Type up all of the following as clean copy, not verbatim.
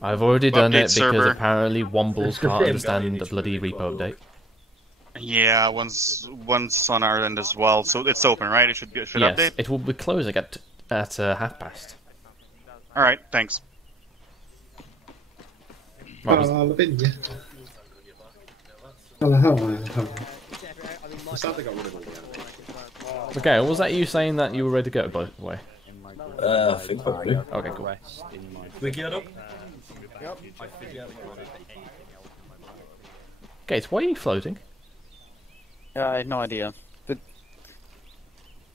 I've already done it because server. apparently Wombles can't understand the bloody repo update. Yeah, once on our end as well. So it's open, right? It should Yes, update. it will be closing at 1:30. All right, thanks. Right, okay, was that you saying that you were ready to go, by the way? I think probably. Okay, cool. We get up? Gates, why are you floating? I have no idea. But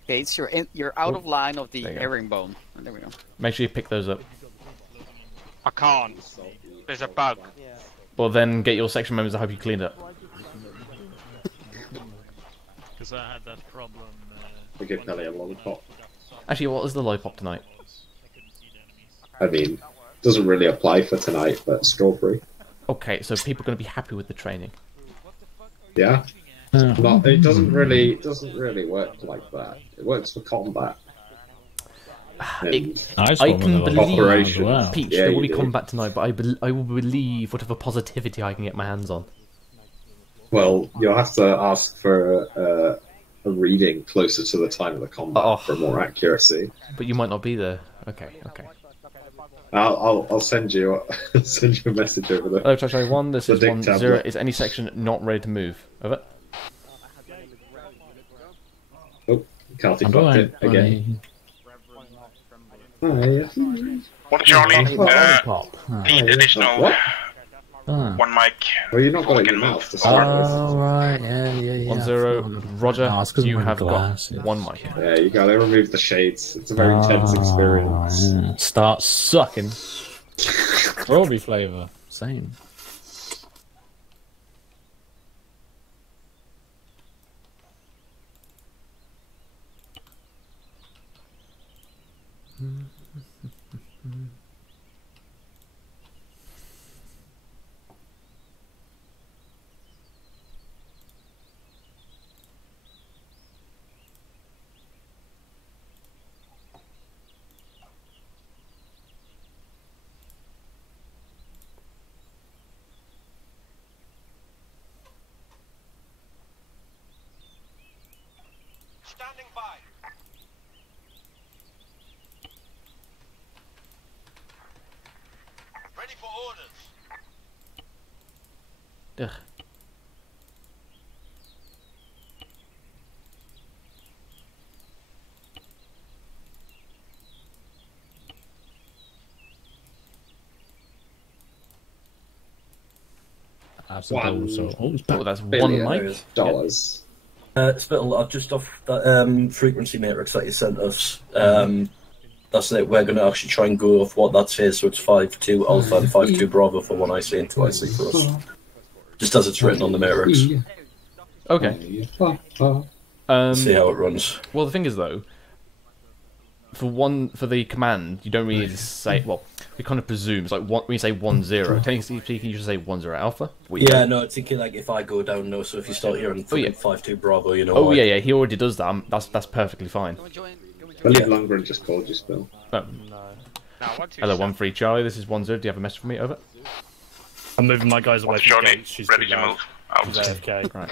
Gates, you're out of line of the herringbone. There we go. Make sure you pick those up. I can't. There's a bug. Well, then get your section members to help you clean it up. Because I had that problem. We give Kelly a lollipop. Actually, what was the lollipop tonight? I mean, doesn't really apply for tonight, but strawberry. Okay, so people are going to be happy with the training. Yeah. Not, it doesn't really work like that. It works for combat. I I can believe, well. Peach, Yeah, there will be you do. combat tonight, but I will believe whatever positivity I can get my hands on. Well, you'll have to ask for a reading closer to the time of the combat for more accuracy. But you might not be there. Okay, okay. I'll send you a message over there. Hello, Trash 1, this is 10. tablet. Is any section not ready to move? Over. Oh, Carty fucked it again. What, Charlie? Need additional one mic. Well, you're not going to mouth to start with. Oh, right, yeah. 10, Roger, Oh, it's 'cause you I'm have glasses. got one mic. Yeah, you gotta remove the shades. It's a very intense experience. Yeah. Start sucking. Strawberry flavour. Same. Standing by. Ready for orders. Ugh. Oh, that's one mic. Dollars. Spittle, I've just off that frequency matrix that you sent us. That's it. We're going to actually try and go off what that says. So it's 5-2 Alpha and 5-2 Bravo for 1 IC and 2 IC for us. Just as it's written on the matrix. Okay. See how it runs. Well, the thing is, though, for the command, you don't really need to say. Well, we kind of presume it's like when you say 1-0. Technically speaking, you should say 1-0 Alpha. Yeah, no, it's thinking like if I go down, no. So if you start hearing 5-2 Bravo, you know. Oh why. yeah, he already does that. That's perfectly fine. Believe Lundgren just called you, Spill. Oh. Hello, 1-3 Charlie. This is 1-0. Do you have a message for me? Over. I'm moving my guys away from the gate. She's ready to move. She's AFK. Right.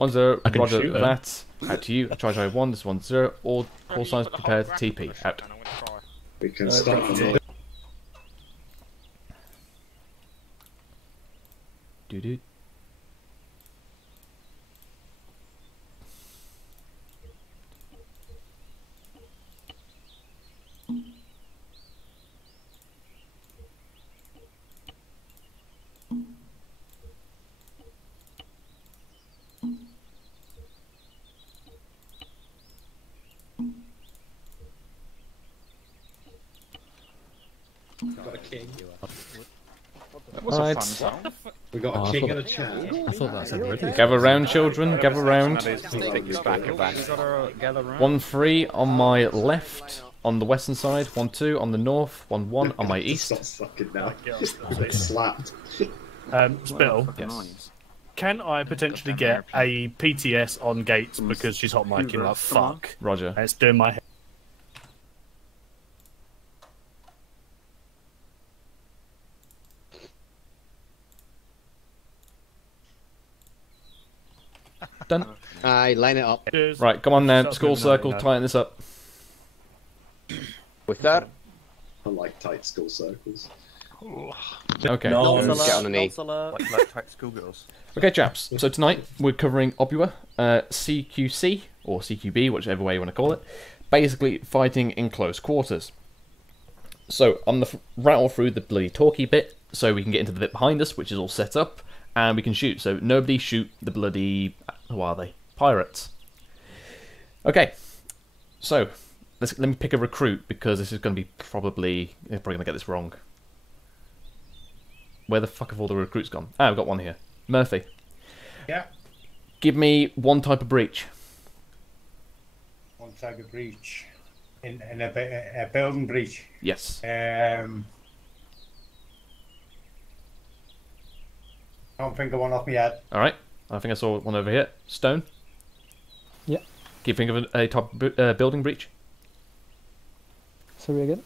1-0. Roger shoot her. that. Out to you. Charge 1. This is 1-0. All signs prepared. TP. Out. We can start on the Doo-doo. Got a king. Alright. We got a king and a chat. I thought that said ready. Gather round, children. Gather round. 1-3 on my left, on the western side. 1-2 on the north. 1-1 on my east. Stop sucking now. Get slapped. Spittle. Yes. Can I potentially get a PTS on Gates because she's hot micing like fuck? Roger. And it's doing my head. Done. Aye, line it up. Cheers. Right, come on now. Start School moving circle, on, tighten this up. With that, I like tight school circles. Okay. No, get on a knee. Like tight schoolgirls. Okay, chaps. So tonight we're covering OBUA, CQC, or CQB, whichever way you want to call it. Basically, fighting in close quarters. So I'm going to rattle through the bloody talky bit, so we can get into the bit behind us, which is all set up, and we can shoot. So nobody shoot the bloody... Who are they? Pirates. Okay. So, let me pick a recruit, because this is going to be probably... They're probably going to get this wrong. Where the fuck have all the recruits gone? Ah, I've got one here. Murphy. Yeah. Give me one type of breach. One type of breach. In a building breach. Yes. Don't think of one off my head. Alright. I think I saw one over here. Stone. Yeah. Can you think of a type of building breach? Sorry again?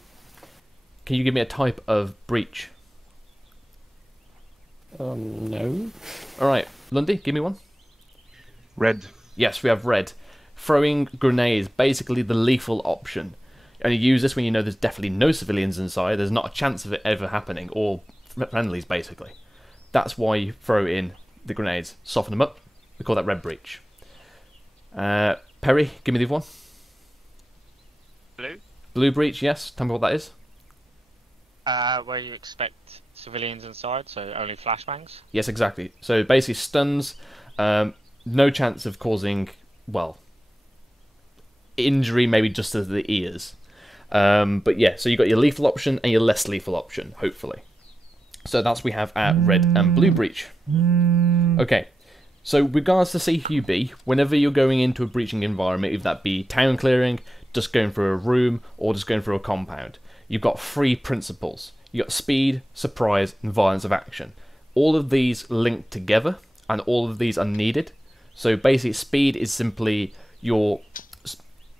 Can you give me a type of breach? No. Alright. Lundy, give me one. Red. Yes, we have red. Throwing grenades, basically the lethal option. You only use this when you know there's definitely no civilians inside, there's not a chance of it ever happening, or friendlies, basically. That's why you throw in the grenades. Soften them up. We call that red breach. Perry, give me the other one. Blue? Blue breach, yes. Tell me what that is. Where you expect civilians inside, so only flashbangs? Yes, exactly. So basically stuns, no chance of causing, well, injury, maybe just to the ears. But yeah, so you've got your lethal option and your less lethal option, hopefully. So that's we have our red and blue breach. Okay, so regards to CQB, whenever you're going into a breaching environment, if that be town clearing, just going through a room, or just going through a compound, you've got 3 principles. You've got speed, surprise, and violence of action. All of these link together, and all of these are needed. So basically, speed is simply your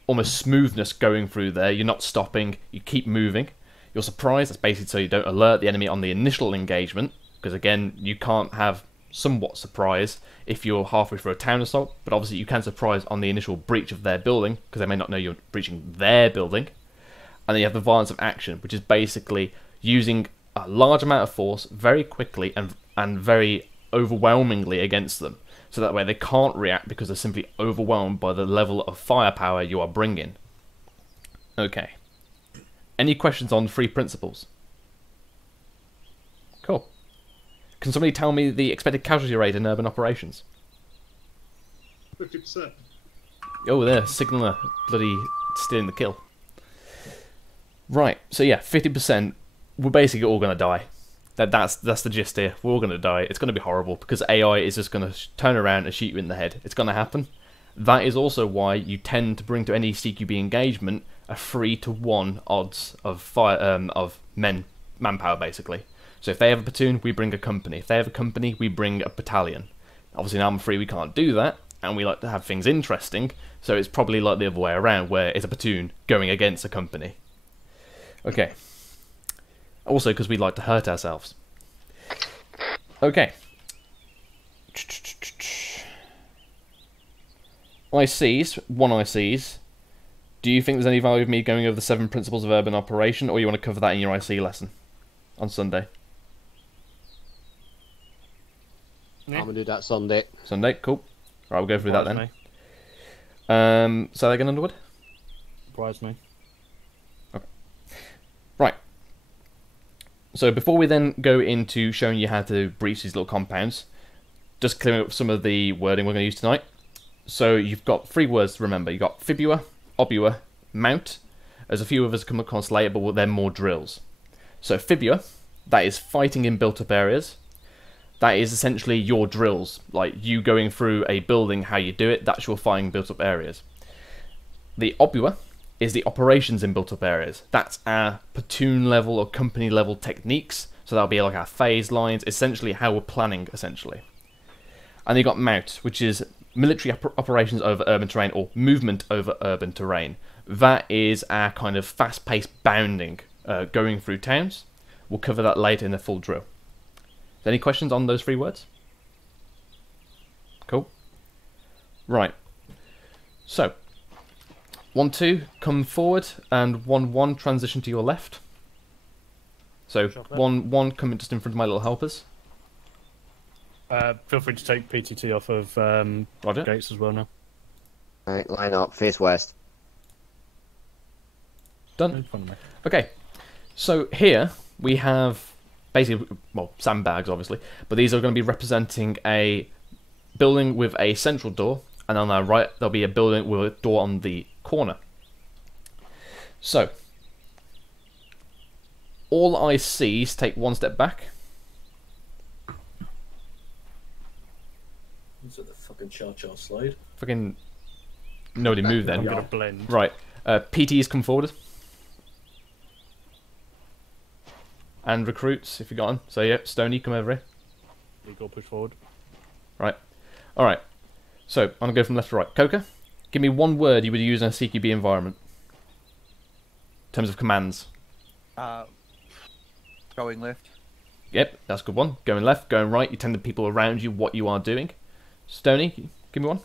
almost smoothness going through there. You're not stopping, you keep moving. Your surprise, that's basically so you don't alert the enemy on the initial engagement, because again, you can't have somewhat surprise if you're halfway through a town assault, but obviously you can surprise on the initial breach of their building, because they may not know you're breaching their building. And then you have the violence of action, which is basically using a large amount of force very quickly and very overwhelmingly against them. So that way they can't react because they're simply overwhelmed by the level of firepower you are bringing. Okay. Any questions on 3 principles? Cool. Can somebody tell me the expected casualty rate in urban operations? 50%. Oh, there, Signaler bloody stealing the kill. Right, so yeah, 50%. We're basically all going to die. That's the gist here. We're all going to die. It's going to be horrible because AI is just going to turn around and shoot you in the head. It's going to happen. That is also why you tend to bring to any CQB engagement a 3-to-1 odds of manpower, basically. So if they have a platoon, we bring a company. If they have a company, we bring a battalion. Obviously in Arma 3 we can't do that, and we like to have things interesting, so it's probably like the other way around, where it's a platoon going against a company. Okay. Also because we like to hurt ourselves. Okay. ICs, 1 ICs. Do you think there's any value of me going over the 7 principles of urban operation, or you want to cover that in your IC lesson on Sunday? I'm going to do that Sunday. Sunday, cool. Right, we'll go through that Surprise then. Say that again, Underwood? Surprise me. Okay. Right. So before we then go into showing you how to breach these little compounds, just clearing up some of the wording we're going to use tonight. So you've got 3 words to remember. You've got FIBUA, OBUA, mount. There's a few of us come across later, but they're more drills. So FIBUA, that is fighting in built-up areas. That is essentially your drills, like you going through a building, how you do it, that's your fighting built-up areas. The OBUA is the operations in built-up areas. That's our platoon level or company level techniques. So that'll be like our phase lines, essentially how we're planning, essentially. And you've got mount, which is military operations over urban terrain, or movement over urban terrain. That is our kind of fast-paced bounding, going through towns. We'll cover that later in the full drill. Any questions on those 3 words? Cool. Right. So, 1-2 come forward, and 1-1 transition to your left. So 1-1 coming just in front of my little helpers. Feel free to take PTT off of Roger. gates as well now. Right, line up, face west. Done. Okay. So here we have basically, well, sandbags obviously, but these are going to be representing a building with a central door, and on our right there'll be a building with a door on the corner. So all I see is take one step back. Is it the fucking cha-cha slide? Fucking nobody move then. I'm gonna blend. Right. PTs come forward. And recruits, if you got them. So yeah, Stony, come over here. Legal push forward. Right. Alright. So, I'm going to go from left to right. Coca, give me one word you would use in a CQB environment. In terms of commands. Going left. Yep, that's a good one. Going left, going right, you tell the people around you what you are doing. Stony, give me one.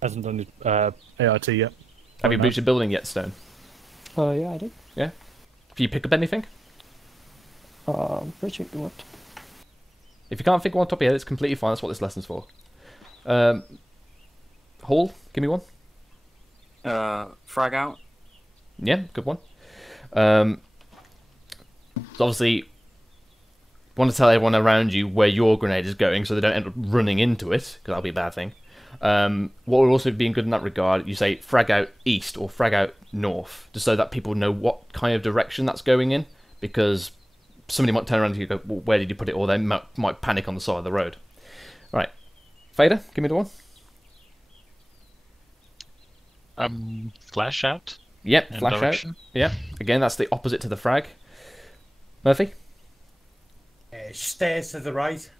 Hasn't done ART yet. Have you breached a building yet, Stone? Yeah, I did. Yeah? Can you pick up anything? Pretty sure what? If you can't think one on top of your head, it's completely fine. That's what this lesson's for. Hall, give me one. Frag out. Yeah, good one. So obviously, want to tell everyone around you where your grenade is going so they don't end up running into it, because that'll be a bad thing. What would also be good in that regard, you say frag out east or frag out north, just so that people know what kind of direction that's going in, because somebody might turn around and you go, well, where did you put it? Or they might panic on the side of the road. Right. Fader, give me the one. Flash out. Yep, And flash direction. out. Yep. Again, that's the opposite to the frag. Murphy? Stairs to the right.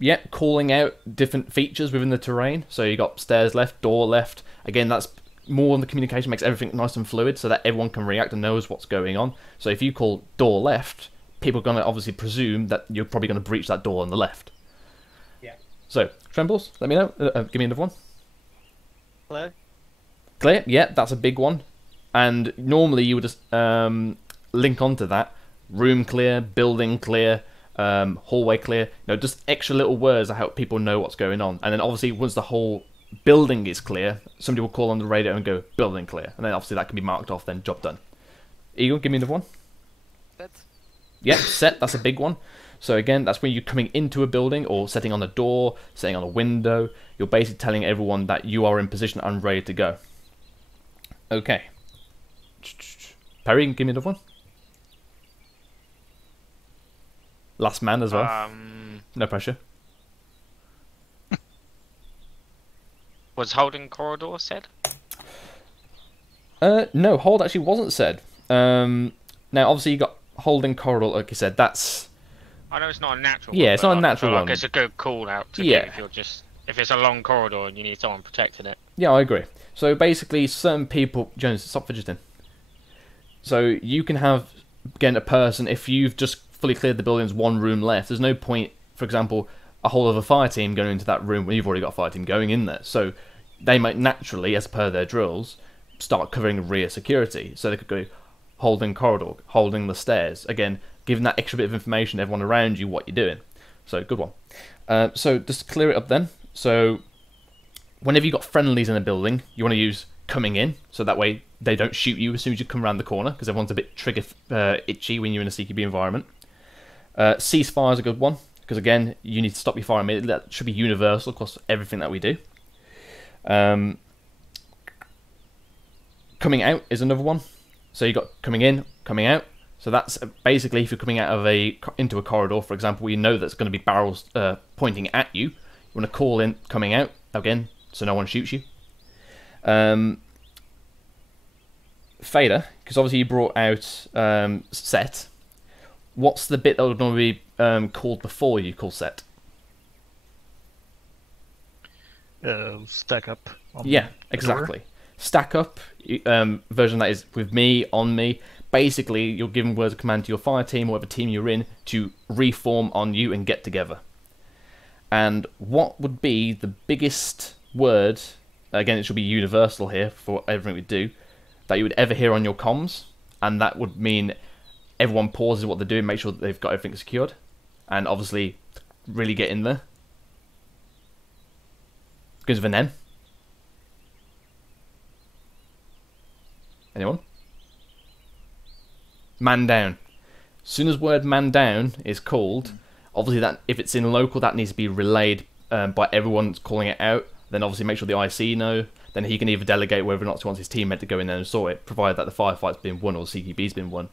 Yep, calling out different features within the terrain. So you got stairs left, door left. Again, that's more on the communication, makes everything nice and fluid so that everyone can react and knows what's going on. So if you call door left, people are going to obviously presume that you're probably going to breach that door on the left. Yeah. So, Trembles, let me know. Give me another one. Hello? Clear? Yeah, that's a big one. And normally you would just link onto that. Room clear, building clear, hallway clear. Just extra little words that help people know what's going on. And then obviously once the whole building is clear, somebody will call on the radio and go, building clear. And then obviously that can be marked off, then job done. Eagle, give me another one. Set. Yep, set, that's a big one. So again, that's when you're coming into a building or setting on a door, setting on a window. You're basically telling everyone that you are in position and ready to go. Okay. Perry, give me another one. Last man as well. No pressure. Was holding corridor said? No, hold actually wasn't said. Now, obviously, you got holding corridor, like you said. That's. I know it's not a natural. Yeah, one, it's not a but natural I feel one. like it's a good call out to Yeah. give if it's a long corridor and you need someone protecting it. Yeah, I agree. So basically, certain people. Jones, stop fidgeting. So you can have, again, a person, if you've just fully cleared the building's one room left, there's no point, for example, a whole other fire team going into that room when you've already got a fire team going in there. So they might naturally, as per their drills, start covering rear security. So they could go holding corridor, holding the stairs. Again, giving that extra bit of information to everyone around you what you're doing. So, good one. So just to clear it up then. So whenever you've got friendlies in a building, you want to use coming in, so that way they don't shoot you as soon as you come around the corner, because everyone's a bit trigger itchy when you're in a CQB environment. Ceasefire is a good one, because again, you need to stop your fire immediately. That should be universal across everything that we do. Coming out is another one. So you got coming in, coming out. So that's basically if you're coming out of into a corridor, for example, where you know there's going to be barrels pointing at you. You want to call in coming out again, so no one shoots you. Fader, because obviously you brought out set. What's the bit that would normally be called before you call set? Stack up. Yeah, exactly. Stack up, version that is with me, on me. Basically, you're giving words of command to your fire team or whatever team you're in to reform on you and get together. And what would be the biggest word, again it should be universal here for everything we do, that you would ever hear on your comms, and that would mean everyone pauses what they're doing, make sure that they've got everything secured, and obviously really get in there. Goes with an N. Anyone? Man down. As soon as word man down is called, obviously that if it's in local, that needs to be relayed by everyone that's calling it out. Then obviously make sure the IC know. Then he can either delegate whether or not he wants his teammate to go in there and sort it, provided that the firefight's been won or the CQB's been won.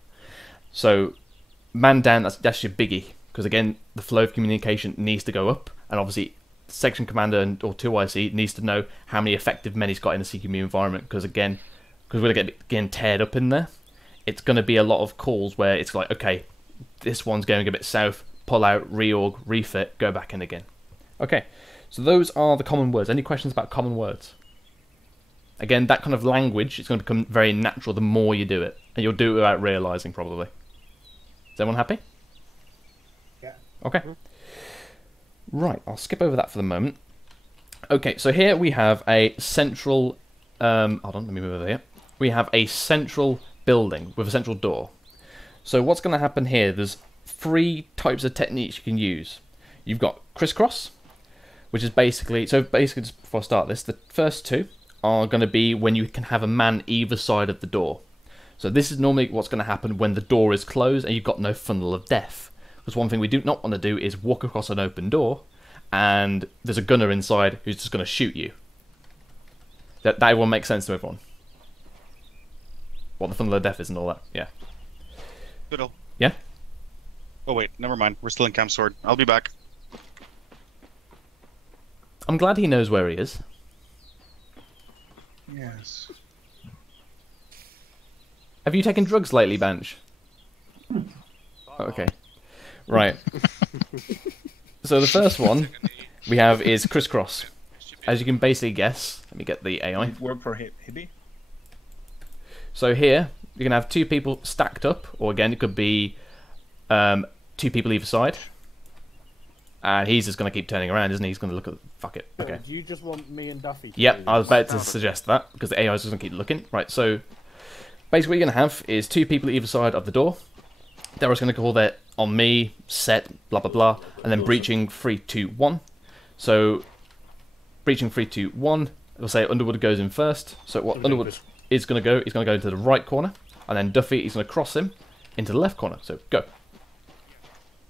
So, man down, that's your biggie. Because again, the flow of communication needs to go up. And obviously, section commander or 2IC needs to know how many effective men he's got in the CQB environment. Because again, because we're going to get getting teared up in there, it's going to be a lot of calls where it's like, okay, this one's going a bit south, pull out, reorg, refit, go back in again. Okay, so those are the common words. Any questions about common words? Again, that kind of language is going to become very natural the more you do it. And you'll do it without realising, probably. Is everyone happy? Yeah. Okay. Right, I'll skip over that for the moment. Okay, so here we have a central... hold on, let me move over here. We have a central building with a central door. So what's going to happen here, there's 3 types of techniques you can use. You've got crisscross, which is basically... So basically, just before I start this, the first 2 are going to be when you can have a man either side of the door. So this is normally what's going to happen when the door is closed and you've got no funnel of death. Because one thing we do not want to do is walk across an open door and there's a gunner inside who's just going to shoot you. That will make sense to everyone. What the funnel of death is and all that, yeah. Fiddle. Yeah? Oh wait, never mind. We're still in Camp Sword. I'll be back. I'm glad he knows where he is. Yes. Have you taken drugs lately, Bench? Okay. Right. So the first one we have is crisscross. As you can basically guess, let me get the AI. Work for Hibby? So here, you can have 2 people stacked up, or again, it could be 2 people either side. And he's just going to keep turning around, isn't he? He's going to look at... Fuck it. Okay. Do you just want me and Duffy to Yep, do I was about to this? suggest that, because the AI is just going to keep looking. Right, so... Basically what you're going to have is 2 people either side of the door. They're just going to call that on me, set, blah, blah, blah. And then breaching 3, 2, 1. So... Breaching 3, 2, 1. We'll say Underwood goes in first. So what Underwood is going to go, he's going to go into the right corner. And then Duffy is going to cross him into the left corner. So, go.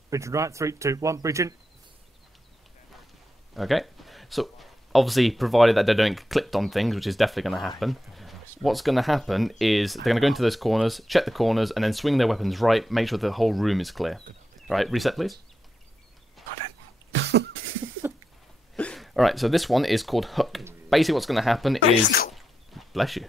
Breaching right, 3, 2, 1, breaching. Okay, so obviously provided that they don't get clipped on things, which is definitely going to happen, what's going to happen is they're going to go into those corners, check the corners, and then swing their weapons right, make sure the whole room is clear. Alright, reset please. Alright, so this one is called Hook. Basically what's going to happen is... Bless you.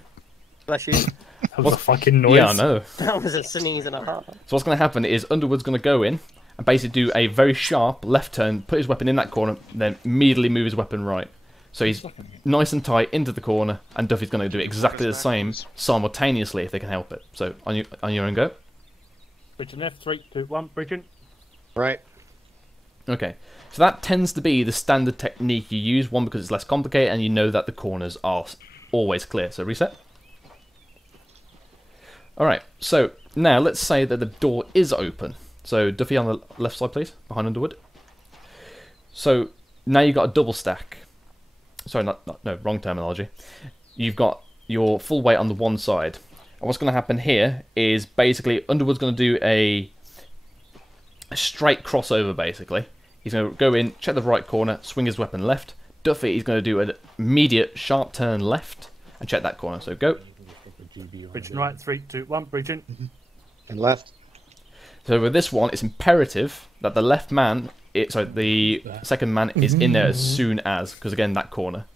Bless you. That was a fucking noise. Yeah, I know. That was a sneeze and a half. So what's going to happen is Underwood's going to go in and basically do a very sharp left turn, put his weapon in that corner, then immediately move his weapon right. So he's nice and tight into the corner, and Duffy's going to do exactly the same simultaneously if they can help it. So on your own go. Breaching left, 3, 2, 1, breaching. Right. Okay, so that tends to be the standard technique you use, one because it's less complicated and you know that the corners are always clear. So reset. Alright, so now let's say that the door is open. So Duffy on the left side, please, behind Underwood. So now you've got a double stack. Sorry, no, wrong terminology. You've got your full weight on the one side. And what's going to happen here is basically Underwood's going to do a straight crossover, basically. He's going to go in, check the right corner, swing his weapon left. Duffy is going to do an immediate sharp turn left and check that corner. So go. Breaching right, 3, 2, 1, breaching. And left. So with this one, it's imperative that the left man, the second man is in there as soon as, because again, that corner.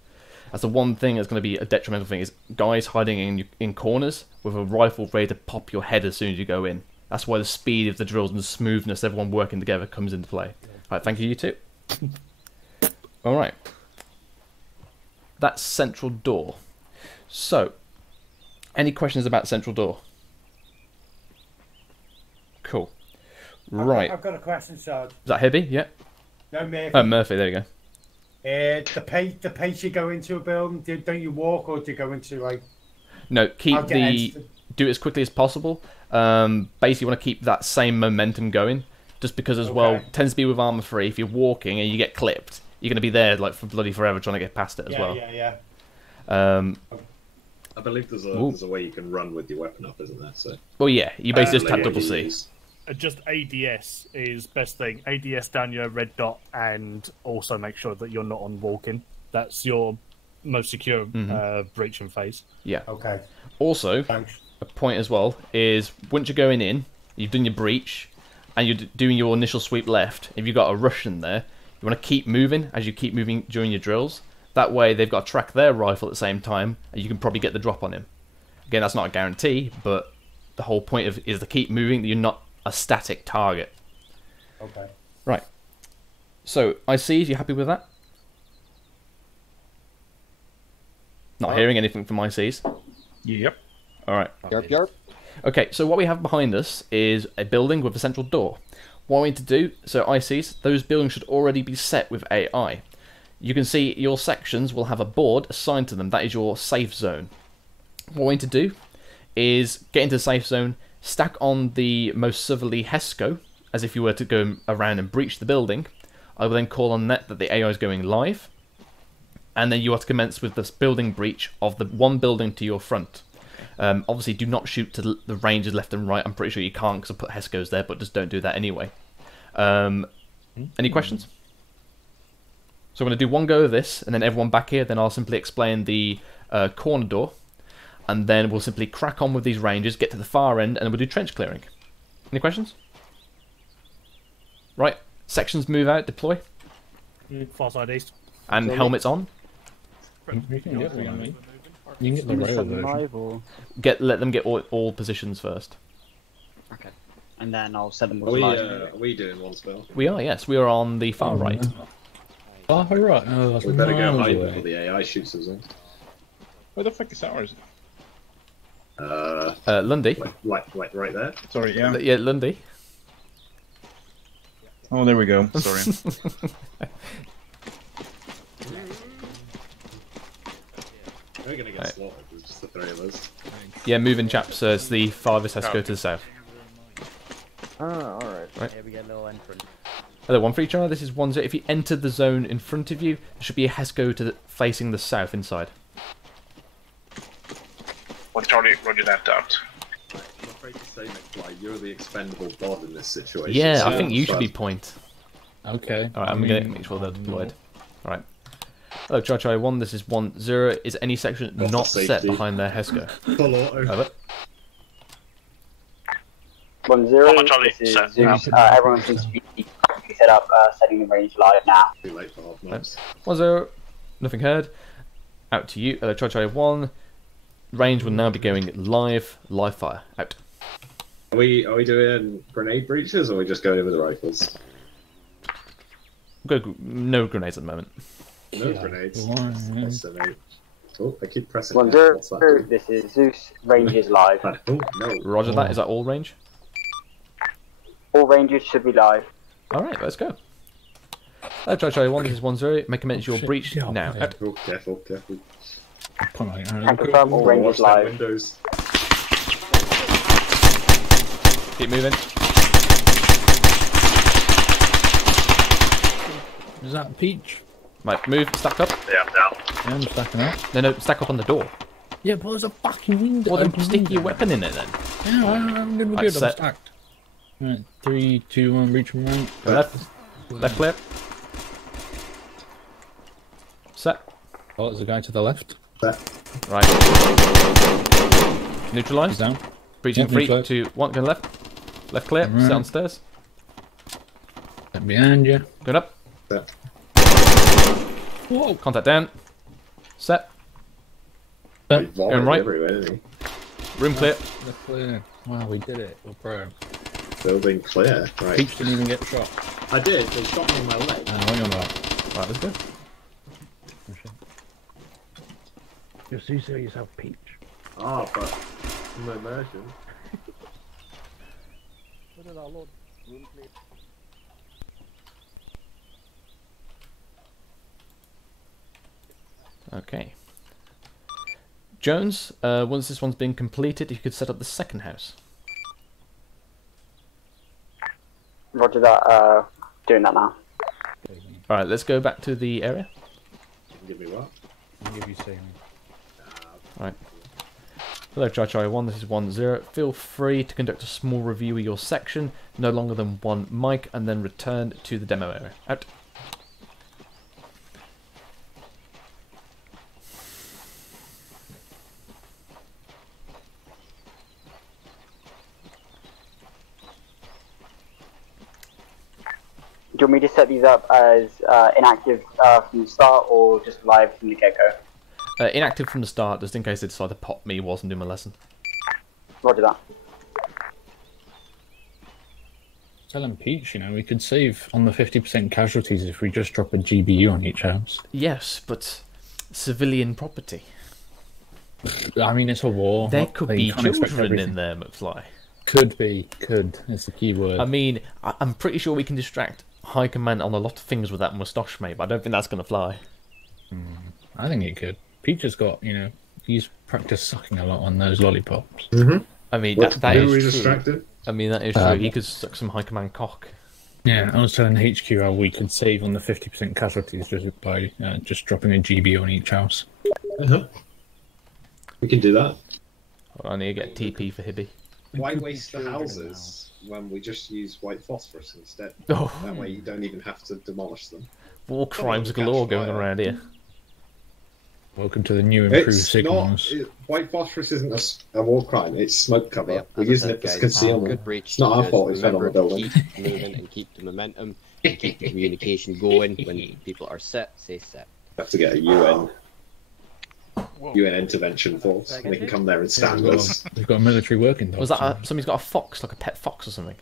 That's the one thing that's going to be a detrimental thing, is guys hiding in corners with a rifle ready to pop your head as soon as you go in. That's why the speed of the drills and the smoothness, everyone working together, comes into play. Alright, thank you two. Alright. That's central door. So, any questions about central door? Cool. Right. I've got a question, Sarge. Is that Hibby? Yeah. No, Murphy. Oh, Murphy, there you go. The pace you go into a building, don't you walk or do you go into like? No, do it as quickly as possible. Basically, you want to keep that same momentum going, just because as well tends to be with armor 3. If you're walking and you get clipped, you're going to be there like for bloody forever trying to get past it as well. Yeah. I believe there's a way you can run with your weapon up, isn't there? So. Well, yeah, you basically just tap double C. Just ADS is best thing. ADS down your red dot, and also make sure that you're not on walking. That's your most secure breach and phase. Yeah. Okay. Also, a point as well is once you're going in, you've done your breach, and you're doing your initial sweep left. If you've got a Russian there, you want to keep moving as you keep moving during your drills. That way, they've got to track their rifle at the same time, and you can probably get the drop on him. Again, that's not a guarantee, but the whole point is to keep moving. That you're not a static target. Okay. Right. So, ICs, you happy with that? Not hearing anything from ICs? Yep. Alright. Yarp. Okay, so what we have behind us is a building with a central door. What we need to do, so ICs, those buildings should already be set with AI. You can see your sections will have a board assigned to them. That is your safe zone. What we need to do is get into the safe zone, stack on the most southerly HESCO, as if you were to go around and breach the building. I will then call on net that the AI is going live, and then you are to commence with this building breach of the one building to your front. Obviously, do not shoot to the ranges left and right. I'm pretty sure you can't because I put HESCOs there, but just don't do that anyway. Any questions? So I'm going to do one go of this, and then everyone back here, then I'll simply explain the corner door, and then we'll simply crack on with these ranges, get to the far end, and then we'll do trench clearing. Any questions? Right, sections move out, deploy. Far side east. And helmets on. You can get one, mate. You can get the rail version. Let them get all positions first. Okay. And then I'll set them Are we doing one spell? We are, yes. We are on the far right. Oh, right. Oh, that's We better go miles hide away. before the AI shoots us in. Where the fuck is ours? Lundy. Right there. Sorry, yeah. Yeah, Lundy. Oh, there we go. Sorry. We're gonna get slaughtered. There's just the three of us. Yeah, moving chaps. It's the farthest HESCO to the south. Ah, alright. Right. Here we get a little entrance. Hello, one for each other. This is 1-0. If you enter the zone in front of you, there should be a HESCO facing the south inside. Roger that out. I'm afraid to say, McFly, you're the expendable bod in this situation. Yeah, so I think you should be point. Okay. Alright, I'm going to make sure they're deployed. Alright. Hello, Charlie 1. This is 1-0. Is any section not set behind their HESCO? Full auto. Over. 1-0. This is Zeus. Everyone seems to be set up, setting the range live now. Too late for half knobs. 1-0. Nothing heard. Out to you. Charlie 1. Range will now be going live. Live fire. Out. Are we doing grenade breaches, or are we just going in with the rifles? No grenades at the moment. No grenades. Oh, I keep pressing. 1-0. This is Zeus. Range is live. Oh no. Roger that. Is that all range? All ranges should be live. Alright, let's go. Charlie 1, this is 1-0. Make commence your breach now. Out. Oh, careful. And confirm all ranges live. Windows. Keep moving. Is that Peach? Right, move, stack up. Yeah, I'm down. Yeah, I'm stacking up. No, stack up on the door. Yeah, but there's a fucking window. Well, then stick your weapon in it then. Yeah, I'm good. Right, I'm set. stacked. Right, 3, 2, 1, reach from right. Go left. Left clear. Set. Oh, there's a guy to the left. Right. Neutralise. He's down. Breaching Yep, 3, neutralise. 2, 1. Going left. Left clear. Right. Set on stairs. Get behind you. Going up. Set. Whoa. Contact down. Set. He's vomiting Going right. everywhere, isn't he? Room clear. They're clear. Wow, we did it. We're pro. Building clear. Right. Peach didn't even get shot. I did. They shot me in my leg. What are you on about? Right, let's go. Just you say yourself, Peach. Ah, but no immersion. What is our lord? Room clear. Okay. Jones, once this one's been completed, you could set up the second house. Roger that. Doing that now. Alright, let's go back to the area. Give me what? I'll give you sailing. Right. Hello, Chai 1, this is 10. Feel free to conduct a small review of your section, no longer than 1 mic, and then return to the demo area. Out. Do you want me to set these up as inactive from the start or just live from the get-go? Inactive from the start, just in case they decide to pop me whilst I'm doing my lesson. Roger that. Telling Peach, you know, we could save on the 50% casualties if we just drop a GBU on each house. Yes, but civilian property. I mean, it's a war. There could be children in there, McFly. Could be. Could. Is the key word. I mean, I'm pretty sure we can distract High Command on a lot of things with that moustache, mate, but I don't think that's going to fly. I think it could. Peach has got, you know, he's practiced sucking a lot on those lollipops. I mean, that is true. Distracted? I mean, that is true. He could suck some High Command cock. Yeah, I was telling HQ how we could save on the 50% casualties just by just dropping a GB on each house. We can do that. Well, I need to get TP for Hibby. Why waste the houses when we just use white phosphorus instead? Oh. That way you don't even have to demolish them. War crimes galore going on around here. Welcome to the new improved signals. White phosphorus isn't a war crime, it's smoke cover. Yep, We're using it for concealment. Good breach. It's not our fault it's fed on the building. Keep moving and keep the momentum and keep the communication going. When people are set, say set. We have to get a UN intervention force. And they can come there and stand us. We've got a military working dog. Was that somebody's got a fox, like a pet fox or something?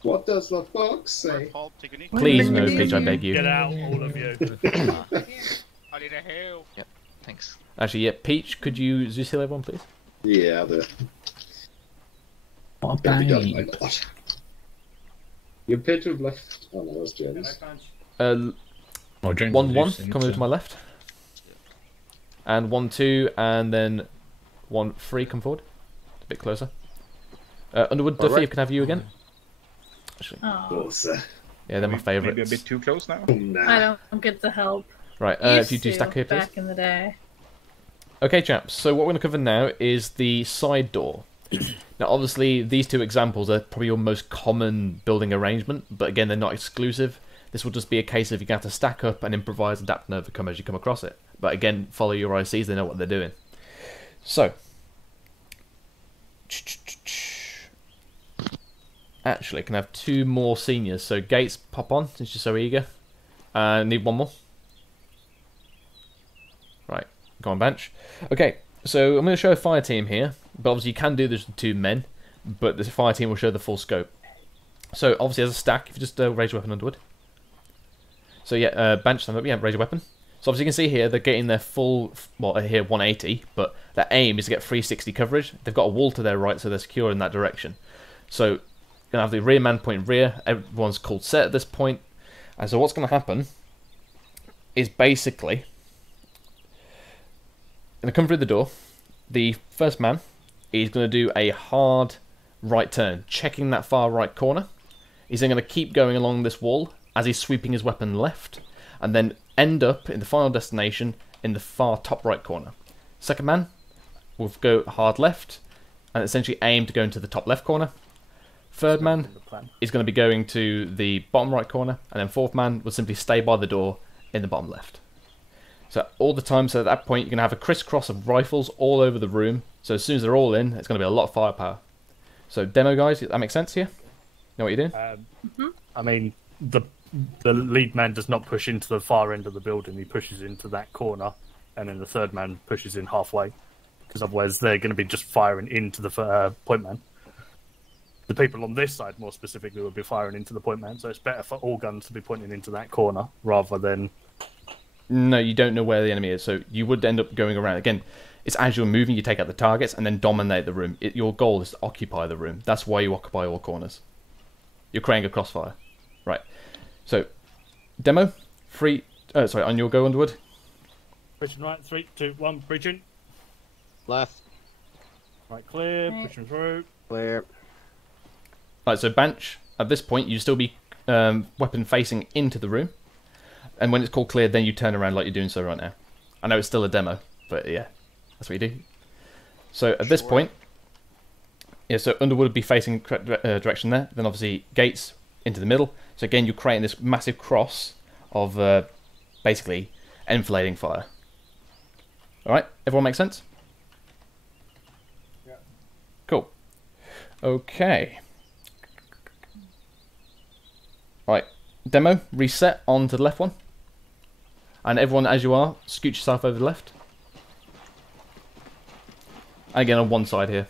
What does the fox say? Please no, Peach, I beg you. Get out, all of you. I need a heal. Yep, thanks. Actually, yeah, Peach, could you Zeus heal everyone, please? Yeah, What a bang. You appear to have left. Oh no, that's James. James 1-1, coming to my left. And 1-2, and then 1-3, come forward. A bit closer. Underwood, Duffy, if can have you again. Actually. Closer. Yeah, they're my favourites. Maybe a bit too close now? I don't get the help. Right, if you do stack here, please. Back in the day. Okay, chaps, so what we're going to cover now is the side door. Now, obviously, these two examples are probably your most common building arrangement, but again, they're not exclusive. This will just be a case of you have to stack up and improvise, adapt, and overcome as you come across it. But again, follow your ICs, they know what they're doing. So, actually, can I have 2 more seniors? So, Gates, pop on, since you're so eager. Need 1 more. Right, go on, bench. Okay, so I'm going to show a fire team here, but obviously you can do this with 2 men, but the fire team will show the full scope. So, obviously, as a stack, if you just raise your weapon, Underwood. So, yeah, bench, stand up, yeah, raise your weapon. So, obviously, you can see here, they're getting their full, well, here, 180, but their aim is to get 360 coverage. They've got a wall to their right, so they're secure in that direction. So, you're going to have the rear man point rear, everyone's called set at this point. And so, what's going to happen is basically, going to come through the door, the first man is going to do a hard right turn, checking that far right corner. He's then going to keep going along this wall as he's sweeping his weapon left, and then end up in the final destination in the far top right corner. Second man will go hard left, and essentially aim to go into the top left corner. Third man is going to be going to the bottom right corner, and then fourth man will simply stay by the door in the bottom left. So all the time, so at that point you're going to have a crisscross of rifles all over the room. So as soon as they're all in, it's going to be a lot of firepower. So demo guys, that makes sense here? Know what you're doing? I mean, the lead man does not push into the far end of the building. He pushes into that corner, and then the third man pushes in halfway, because otherwise they're going to be just firing into the point man. The people on this side, more specifically, will be firing into the point man. So it's better for all guns to be pointing into that corner rather than. No, you don't know where the enemy is, so you would end up going around. Again, it's as you're moving, you take out the targets and then dominate the room. Your goal is to occupy the room. That's why you occupy all corners. You're creating a crossfire. Right. So, demo, on your go, Underwood. Pushing right, 3, 2, 1, breaching. Left. Right, clear, pushing through. Clear. Right, so Banch, at this point, you still be weapon facing into the room. And when it's called clear, then you turn around like you're doing so right now. I know it's still a demo, but yeah, that's what you do. So at this point, yeah, so Underwood would be facing correct direction there. Then obviously Gates into the middle. So again, you're creating this massive cross of basically enfilading fire. All right, everyone make sense? Yeah. Cool. Okay. Right, demo, reset onto the left one. And everyone, as you are, scoot yourself over the left. And again, on one side here.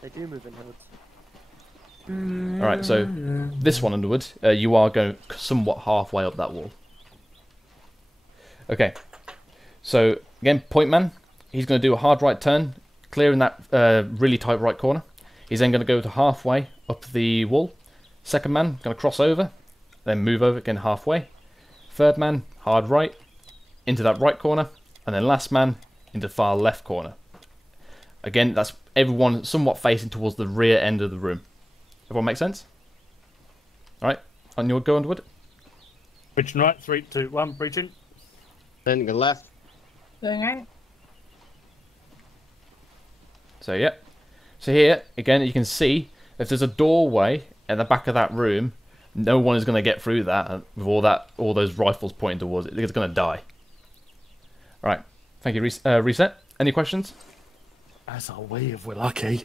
They do move in hoods. Alright, so this one, Underwood, you are going somewhat halfway up that wall. Okay, so again, point man, he's going to do a hard right turn, clearing that really tight right corner. He's then going to go to halfway up the wall. Second man, going to cross over, then move over again halfway. Third man, hard right, into that right corner, and then last man, into the far left corner. Again, that's everyone somewhat facing towards the rear end of the room. Everyone make sense? Alright, on your go, Underwood. Breaching right, 3, 2, 1, breaching. Then go left. Going right. So yeah. So here, again, you can see if there's a doorway at the back of that room, no one is going to get through that with all those rifles pointing towards it. It's going to die. Right. Thank you, Reset. Any questions? As are we if we're lucky.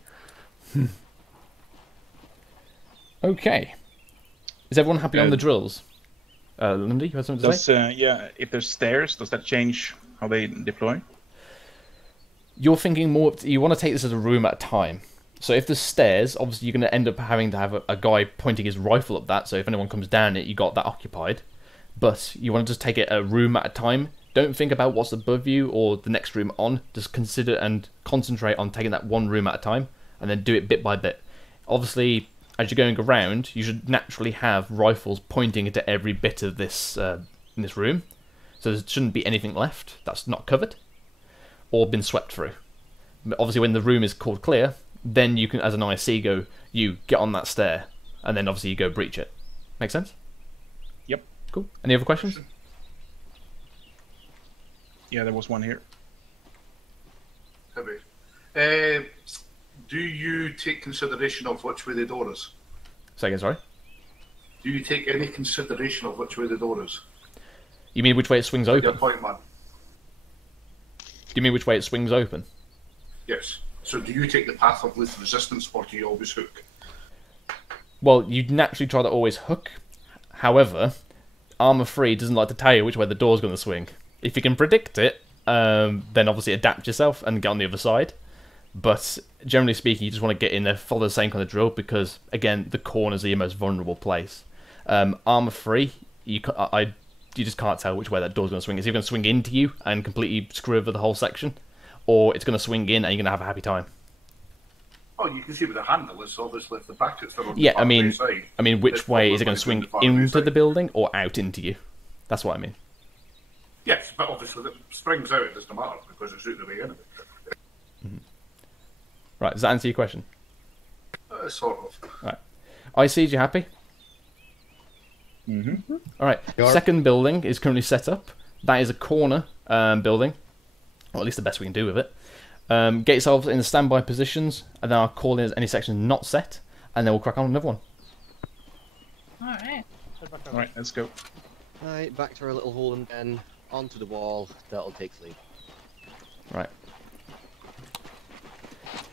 Okay. Is everyone happy on the drills? Lindy, you had something to say? Yeah, if there's stairs, does that change how they deploy? You're thinking more, you want to take this as a room at a time. So if there's stairs, obviously you're going to end up having to have a guy pointing his rifle up that, so if anyone comes down it, you got that occupied. But you want to just take it a room at a time. Don't think about what's above you or the next room on. Just consider and concentrate on taking that one room at a time, and then do it bit by bit. Obviously, as you're going around, you should naturally have rifles pointing into every bit of this in this room. So there shouldn't be anything left that's not covered or been swept through. But obviously when the room is called clear, then you can, as an IC, go, you get on that stair, and then obviously you go breach it. Make sense? Yep. Cool. Any other questions? Yeah, there was one here. Heavy. Do you take consideration of which way the door is? Say again, sorry? Do you take any consideration of which way the door is? You mean which way it swings open? Your point, man. Do you mean which way it swings open? Yes. So do you take the path of least resistance, or do you always hook? Well, you'd naturally try to always hook. However, Arma 3 doesn't like to tell you which way the door's going to swing. If you can predict it, then obviously adapt yourself and get on the other side. But generally speaking, you just want to get in there, follow the same kind of drill, because, again, the corners are your most vulnerable place. Arma 3, you just can't tell which way that door's going to swing. It's either going to swing into you and completely screw over the whole section, or it's going to swing in and you're going to have a happy time. Oh, you can see with the handle, it's obviously if the back is still on Yeah, the I mean, side, which way is it going to swing into the building or out into you? That's what I mean. Yes, but obviously the springs out, it doesn't matter, because it's out the way anyway. Right, does that answer your question? Sort of. Right. IC, you happy? Mm-hmm. Alright, second building is currently set up. That is a corner building, or at least the best we can do with it. Get yourselves in the standby positions, and then I'll call in any section not set, and then we'll crack on another one. Alright. Alright, let's go. Alright, back to our little hole and then onto the wall. That'll take sleep. Right.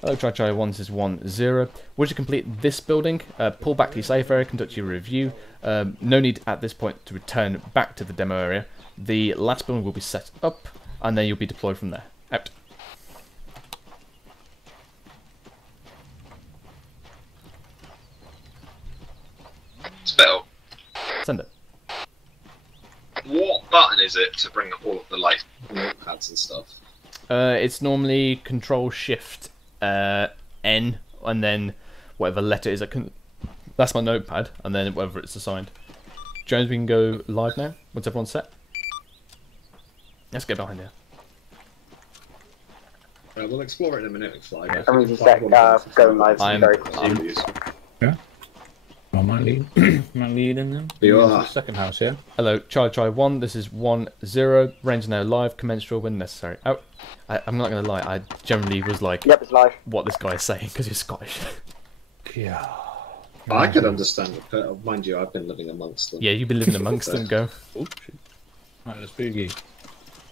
Hello, try 1, this is 1-0. Once you complete this building, pull back to your safe area, conduct your review. No need at this point to return back to the demo area. The last building will be set up, and then you'll be deployed from there. Out. Spell. Send it. What button is it to bring up all of the like notepads and stuff? It's normally Control Shift N, and then whatever letter is. That's my notepad, and then whatever it's assigned. Jones, we can go live now. Once everyone's set. Let's get behind here. We'll explore it in a minute, McFly. Yeah. I'm just going live. Yeah. Am I leading them? You are. Second house, yeah? Hello, Charlie 1, this is 1-0. Range now live, commence draw when necessary. Oh, I'm not going to lie, I generally was like, yep, it's live. What this guy is saying, because he's Scottish. Yeah. I could understand it. Mind you, I've been living amongst them. Yeah, you've been living amongst them, go. Oh, shit. Right, let's boogie.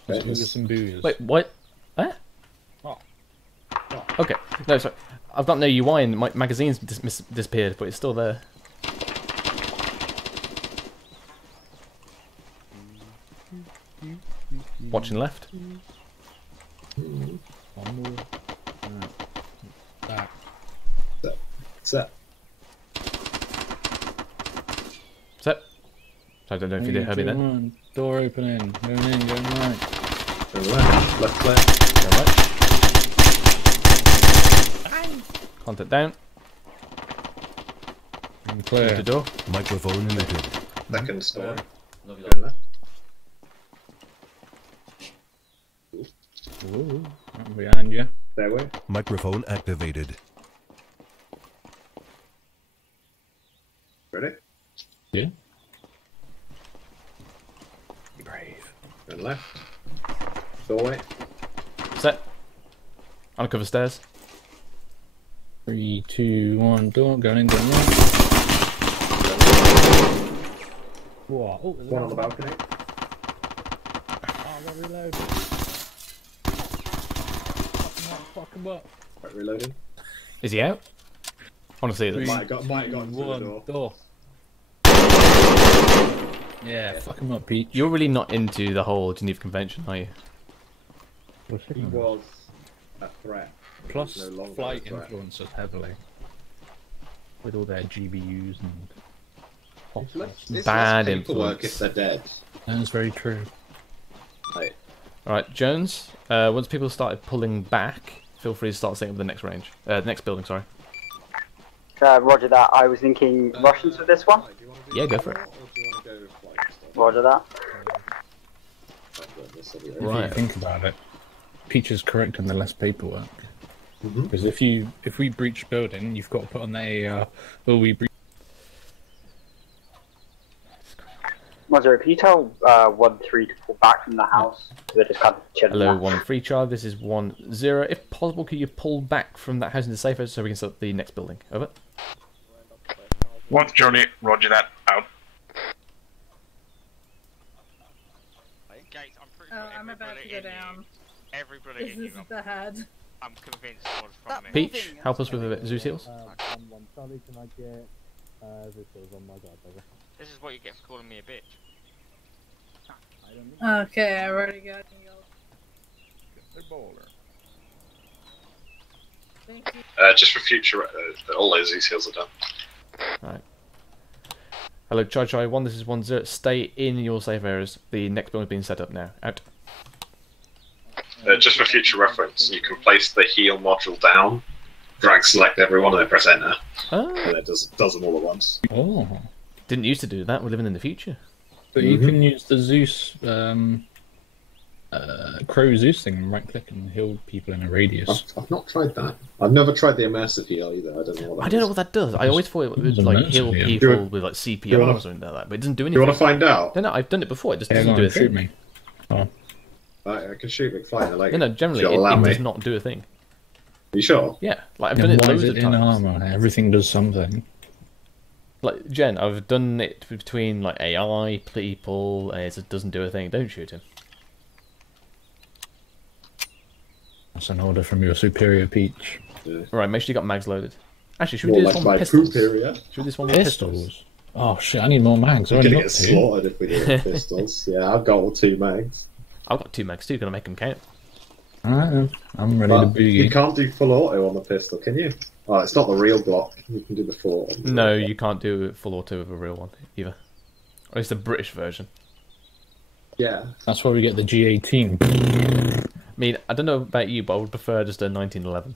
Let's boogie some boogies. Wait, what? Eh? Oh. Okay, no, sorry. I've got no UI and my magazine's disappeared, but it's still there. Watching left. One more. That. Set. Set. So I don't know if you did Herbie then. Door opening. Going in, going right. Go left. Left. Go right. Contact down. And clear. The door. Microphone muted. Second story. Lovely. Going left. Ooh, I'm behind you. Stairway. Microphone activated. Ready? Yeah. Be brave. Going left. Doorway. Set. Uncover stairs. 3, 2, 1, door, going in, going right. What? Oh, there's One on the balcony. Oh, I got reload. Fuck him up. Right, reloading. Is he out? Honestly, Might have got into the door. Yeah, fuck him up, Peach. You're really not into the whole Geneva Convention, are you? He was a threat. Plus, no longer flight a threat. influences heavily. With all their GBUs and... It's Bad less paperwork influence. if they're dead. That is very true. Right. Alright, Jones, once people started pulling back, feel free to start setting up the next range. Next building, sorry. Roger that. I was thinking Russians for this one. Yeah, go for it. Roger that. If you think about it, Peach is correct on the less paperwork. Because if we breach building, you've got to put on the AAR, will we breach... Roger, can you tell 1-3 to pull back from the house? They're just kind of chilling. Hello, 1-3 Char, this is 1-0. If possible, could you pull back from that house into safe house so we can set up the next building? Over. 1 Charlie, roger that, out. Gates, I'm pretty Oh, I'm about to go down. Everybody This is bad. I'm convinced was from me. Peach, help us with the Zeus heals. Charlie, can I get Zeus heals on my guard, brother? This is what you get for calling me a bitch. Okay, I already got The bowler. Thank you. Just for future, all those heals are done. Right. Hello, Chai 1, this is 1-0. Stay in your safe areas. The next building is being set up now. Out. Just for future reference, you can place the heal module down, drag select everyone, and then press enter. Oh. And it does them all at once. Oh. Didn't used to do that, we're living in the future. But you can use the Zeus, Crow Zeus thing and right click and heal people in a radius. I've not tried that. I've never tried the immersive heal either. I don't know what that I don't know what that does. I always thought it would like heal people with like CPR or something like that, but it doesn't do anything. You want to find out? No, I've done it before. It just Yeah, doesn't do a shoot thing. me. Oh. I can shoot McFly in the leg. No, generally If you'll allow it me. does not do a thing. You sure? Yeah, like I've done it why loads is of it in times. Arma? Everything does something. Like Jen, I've done it between like AI people, and it doesn't do a thing. Don't shoot him. That's an order from your superior Peach. Yeah. Right, make sure you got mags loaded. Actually, should we More do this like one my with pistols? superior. Should we do this one with pistols? Oh shit! I need more mags. I'm I gonna only get got 2. slaughtered if we do it with pistols. Yeah, I've got all 2 mags. I've got 2 mags too. Gonna make them count. Alright, I'm ready But to boogie. you can't do full auto on the pistol, can you? Oh, it's not the real Glock. You can do the full auto. No, you can't do full auto with a real one either. Or it's the British version. Yeah. That's why we get the G18. I mean, I don't know about you, but I would prefer just a 1911.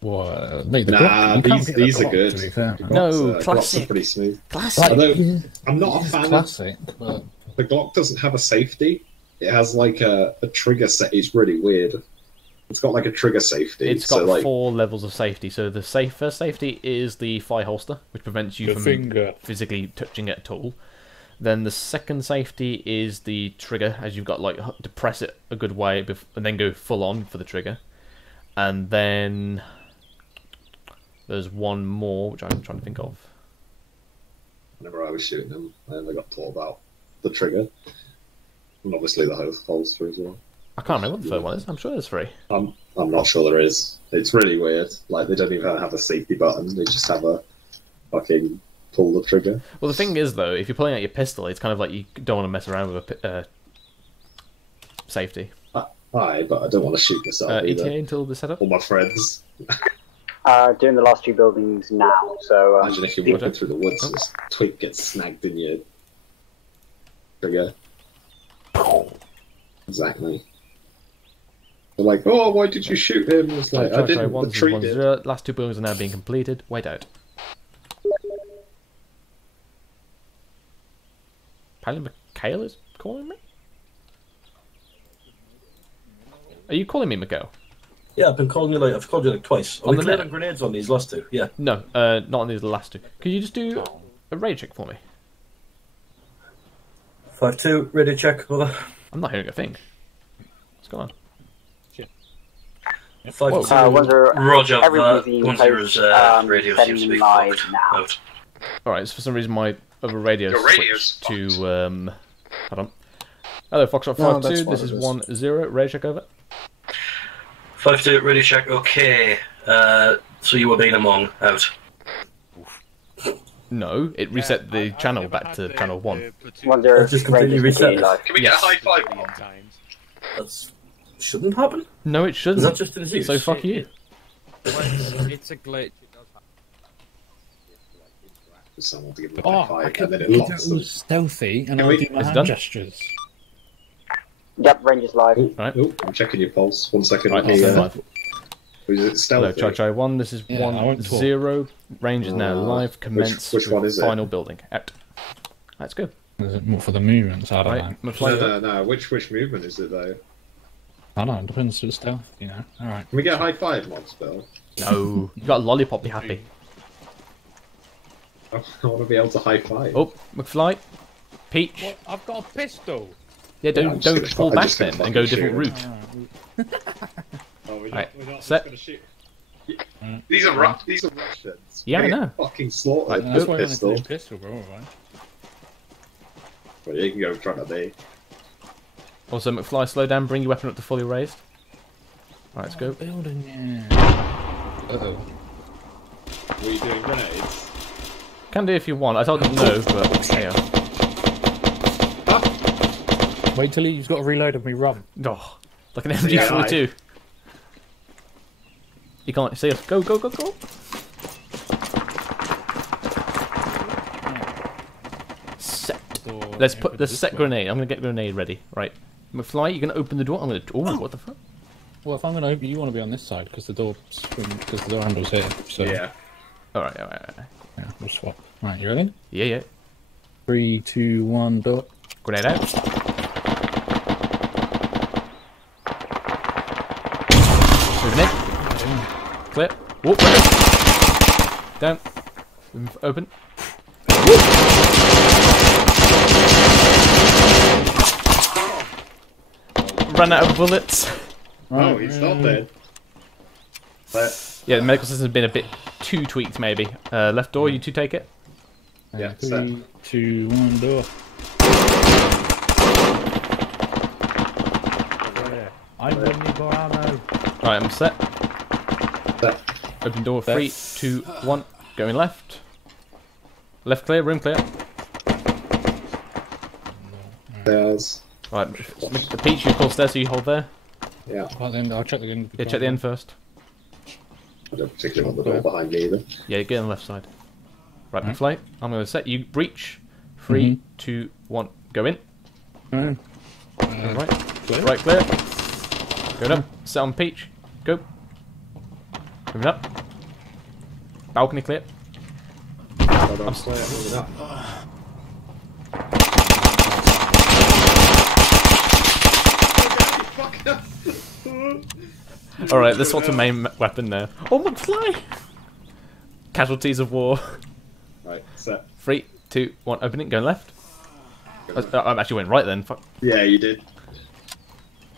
What? Mate, the Nah, Glock, you can't these beat the these are Glock, good. to be fair. The No, Glocks are classic. pretty smooth. Classic. Although, I'm not a It is fan classic, but of the Glock. Doesn't have a safety, it has like a trigger set. It's really weird. It's got like a trigger safety. It's got 4 levels of safety. So the first safety is the fire holster, which prevents you from physically touching it at all. Then the second safety is the trigger, as you've got like to press it a good way and then go full on for the trigger. And then there's one more, which I'm trying to think of. Whenever I was shooting them, I only got taught about the trigger. And obviously the holster as well. I can't remember what the third one is. I'm sure there's 3. I'm not sure there is. It's really weird. Like, they don't even have a safety button. They just have a fucking pull the trigger. Well, the thing is, though, if you're pulling out your pistol, it's kind of like you don't want to mess around with a safety. Aye, but I don't want to shoot myself either. ETA until the setup? All my friends. Doing the last 2 buildings now, so... Imagine if you're walking through the woods, this twig gets snagged in your trigger. Exactly. They're like, oh, why did you shoot him? It's like, I didn't, the tree did. Last 2 buildings are now being completed. Wait out. Pilot Mikhail is calling me? Are you calling me, Mikhail? Yeah, I've called you like twice. Are we clearing grenades on these last 2? Yeah. No, not on these last 2. Could you just do a raid check for me? 5-2, radio check, over. I'm not hearing a thing. What's going on? 5-2, Roger, everybody's 1-0's radio seems to be fucked out. Alright, so for some reason my other radio switched to, hold on. Hello, Foxtrot 5-2, this is 1-0, radio check over. 5-2, radio check, okay. So you were being among, out. No, it reset the channel back to channel 1. Just completely reset. Can we get a high five? That shouldn't happen. No, it shouldn't. Is that just a disease? So fuck you. It's a glitch. Someone to give them Oh, a high I five, could and then be it locks them. stealthy and Can I'll we- do my it's hand done? gestures. Yep, Rangers live. Right. Oh, I'm checking your pulse. 1 second. Right, Is live. it stealthy? Hello, Chai 1, this is Yeah, I won't talk. 1-0. Range is now live. Commence which one is it? final building. Out. Let's go. Is it more for the movements? I don't know. No. Which movement is it though? I don't know, it depends on stealth, you know. Alright. Can we get a high five, Mod Spell? No, you got a lollipop, be happy. I want to be able to high five. Oh, McFly, Peach. What? I've got a pistol! Yeah, I'm don't just gonna fall I'm back just gonna then and go a fucking different shoot. route. Oh, we're Right, not set. just gonna shoot. These are Russians. Yeah, I They know. get fucking slaughtered Right, with That's a why I wanted pistol. a pistol, bro, alright. Well, you can go in front of me. Also, McFly, slow down, bring your weapon up to fully raised. Right, let's go. Building, yeah. Uh-oh. Were you doing grenades? Can do if you want. I told them no, but yeah. Wait till he's got a reload of me rum. Oh, like an MG42. You can't see us. Go, go, go, go. Set. Let's put the set grenade. I'm gonna get grenade ready. Right. McFly, you're gonna open the door. I'm gonna. Oh, what the fuck? Well, if I'm going to open, you want to be on this side because the door handle's here. So Yeah. All right, all right, all right. yeah, we'll swap. Right, you ready? Yeah, yeah. 3, 2, 1, door. Grenade out. Moving in. Clear. Whoop. Down. Open. Run out of bullets. Oh, he's not dead. Yeah, the medical system's been a bit too tweaked, maybe. Left door, you two take it. Yeah, 3, 2, 1, door. I'm running for ammo. Right, I'm set. Open door, 3, 2, 1. Going left. Left clear, room clear. There's. Right, the Peach, you call stairs, so you hold there. Yeah. Well, then I'll check the end. Yeah, check the end first. I don't particularly want the door behind me either. Yeah, get on the left side. Right, McFly, I'm going to set you breach. 3, 2, 1, go in. Right. Right, clear. Going up. Set on Peach. Go. Moving up. Balcony clear. I'm moving up. Alright, let's swap to main weapon now. Oh, McFly! Casualties of war. Right, set. 3, 2, 1, opening, going left. I actually went right then. Fuck. Yeah, you did.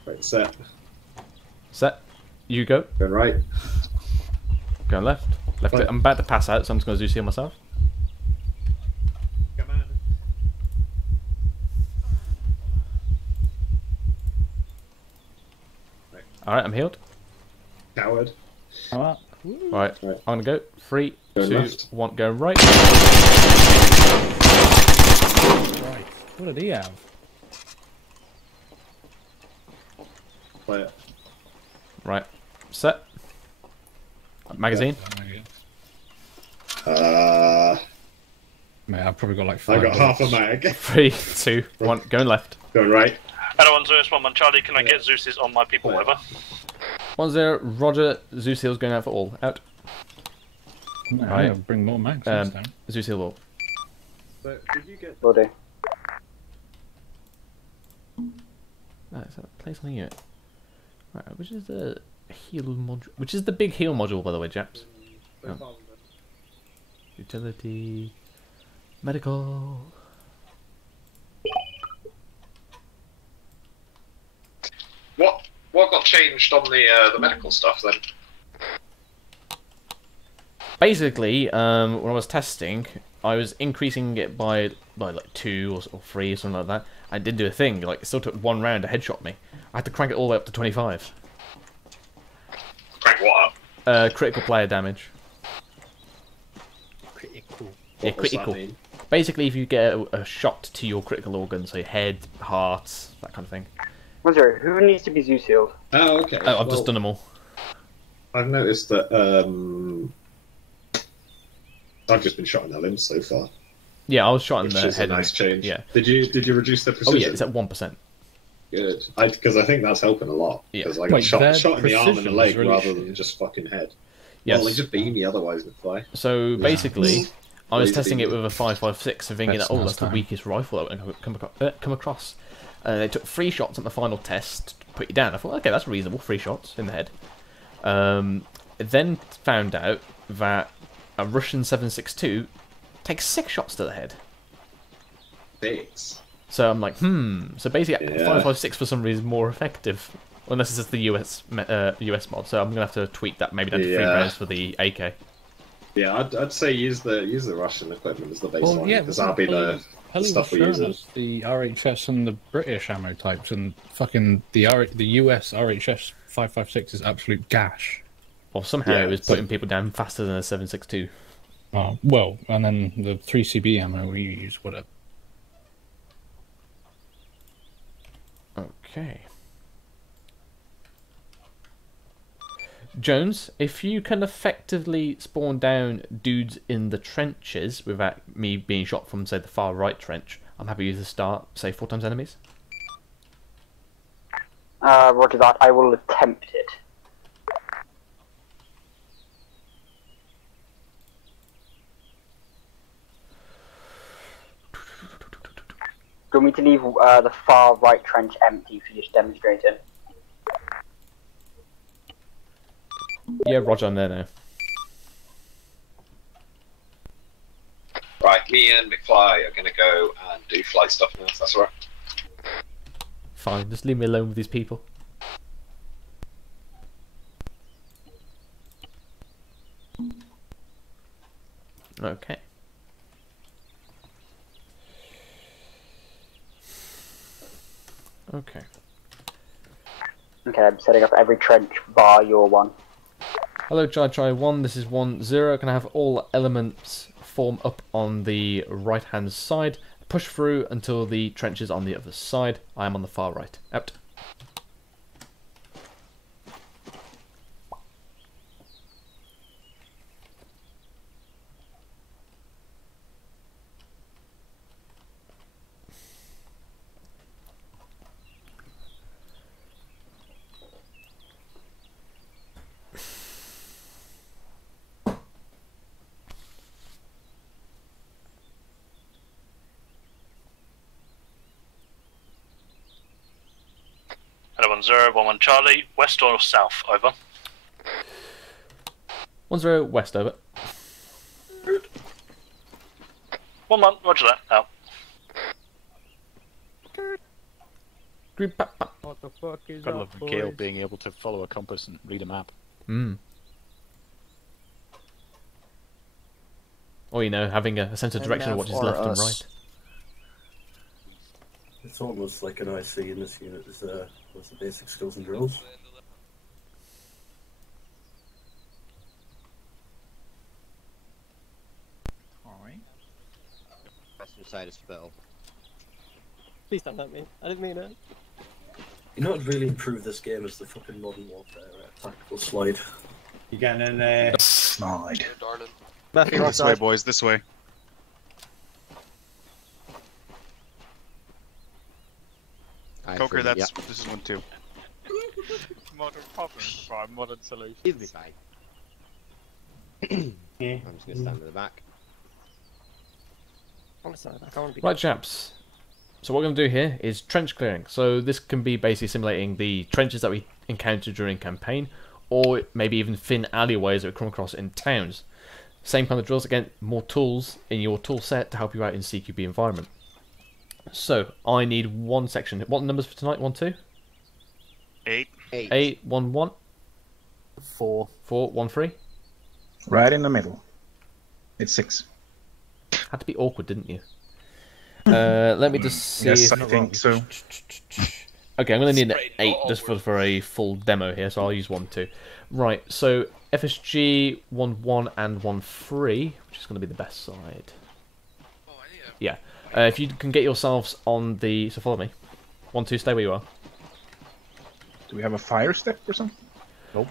Right, set. Set. You go. Going right. Going left. Left click. I'm about to pass out, so I'm just going to Zeus myself. Come on. Alright, I'm healed. Coward. Alright, I'm going to go. 3, 2, 1, go right. Right. What did he have? Play it. Right. Set. Magazine. Mate, I've probably got like 5. I got half a mag. 3, 2, 1, going left. Going right. Hello, Zeus, 1 Charlie. Can I get Zeus's on my people, whatever? 1-0, Roger. Zeus heals going out for all. Out. No, Right. I'll bring more mags next time. Zeus heal all. So, did you get... Will do. No, it's a place on the unit. Right, which is the heal module? Which is the big heal module, by the way, chaps? Oh. Utility, medical. What got changed on the medical stuff then? Basically, when I was testing, I was increasing it by like 2 or 3 or something like that. I didn't do a thing. Like, it still took 1 round to headshot me. I had to crank it all the way up to 25. Crank what up? Critical player damage. Critical. Yeah, critical. Basically, if you get a shot to your critical organ, so your head, heart, that kind of thing. Who needs to be Zeus healed? Oh, okay. Oh, I've just done them all. I've noticed that I've just been shot in the limbs so far. Yeah, I was shot in the the head. A nice change. Yeah. Did you reduce the precision? Oh yeah, it's at 1%. Good. Because I think that's helping a lot. Yeah. Because I got shot in the arm and the leg rather than just fucking head. Yes. Well, they just beat me otherwise, McFly. So basically, I was Please testing beat it me. with a 5.56 and thinking that, that's the weakest rifle I would come across. They took 3 shots at the final test to put you down. I thought, okay, that's reasonable, 3 shots in the head. Then found out that a Russian 7.62 takes 6 shots to the head. 6? So I'm like, So basically, 5.56 for some reason more effective. Unless it's just the US mod, so I'm gonna have to tweak that maybe down to 3 rounds for the AK. Yeah, I'd say use the Russian equipment as the baseline, Well, yeah, because that'll be the stuff we use. The RHS and the British ammo types, and fucking the US RHS 5.56 is absolute gash. Well, somehow it was putting people down faster than a 7.62. Oh, well, and then the 3CB ammo we use, whatever. Okay. Jones, if you can effectively spawn down dudes in the trenches without me being shot from, say, the far right trench, I'm happy to start, say, 4 times enemies. Roger that. I will attempt it. Do you want me to leave the far right trench empty for you to demonstrate it? Yeah, Roger, I'm there now. Right, me and McFly are going to go and do flight stuff now, if that's alright. Fine, just leave me alone with these people. Okay. Okay. Okay, I'm setting up every trench bar your one. Hello, Chai 1, this is 1-0. Can I have all elements form up on the right hand side? Push through until the trench is on the other side. I am on the far right. Out. 1011 Charlie, west or south, over. 10 west, over. 1-1, roger that, out. What the fuck is Gotta up, love Gale boys? being able to follow a compass and read a map. Or, you know, having a sense of direction of what is left and right. It's almost like an IC in this unit. Is what's the basic skills and drills? Alright. Western side is spell. Please don't hurt me. I didn't mean it. You know what would really improve this game is the fucking Modern Warfare tactical slide. You getting in slide. Matthew, This way, boys, this way. Coker, this is one too. Modern problems by modern solutions. He'll be fine. I'm just gonna stand in the back. Right, chaps. So what we're going to do here is trench clearing. So this can be basically simulating the trenches that we encounter during campaign, or maybe even thin alleyways that we come across in towns. Same kind of drills, again, more tools in your tool set to help you out in CQB environment. So I need one section. What numbers for tonight? 1, 2? 8. 8, 1, 1. 4. 4, 1, 3. Right in the middle. It's 6. Had to be awkward, didn't you? Let me just see. Yes, if I think so. Okay, I'm going to need an 8 just for a full demo here, so I'll use 1, 2. Right, so FSG 1, 1 and 1, 3, which is going to be the best side. Yeah. If you can get yourselves on the... So follow me. 1, 2, stay where you are. Do we have a fire step or something? Nope.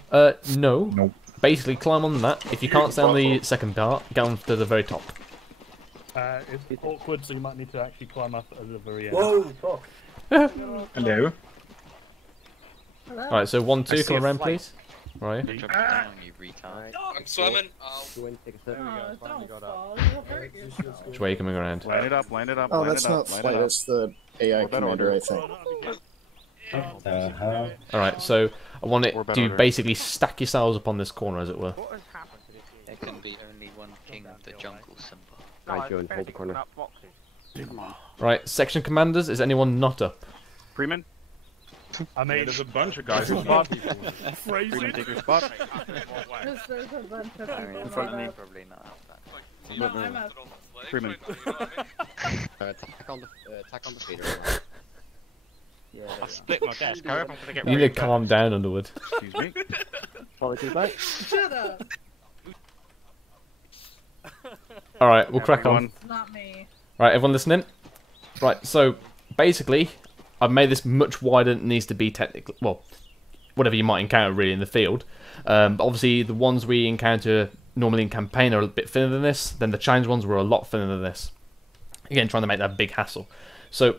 No. Nope. Basically, climb on that. If you can't stay on the second part, get on to the very top. It's awkward, so you might need to actually climb up at the very end. Whoa, fuck. Hello. Alright, so 1, 2, come around, please. Right. I'm swimming. Go in, take a sip. Which way are you coming around? Line it up, line it up, Oh, line that's it up, not line flight, it up. that's the AI commander, I think. Alright, so I want it Or to better. basically stack yourselves up on this corner, as it were. There can be only one king of the jungle, Simba. Right, Joe, hold the corner. Right, section commanders, is anyone not up? Freeman? I mean, There's a bunch of guys who spot people. Freeman, take your spot. There's a bunch of people In front of me, up. probably not. No, I'm up. Freeman. Attack on the feeder. I split my desk. I hope I'm gonna get You need to calm down, Underwood. Excuse me. Apologies, mate. Shut up. Alright, we'll crack on. It's not me. Right, everyone listening? Right, so basically, I've made this much wider than it needs to be technically. Well, whatever you might encounter really in the field. But obviously, the ones we encounter normally in campaign are a bit thinner than this. Then the challenge ones were a lot thinner than this. Again, trying to make that a big hassle. So,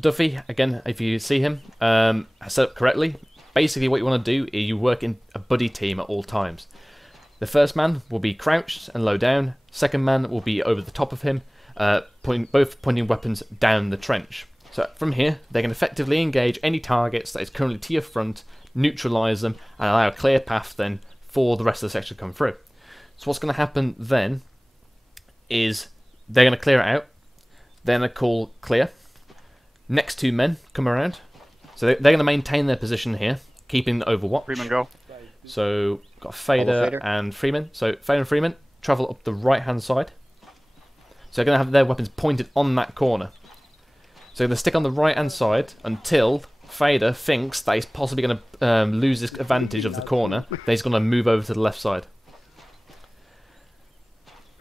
Duffy, again, if you see him, set up correctly. Basically, what you want to do is you work in a buddy team at all times. The first man will be crouched and low down. Second man will be over the top of him, both pointing weapons down the trench. So from here, they can effectively engage any targets that is currently to your front, neutralise them, and allow a clear path then for the rest of the section to come through. So what's going to happen then is they're going to clear it out. They're going to call clear. Next two men come around. So they're going to maintain their position here, keeping Overwatch. Freeman, go. So got Fader and Freeman. So Fader and Freeman travel up the right-hand side. So they're going to have their weapons pointed on that corner. So they're going to stick on the right-hand side until Fader thinks that he's possibly going to lose this advantage of the corner. Then he's going to move over to the left side.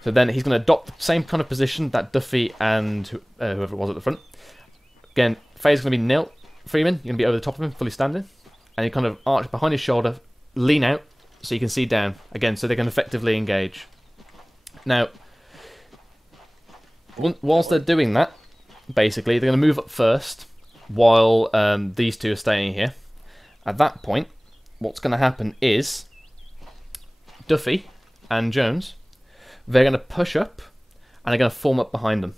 So then he's going to adopt the same kind of position that Duffy and whoever it was at the front. Again, Fader's going to be nil. Freeman, you're going to be over the top of him, fully standing. And you kind of arch behind his shoulder, lean out so you can see down. Again, so they can effectively engage. Now, whilst they're doing that, basically, they're going to move up first while these two are staying here. At that point, what's going to happen is Duffy and Jones, they're going to push up and they're going to form up behind them.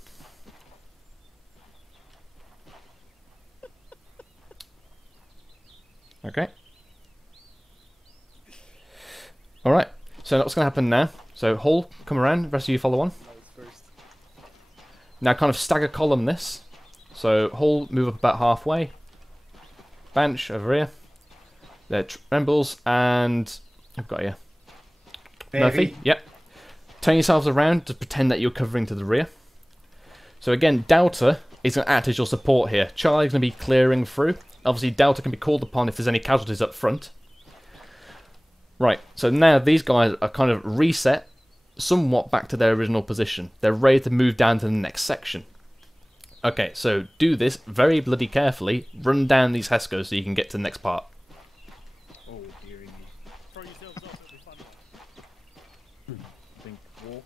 Okay. Alright, so what's going to happen now? So Hull, come around, the rest of you follow on. Now kind of stagger column this. So Hull, move up about halfway. Bench over here. There, Trembles, and I've got you. Murphy, yep. Turn yourselves around to pretend that you're covering to the rear. So again, Delta is going to act as your support here. Charlie's going to be clearing through. Obviously, Delta can be called upon if there's any casualties up front. Right, so now these guys are kind of reset somewhat back to their original position. They're ready to move down to the next section. Okay, so do this very bloody carefully. Run down these Heskos so you can get to the next part. Oh, dearie me. Throw yourselves up, it'll be fun. Think war.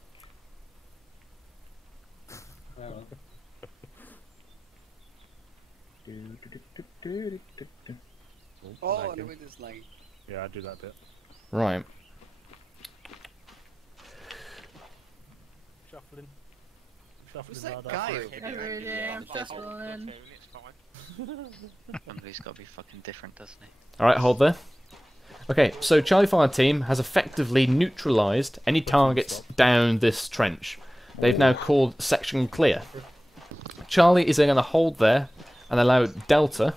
Oh, and with this line. Yeah, I do that bit. Right. Shuffling. Who's that guy? I'm shuffling. Somebody's got to be fucking different, doesn't he? Alright, hold there. Okay, so Charlie Fire Team has effectively neutralised any targets down this trench. They've now called section clear. Charlie is then going to hold there and allow Delta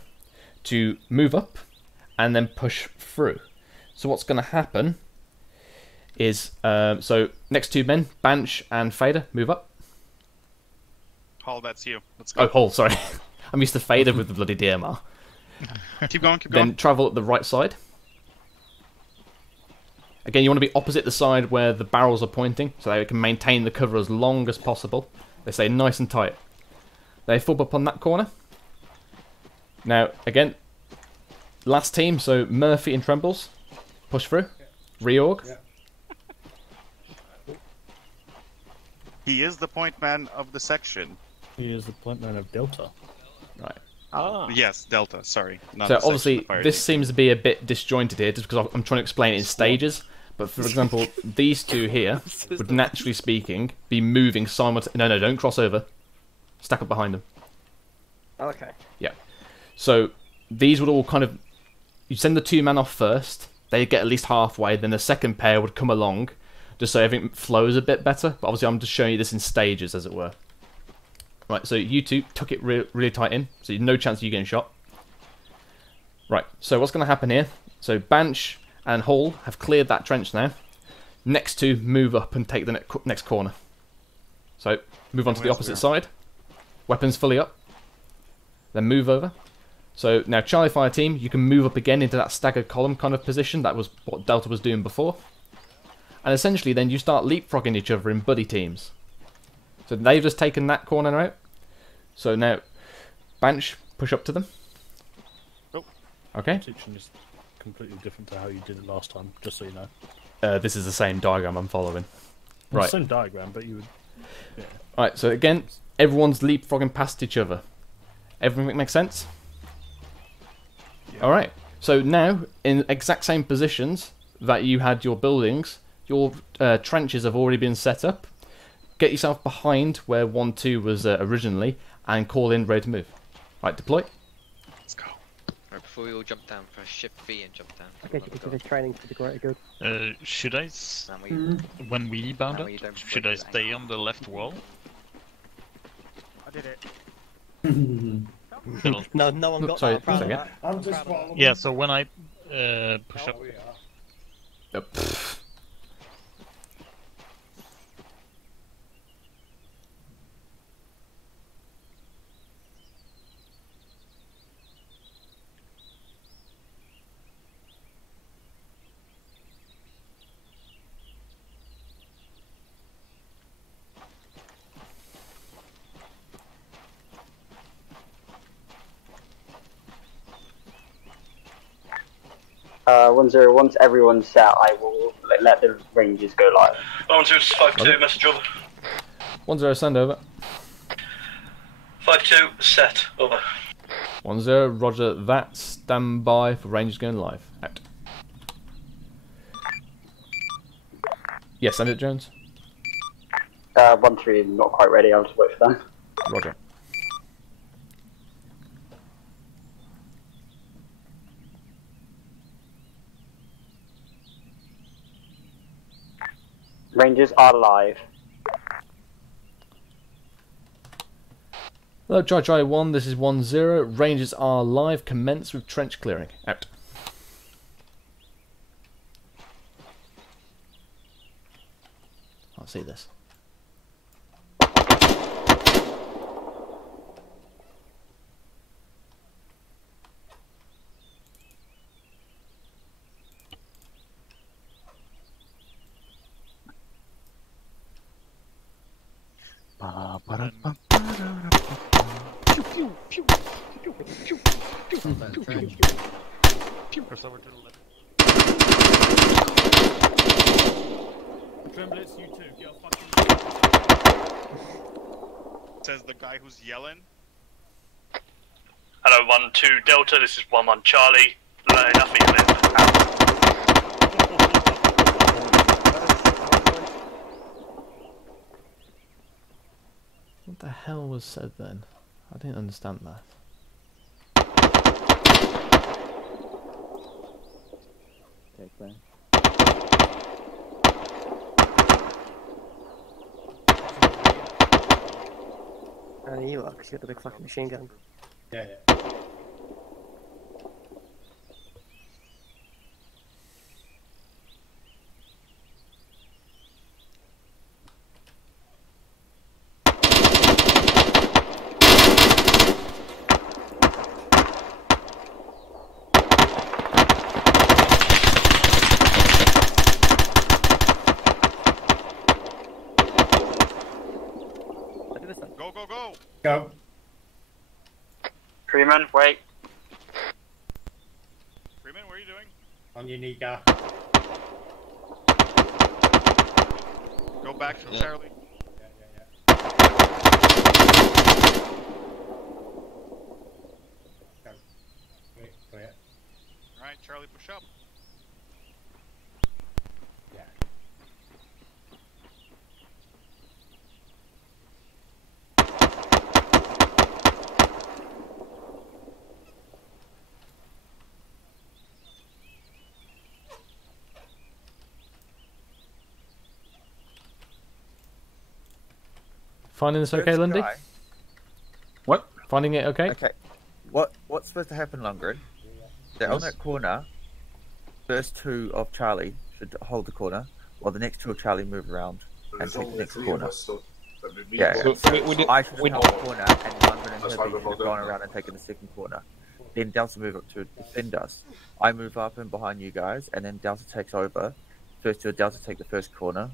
to move up and then push through. So what's going to happen is, so next two men, Banch and Fader, move up. Hull, that's you. Let's go. Oh, Hull, sorry. I'm used to Fader with the bloody DMR. Keep going, keep going. Then travel up the right side. Again, you want to be opposite the side where the barrels are pointing, so they can maintain the cover as long as possible. They stay nice and tight. They fob up on that corner. Now, again, last team, so Murphy and Trembles, push through. Reorg. Yeah. He is the point man of the section. He is the point man of Delta. Right. Ah. Yes, Delta, sorry. Not So the section, obviously, the fire this team. seems to be a bit disjointed here, just because I'm trying to explain it in stages. But for example, these two here would, naturally speaking, be moving simultaneously. No, don't cross over. Stack up behind them. Okay. Yeah. So these would all kind of... You send the two men off first. They get at least halfway. Then the second pair would come along, just so everything flows a bit better. But obviously, I'm just showing you this in stages, as it were. Right, so you two tuck it really tight in, so you no chance of you getting shot. Right, so what's going to happen here? So Banch and Hall have cleared that trench now. Next two move up and take the next corner. So move on to the opposite side. Weapons fully up. Then move over. So now Charlie Fire Team, you can move up again into that staggered column kind of position. That was what Delta was doing before. And essentially then you start leapfrogging each other in buddy teams. So they've just taken that corner out. So now, Banch, push up to them. Oh. Okay. Teaching is completely different to how you did it last time, just so you know. This is the same diagram I'm following. Well, Right. same diagram, but you would... Yeah. Right, so again, everyone's leapfrogging past each other. Everything makes sense? Yeah. Alright, so now, in exact same positions that you had your buildings, your trenches have already been set up. Get yourself behind where 1-2 was originally, and call in ready to move. Right, deploy. Let's go. Right, before we all jump down, press Shift V and jump down. I guess you could do this training for the greater good. Should I, when we bound up, should I stay on the left wall? I did it. No one got Sorry, that. I'm proud of again. that. I'm just following. Yeah, so when I push up... Once everyone's set, I will let the Rangers go live. 1-2-5-2, message over. 1-0, send over. 5-2, set, over. 1-0, roger that. Stand by for Rangers going live. Out. Yes, send it, Jones. 1-3 not quite ready, I'll just wait for them. Roger. Rangers are live. Hello, Charlie 1, this is 1-0. Rangers are live. Commence with trench clearing. Out. I'll see this. Press over to the left. Tremble, it's you too. Get a fucking... Says the guy who's yelling. Hello, 1-2 Delta. This is 1-1 Charlie. Enough of yelling. What the hell was said then? I didn't understand that. Okay, clear. You are, because you got the big fucking machine gun. Yeah. Go. Freeman, wait. Freeman, what are you doing? On your knee, guy. Go back to Charlie. Go. Clear. Alright, Charlie, push up. Yeah. Finding this okay, Lundy? What? Finding it okay? Okay. What's supposed to happen, Lundgren? That on that corner, first two of Charlie should hold the corner, while the next two of Charlie move around and take the next corner. Yeah, So I should hold the corner, and Lundgren and Herbie should have gone around and taken the second corner. Then Delta move up to defend us. I move up and behind you guys, and then Delta takes over. First two of Delta take the first corner,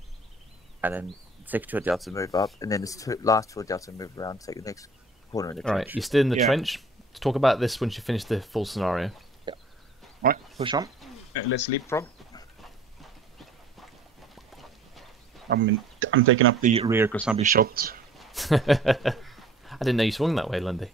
and then second two of Delta move up, and then the last two of Delta move around and take the next corner in the trench. Alright, you're still in the trench. Let's talk about this once you finish the full scenario. Yeah. Alright, push on. Let's leapfrog. I'm taking up the rear because I'll be shot. I didn't know you swung that way, Lundy.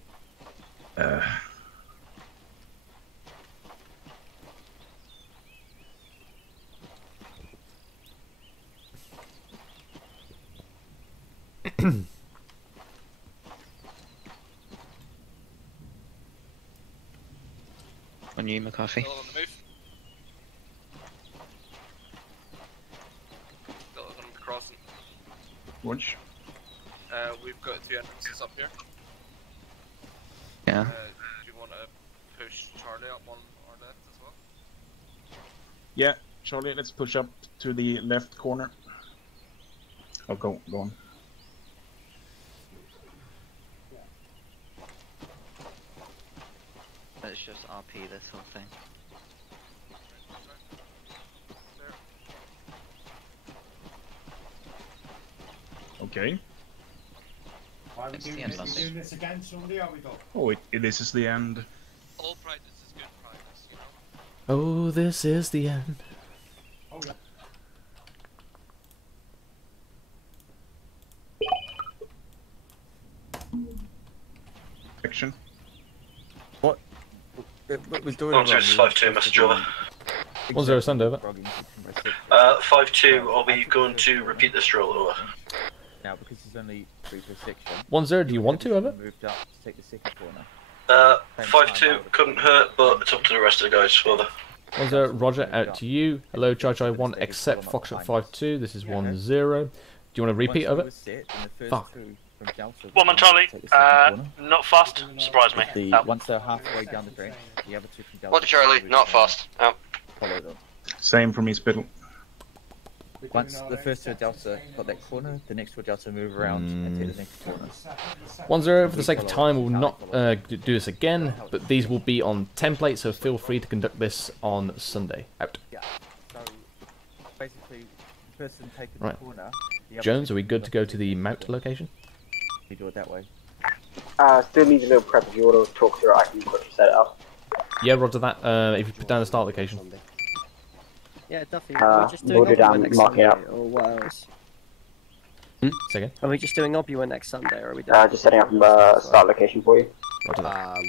On you, McCarthy. Still on the move. Still on the crossing. Watch. We've got two entrances up here. Yeah. Do you want to push Charlie up on our left as well? Yeah, Charlie, let's push up to the left corner. Oh, go on. Let's just RP this whole thing. Okay. Why are we doing this again, somebody? Are we done? Oh, this is the end. All practice is good practice, you know? Oh, this is the end. Oh, yeah. Action. What was doing? Launchers 5-2, message over. 1-0, send over. 5-2, are we going to repeat this drill over? Now, because there's only 3 per section. 1-0, do you want to, over? Moved up to take the second corner. 5-2, couldn't hurt, but it's up to the rest of the guys further. Roger, out to you. Hello, Charge 1, accept Foxtrot 5-2. This is 1-0. Do you want to repeat of it? Fuck. Woman Charlie, not fast. Surprise me. Once they're halfway down the drain, the other two from Delta. Roger Charlie, not fast. Out. Follow them. Same for me, Spittle. Once the first two Delta got that corner, the next two Delta move around and take the next corner. 1-0, for the sake of time, we'll not do this again, but these will be on template, so feel free to conduct this on Sunday. Out. Yeah. So basically, the person taking Right. the corner. Jones, are we good to go to the mount location? You do it that way. Still needs a little prep. If you want to talk through it, I can quickly set it up. Yeah, Roger that. If you put down the start location. Yeah, Duffy, are we just doing OBUA next Sunday, or what else? Second. Are we just doing OBUA next Sunday, or are we doing... Just setting up a start location for you.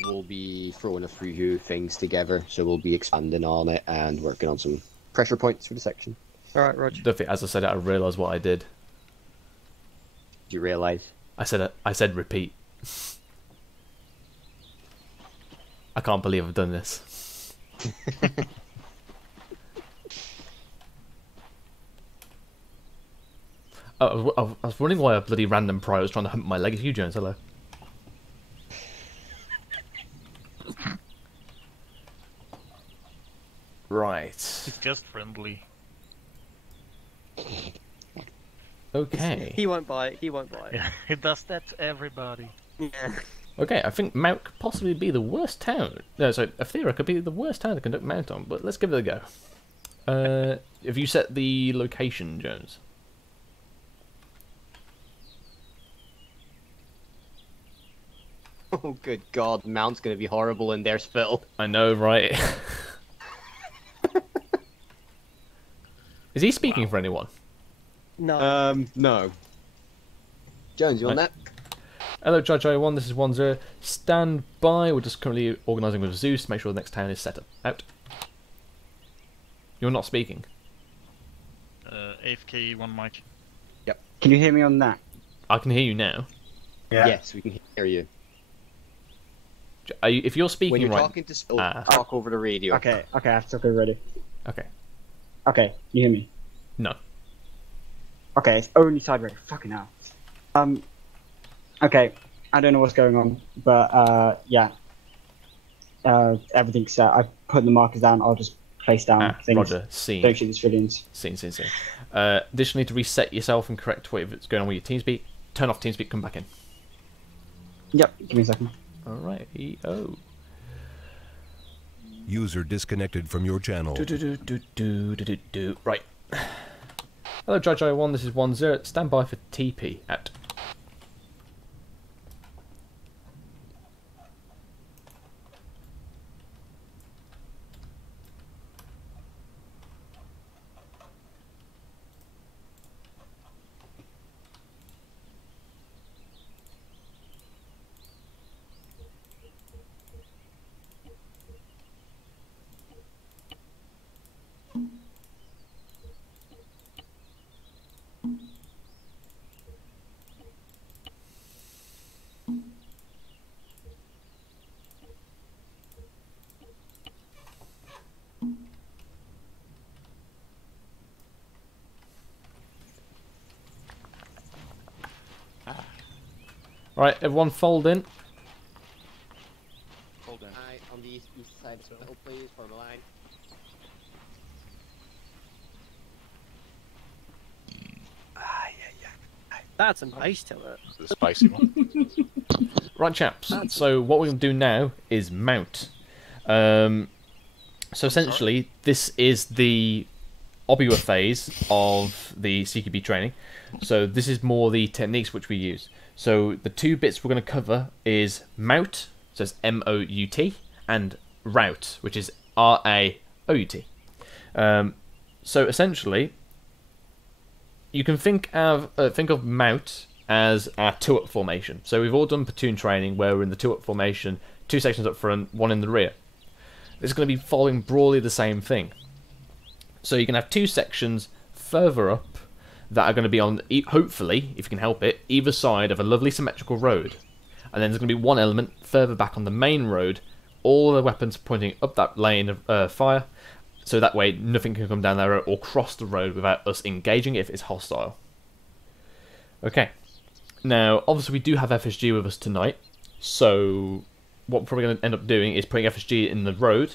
We'll be throwing a few things together, so we'll be expanding on it and working on some pressure points for the section. Alright, Roger. Duffy, as I said it, I realised what I did. Do you realise? I said repeat. I can't believe I've done this. Oh, I was wondering why a bloody random prior was trying to hump my leg. It's you, Jones. Hello. Right. It's just friendly. Okay. He won't bite. He won't bite. Yeah, it does that to everybody. Yeah. Okay, I think Mount could possibly be the worst town. No, sorry, Athera could be the worst town to conduct Mount on, but let's give it a go. Have you set the location, Jones? Oh, good God, Mount's gonna be horrible in there, Spittle. I know, right? Is he speaking for anyone? No. No. Jones, you on that? Hello, Charge 1, this is 1-0. Stand by, we're just currently organising with Zeus to make sure the next town is set up. Out. You're not speaking. AFK, one mic. Yep. Can you hear me on that? I can hear you now. Yeah. Yes, we can hear you. If you're speaking when you're right... talking to Spittle, talk over the radio. Okay, I have to talk over radio. Okay. Okay, can you hear me? No. Okay, it's only side radio. Fucking hell. Okay, I don't know what's going on, but yeah. Everything's set. I've put the markers down. I'll just place down things. Roger, scene. Don't shoot the civilians. Scene. Additionally, to reset yourself and correct whatever's going on with your TeamSpeak, turn off TeamSpeak, come back in. Yep, give me a second. Alright, EO. User disconnected from your channel. Right. Hello, Judge 1, this is 1-0. Stand by for TP. Out. Right, everyone fold in. Hold on. On the east side of Spittle, please, form a line. That's a nice to it. The spicy one. Right, chaps. So what we're going to do now is mount. So essentially, this is the OBUA phase of the CQB training. So this is more the techniques which we use. So the two bits we're going to cover is mount, so it's M-O-U-T, and route, which is R-A-O-U-T. So essentially, you can think of mount as our two-up formation. So we've all done platoon training where we're in the two-up formation, two sections up front, one in the rear. This is going to be following broadly the same thing. So you can have two sections further up that are going to be on, hopefully, if you can help it, either side of a lovely symmetrical road. And then there's going to be one element further back on the main road, all the weapons pointing up that lane of fire, So that way nothing can come down that road or cross the road without us engaging if it's hostile. Okay. Now, obviously we do have FSG with us tonight, so what we're probably going to end up doing is putting FSG in the road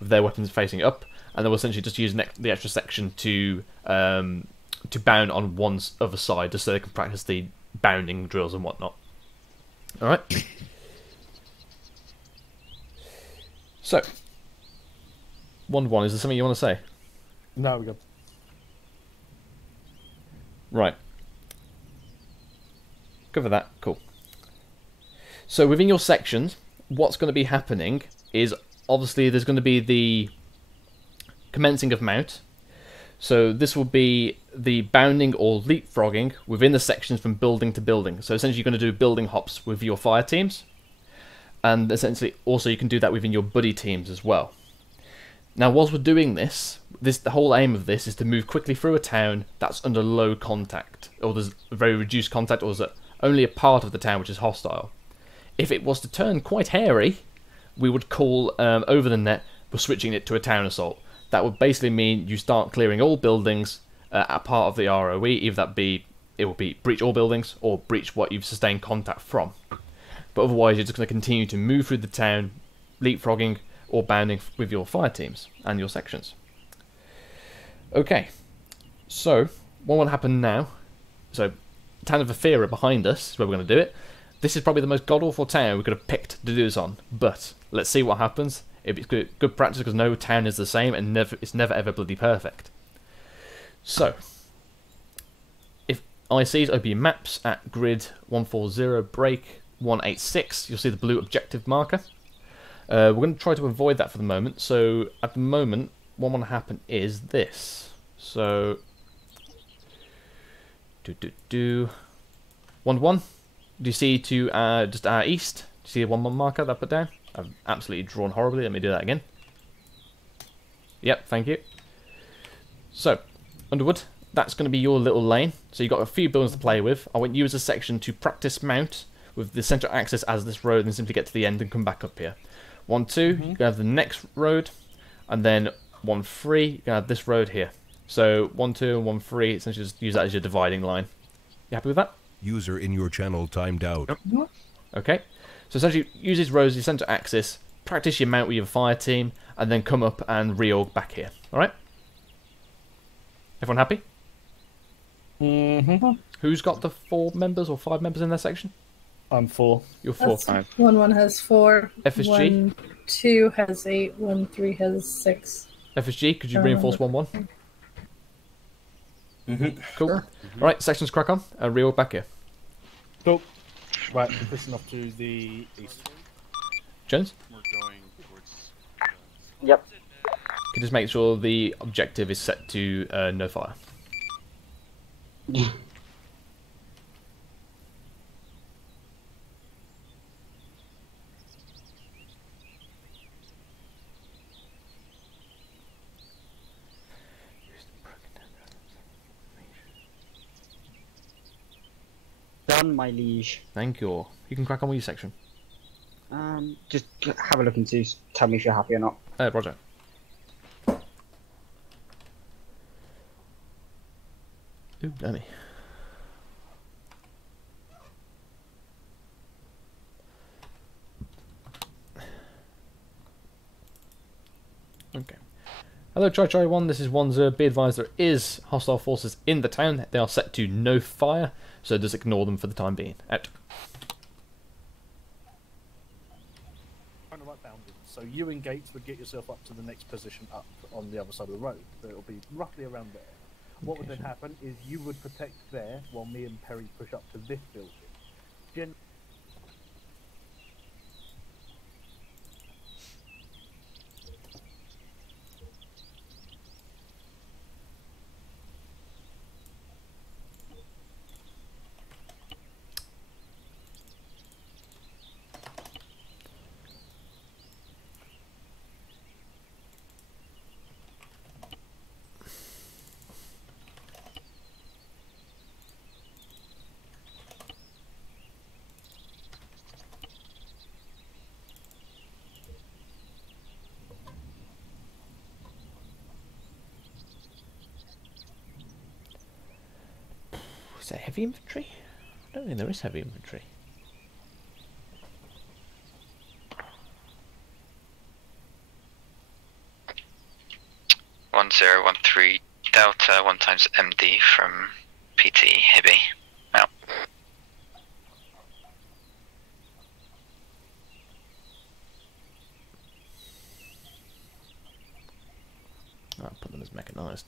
with their weapons facing up, and then we'll essentially just use the extra section to bound on one's other side, just so they can practice the bounding drills and whatnot. Alright. So, 1-1, is there something you want to say? No, we go. Right. Cover that. Cool. So within your sections, what's going to be happening is obviously there's going to be the commencing of mount. So this will be the bounding or leapfrogging within the sections from building to building. So essentially you're going to do building hops with your fire teams. And essentially also you can do that within your buddy teams as well. Now whilst we're doing this, the whole aim of this is to move quickly through a town that's under low contact, or there's very reduced contact, or there's only a part of the town which is hostile. If it was to turn quite hairy, we would call over the net, we're switching it to a town assault. That would basically mean you start clearing all buildings at part of the ROE, either that be, it will be breach all buildings or breach what you've sustained contact from. But otherwise you're just going to continue to move through the town, leapfrogging or bounding with your fire teams and your sections. Okay, so what will happen now? So, Town of Athera behind us is where we're going to do it. This is probably the most god-awful town we could have picked to do this on, but let's see what happens. It's good practice because no town is the same and it's never ever bloody perfect. So, if ICs open your maps at grid 140 break 186, you'll see the blue objective marker. We're going to try to avoid that for the moment, so at the moment what will happen is this. So, 1-1. Do you see to just our east? Do you see a 1-1 marker that I put down? I've absolutely drawn horribly. Let me do that again. Yep, thank you. So, Underwood, that's going to be your little lane. So you've got a few buildings to play with. I want you as a section to practice mount with the central axis as this road and simply get to the end and come back up here. 1-2, you're going to have the next road, and then 1-3, you're going to have this road here. So 1-2 and 1-3, essentially just use that as your dividing line. You happy with that? User in your channel timed out. Yep. Okay. So essentially use these roads as your centre axis, practice your mount with your fire team, and then come up and reorg back here. Alright? Everyone happy? Mm-hmm. Who's got the 4 members or 5 members in their section? I'm 4. You're 4. 1-1 has 4. FSG? 1-2 has 8. 1-3 has 6. FSG, could you reinforce 1-1? Cool. Sure. Alright, sections crack on, and reorg back here. Cool. Right, we're pushing off to the east. Jones? We're going towards... Yep. Can you just make sure the objective is set to no fire? Done, my liege. Thank you. You can crack on with your section. Just have a look and tell me if you're happy or not. Roger. Ooh, dummy. Okay. Hello, Chai 1. This is 1-0. Be advised there is hostile forces in the town. They are set to no fire, so just ignore them for the time being. Out. So you and Gates would get yourself up to the next position up on the other side of the road. So it'll be roughly around there. What would then happen is you would protect there while me and Perry push up to this building. there heavy infantry? I don't think there is heavy infantry. (1013) Delta 1 times MD from PT Hibby. Out. I'll put them as mechanised.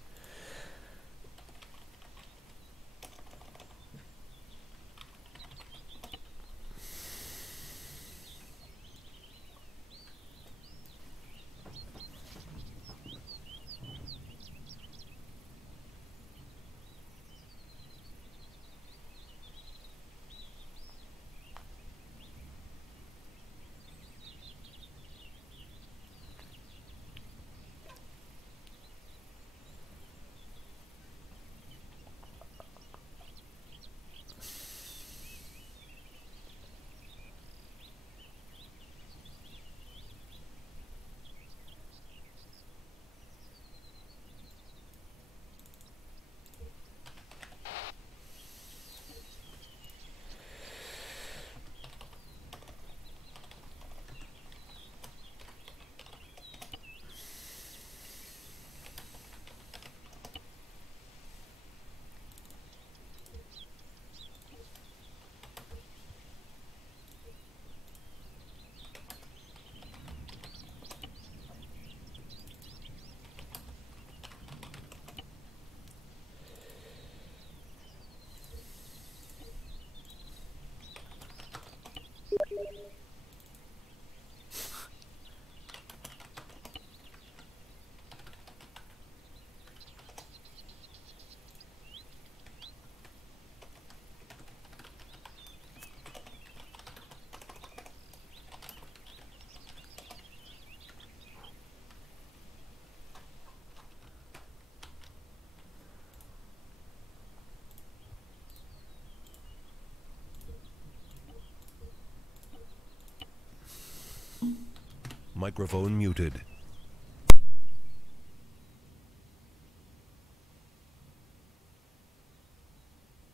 Microphone muted.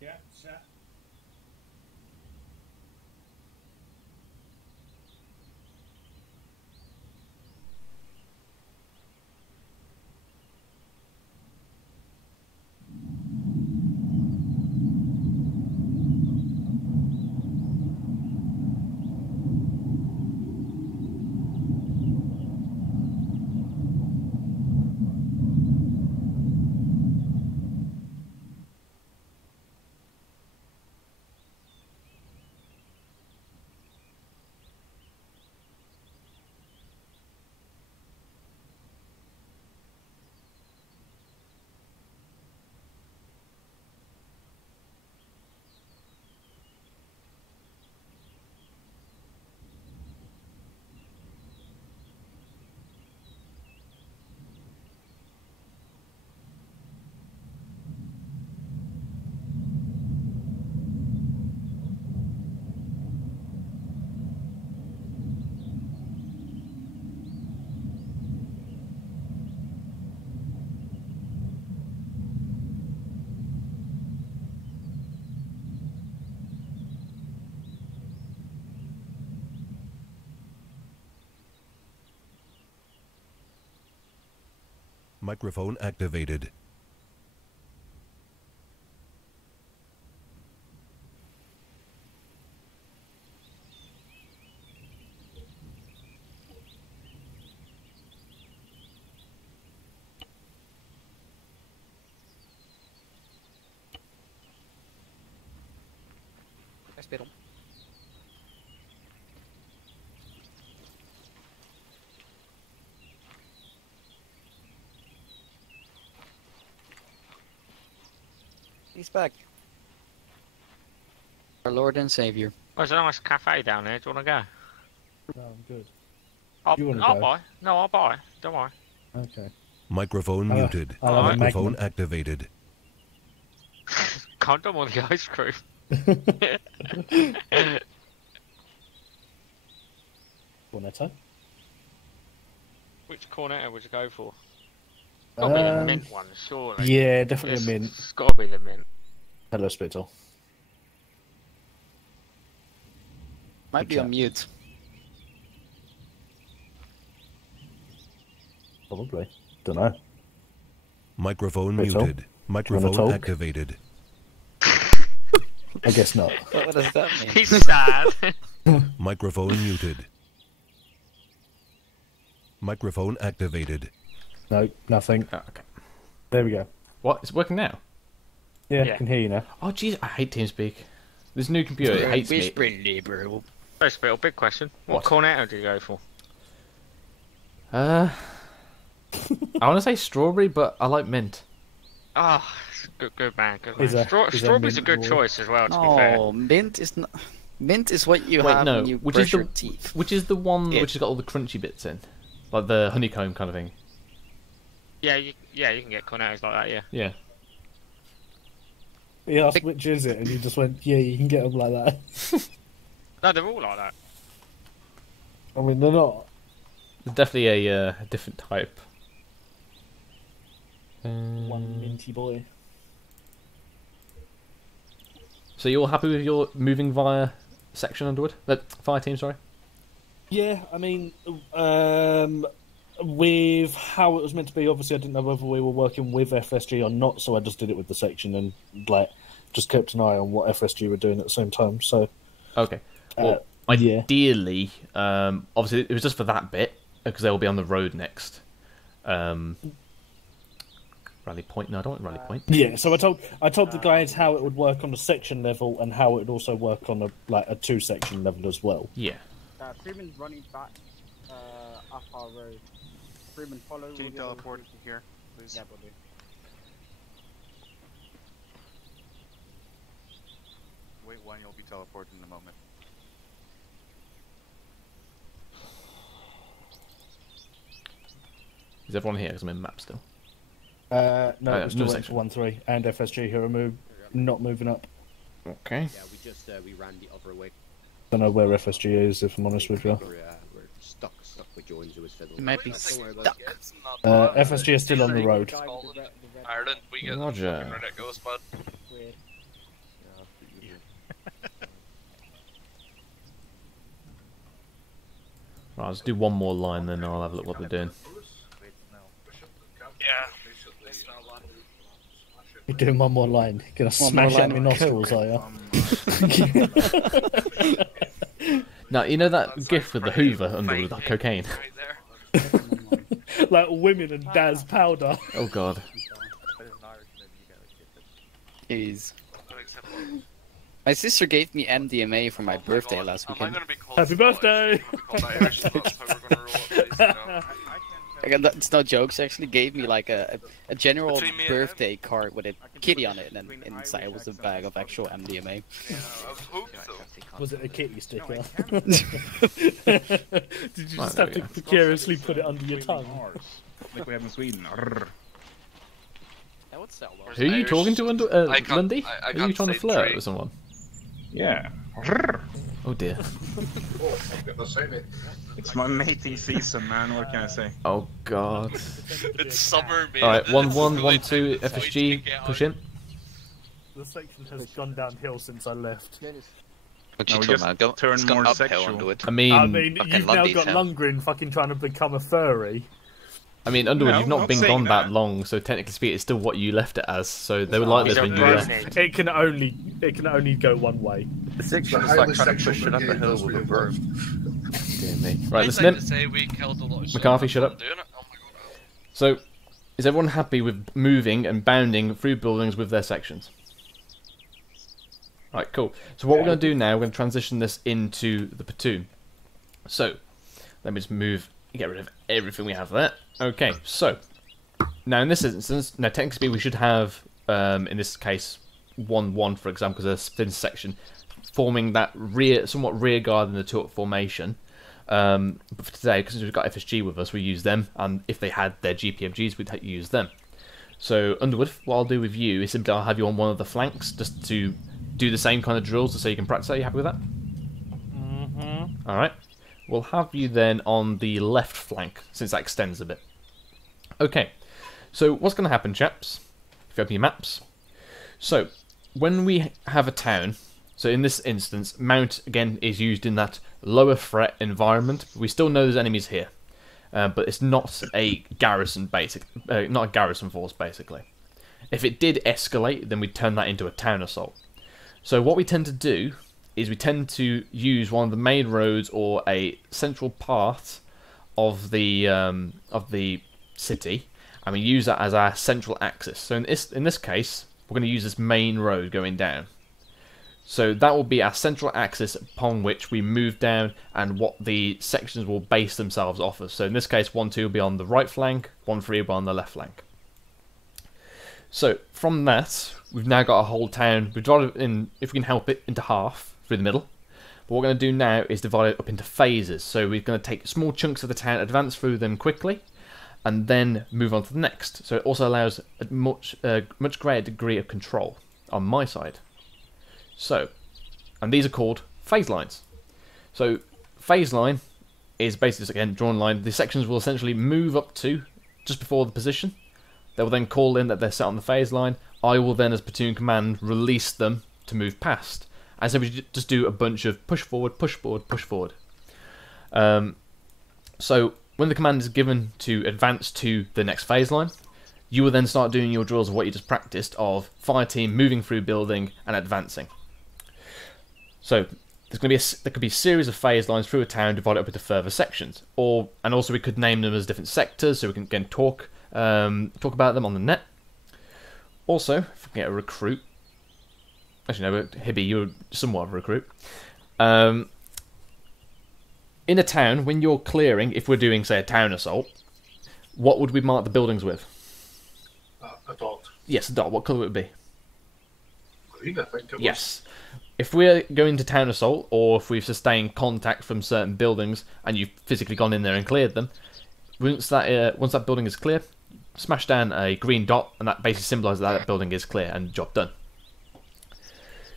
Yeah, set. Microphone activated. Espero. He's back. Our Lord and Savior. Oh, there's a nice cafe down there. Do you want to go? No, I'm good. I'll buy. No, I'll buy. Don't worry. Okay. Microphone muted. I'll have a Microphone Magnum. activated. Condom on the ice cream. Cornetto? Which cornetto would you go for? Got to be the mint one, surely. Yeah, definitely a mint. It's got to be the mint. Hello, Spittle. Might be on mute. Probably. Don't know. Microphone Wait, muted. talk? Microphone talk? activated. I guess not. What does that mean? He's sad. Microphone muted. Microphone activated. No, nothing. Oh, okay. There we go. What? It's working now? Yeah, I can hear you now. Oh, jeez, I hate TeamSpeak. This new computer, it hates me. First bit, big question. What cornetto do you go for? I want to say strawberry, but I like mint. Oh, good man, good man. Is a Strawberry's a mint good boy. choice as well, to be fair. No, mint is not. Mint is what you Wait, have no, when you which brush is your the teeth. which is the one Yeah. which has got all the crunchy bits in, like the honeycomb kind of thing. Yeah, you can get cornettos like that, yeah. Yeah. He asked which is it, and you just went, yeah, you can get them like that. No, they're all like that. I mean, they're not. There's definitely a different type. One minty boy. So you're all happy with your moving via section, Underwood? Fire team, sorry. Yeah, I mean, with how it was meant to be, obviously I didn't know whether we were working with FSG or not, so I just did it with the section and just kept an eye on what FSG were doing at the same time. So okay, well, ideally, obviously it was just for that bit because they'll be on the road next. Rally point? No, I don't want rally point. Yeah, so I told the guys how it would work on a section level and how it would also work on a 2-section level as well. Yeah. Freeman's running back up our road. Freeman, follow. Can you teleport here, please? Yeah, we'll do. Wait one, you'll be teleported in a moment. Is everyone here? Because I'm in map still. No, yeah, we're still no waiting for 1-3 and FSG who are not moving up. Okay. Yeah, we ran the other way. Don't know where FSG is, if I'm honest with you. We're stuck with Jones who was fiddling. You might be stuck. FSG is still on the road. Ireland, we get Roger. fucking ridiculous, bud. Right, let's do one more line, then I'll have a look what they're doing. Yeah. You're doing one more line. You're gonna smash out my nostrils, are you? Now, you know that gif with the Hoover under with the cocaine? Like women and Daz powder. Oh god. Jeez. My sister gave me MDMA for my birthday last weekend. Happy birthday! It's no jokes. She actually gave me like a general birthday card with a kitty on it, and then inside was a bag of actual MDMA. Was it a kitty sticker? Did you just have to precariously put it under your tongue? Like we have in Sweden. That would sell well. Who are you talking to, Lundy? Are you trying to flirt with someone? Yeah. Oh dear. It's my matey season, man. What can I say? Oh god. It's summer, man. Alright, 1-1-1-2 FSG, push in. The section has gone downhill since I left. What you talking about? It's gone uphill Underwood. I mean, you've now got Lundgren fucking trying to become a furry. I mean, Underwood, No, you've not not been saying gone that that. long, so technically speaking, it's still what you left it as. So they would like this when you left. It can only go one way. The section is like trying to push it up a hill with a broom. Dear me. Right, I'd listen like in. to say we killed a lot of McCarthy, shit shut up. doing it. Oh my god. So, is everyone happy with moving and bounding through buildings with their sections? Right, cool. So what we're going to do now, we're going to transition this into the platoon. So, let me just get rid of everything we have there. Okay, so, now in this instance, now technically we should have, in this case, 1-1 for example, because there's a thin section, forming that somewhat rear guard in the two-up formation. But for today, because we've got FSG with us, we use them, and if they had their GPMGs, we'd use them. So, Underwood, what I'll do with you is simply I'll have you on one of the flanks, just to do the same kind of drills, so you can practice. Are you happy with that? Mm-hmm. Alright. We'll have you then on the left flank, since that extends a bit. Okay. So, what's going to happen, chaps? If you open your maps. So, when we have a town, So in this instance, mount again is used in that lower threat environment. We still know there's enemies here, but it's not a garrison not a garrison force basically. If it did escalate, then we'd turn that into a town assault. So what we tend to do is we tend to use one of the main roads or a central part of the city, and we use that as our central axis. So in this case, we're going to use this main road going down. So that will be our central axis upon which we move down, and what the sections will base themselves off of. So in this case, 1-2 will be on the right flank, 1-3 will be on the left flank. So from that, we've now got a whole town. We've divided it in, if we can help it, into half through the middle. But what we're going to do now is divide it up into phases. So we're going to take small chunks of the town, advance through them quickly, and then move on to the next. So it also allows a much greater degree of control on my side. So, and these are called phase lines. So phase line is basically just, again, drawn line. The sections will essentially move up to just before the position. They will then call in that they're set on the phase line. I will then, as platoon command, release them to move past. And so we just do a bunch of push forward, push forward, push forward. So when the command is given to advance to the next phase line, you will then start doing your drills of what you just practiced of fire team moving through building and advancing. So there could be a series of phase lines through a town divided up into further sections, and also we could name them as different sectors, so we can again talk about them on the net. Also, if we can get a recruit. Actually, no, Hibby, you're somewhat of a recruit. In a town, when you're clearing, if we're doing, say, a town assault, what would we mark the buildings with? A dot. Yes, a dot. What colour would it be? Green, I think it was. Yes. If we're going to town assault, or if we've sustained contact from certain buildings and you've physically gone in there and cleared them, once that building is clear, smash down a green dot, and that basically symbolises that building is clear and job done.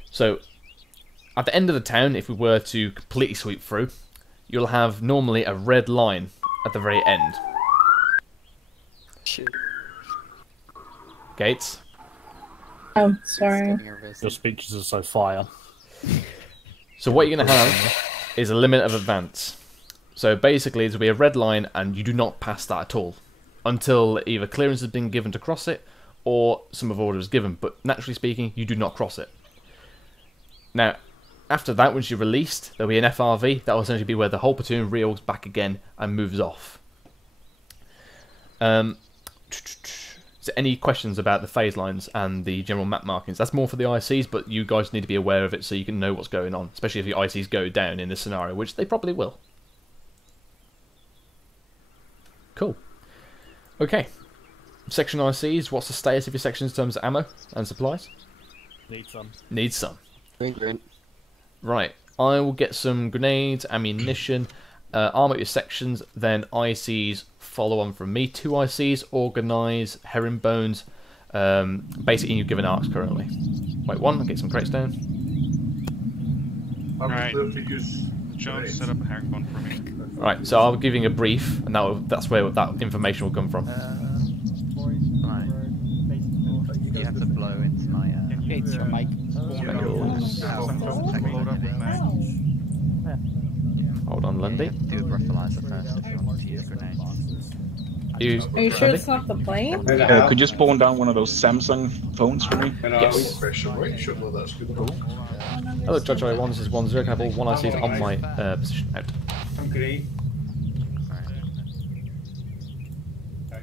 So, at the end of the town, if we were to completely sweep through, you'll have normally a red line at the very end. Gates? Oh, sorry. Your speeches are so fire. So what you're going to have is a limit of advance. So basically, there'll be a red line, and you do not pass that at all until either clearance has been given to cross it, or some of order is given. But naturally speaking, you do not cross it. Now, after that, once you're released, there'll be an FRV. That will essentially be where the whole platoon reorgs back again and moves off. Is there any questions about the phase lines and the general map markings? That's more for the ICs, but you guys need to be aware of it so you can know what's going on, especially if the ICs go down in this scenario, which they probably will. Cool. Okay. Section ICs, what's the status of your section in terms of ammo and supplies? Need some. Need some. Green. Right. I will get some grenades, ammunition, arm up your sections, then ICs follow on from me. 2 ICs, organise, herringbones. Basically, you've given arcs currently. Wait, 1, I'll get some crates down. Alright, John set up a herringbone for me. Right, so I'll be giving a brief, and that's where that information will come from. Right. You have to blow into my... Gates from Mike. Hold on, Lundy. Do a breathalyzer first if you want to use grenades. Are you sure it's not the plane? Could you spawn down one of those Samsung phones for me? Yes. Hello, Judge 1, this is 1-0, can I have all 1 ICs on my position out. I'm great.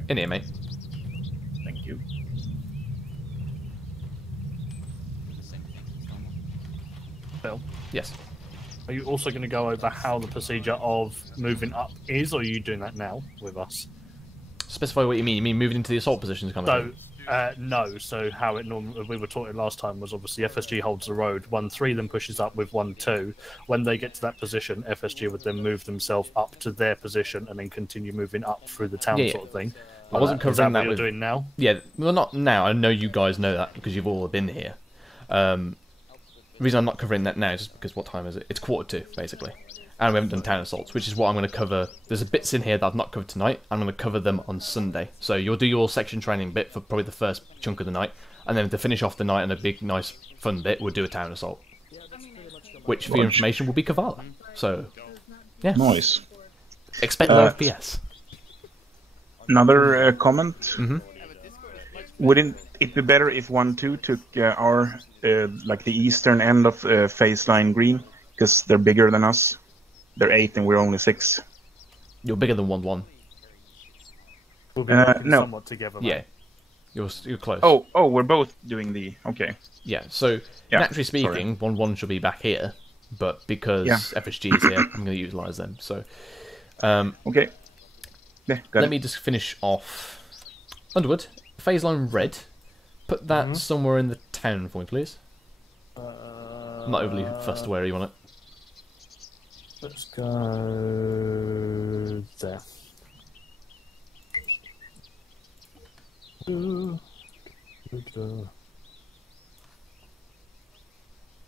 In here, mate. Thank you. Phil? Yes. Are you also going to go over how the procedure of moving up is, or are you doing that now with us? Specify what you mean. You mean moving into the assault positions kind of thing? No. So how it normally we were taught last time was obviously FSG holds the road. 1-3 then pushes up with 1-2. When they get to that position, FSG would then move themselves up to their position and then continue moving up through the town sort of thing. I wasn't covering that what you're doing now. Yeah, well, not now. I know you guys know that because you've all been here. The reason I'm not covering that now is just because what time is it? It's 1:45, basically. And we haven't done town assaults, which is what I'm going to cover. There's bits in here that I've not covered tonight. I'm going to cover them on Sunday. So you'll do your section training bit for probably the first chunk of the night. And then to finish off the night and a big, nice, fun bit, we'll do a town assault. which for your information will be Kavala. So, yeah. Nice. Expect low FPS. Another comment. Mm-hmm. Wouldn't it be better if 1-2 took our like the eastern end of phase line green, because they're bigger than us? They're 8 and we're only 6. You're bigger than 1-1. We'll be working no. somewhat together. Yeah. You're close. Oh, we're both doing the... Okay. Yeah, so naturally speaking, 1-1 should be back here, but because FSG is here, I'm going to utilise them. So, okay. Yeah, let me just finish off. Underwood, phase line red. Put that somewhere in the town for me, please. I'm not overly fussed where you want it. Let's go there.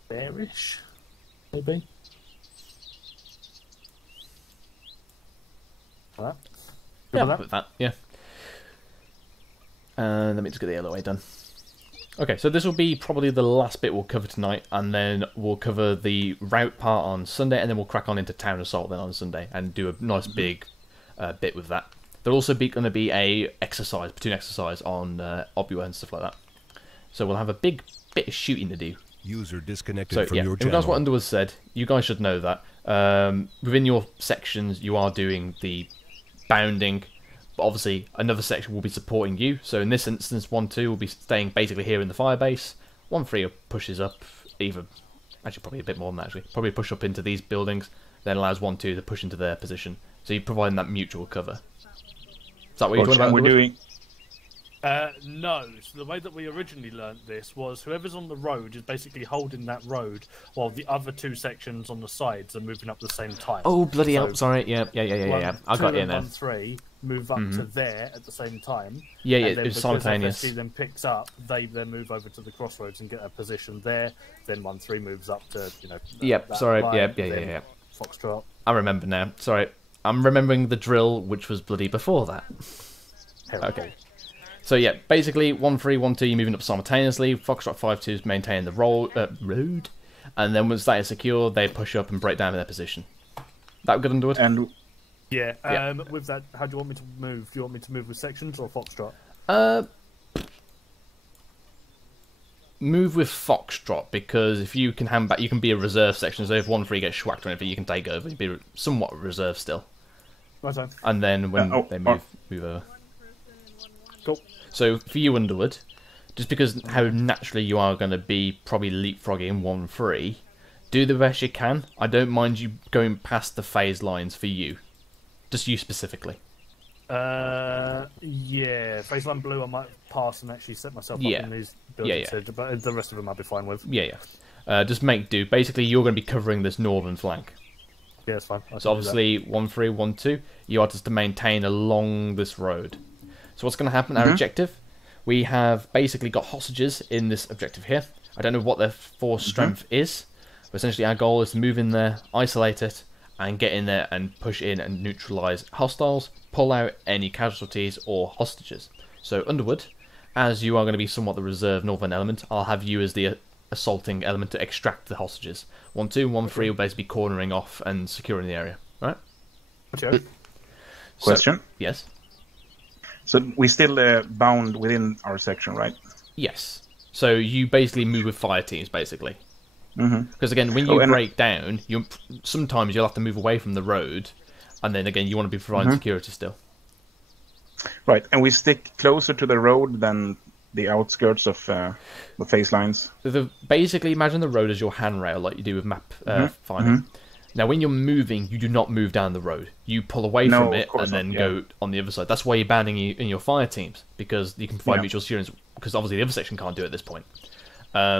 Bearish, maybe. That. Yeah, I'll put that. Yeah. And let me just get the LOA done. Okay, so this will be probably the last bit we'll cover tonight, and then we'll cover the route part on Sunday, and then we'll crack on into Town Assault then on Sunday, and do a nice big bit with that. There'll also be going to be a platoon exercise on OBUA and stuff like that. So we'll have a big bit of shooting to do. User disconnected from your in regards to what Underwood said, you guys should know that within your sections you are doing the bounding, but obviously another section will be supporting you. So in this instance, 1-2 will be staying basically here in the firebase. 1-3 pushes up, actually probably a bit more than that actually, probably push up into these buildings, then allows 1-2 to push into their position. So you're providing that mutual cover. Is that what you're talking about? We're doing... No. So the way that we originally learnt this was whoever's on the road is basically holding that road while the other 2 sections on the sides are moving up at the same time. Oh, bloody hell. Sorry. Yeah. I got you now. 1-3 move up to there at the same time. Yeah, and then it's simultaneous. FSG then picks up, they then move over to the crossroads and get a position there. Then 1-3 moves up to, Yep, sorry. line, Yeah. Foxtrot. I remember now. Sorry. I'm remembering the drill, which was bloody before that. Okay. So yeah, basically 1-3, 1-2, you're moving up simultaneously. Foxtrot 5-2 is maintaining the road, and then once that is secure, they push up and break down in their position. That good, Underwood? And with that, how do you want me to move? Do you want me to move with sections or Foxtrot? Move with Foxtrot, because if you can hand back, you can be a reserve section. So if 1-3 gets schwacked or anything, you can take over. You'd be somewhat reserve still. Right on. And then when they move over. Cool. So for you, Underwood, just because how naturally you are going to be probably leapfrogging 1-3, do the best you can. I don't mind you going past the phase lines for you. Just you specifically. Yeah, phase line blue I might pass and actually set myself up in these buildings, but the rest of them I'll be fine with. Yeah. Just make do. Basically, you're going to be covering this northern flank. Yeah, it's fine. So obviously, 1-3, 1-2, you are just to maintain along this road. So what's going to happen? Our objective, we have basically got hostages in this objective here. I don't know what their force strength is, but essentially our goal is to move in there, isolate it, and get in there and push in and neutralise hostiles, pull out any casualties or hostages. So Underwood, as you are going to be somewhat the reserve northern element, I'll have you as the assaulting element to extract the hostages. 1-2, 1-3 will basically be cornering off and securing the area. Right? Okay. Question? Yes? So we still bound within our section, right? Yes. So you basically move with fire teams, basically. Mm-hmm. Because again, when you break down, sometimes you'll have to move away from the road, and then again, you want to be providing security still. Right, and we stick closer to the road than the outskirts of the phase lines. So basically, imagine the road as your handrail, like you do with map finding. Now, when you're moving, you do not move down the road. You pull away from it and then go on the other side. That's why you're banding in your fire teams, because you can provide mutual assurance, because obviously the other section can't do it at this point. No,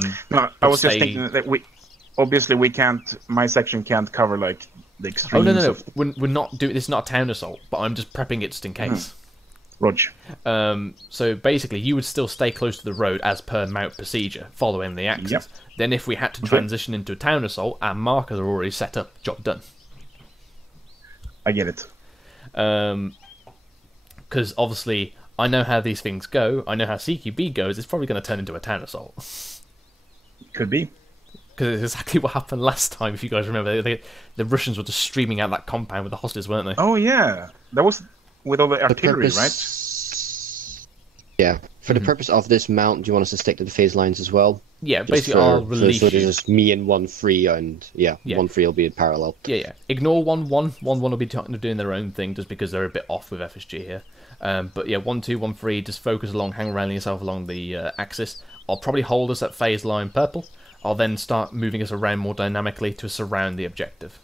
I was just thinking that we can't, my section can't cover like the extremes. Oh, no. We're not doing, this is not a town assault, but I'm just prepping it just in case. Roger. So basically, you would still stay close to the road as per mount procedure, following the axis. Yep. Then if we had to transition into a town assault, our markers are already set up, job done. I get it. Because obviously, I know how these things go, I know how CQB goes, it's probably going to turn into a town assault. Could be. Because it's exactly what happened last time, if you guys remember. The Russians were just streaming out that compound with the hostages, weren't they? Oh, yeah. That was with all the artillery, right? Yeah. For the purpose of this mount, do you want us to stick to the phase lines as well? Yeah, basically I'll release so you. there's just me and 1-3, and 1-3 will be in parallel. Yeah. Ignore 1-1. 1-1 will be doing their own thing just because they're a bit off with FSG here. But yeah, 1-2, 1-3, just focus along, hang around yourself along the axis. I'll probably hold us at phase line purple. I'll then start moving us around more dynamically to surround the objective.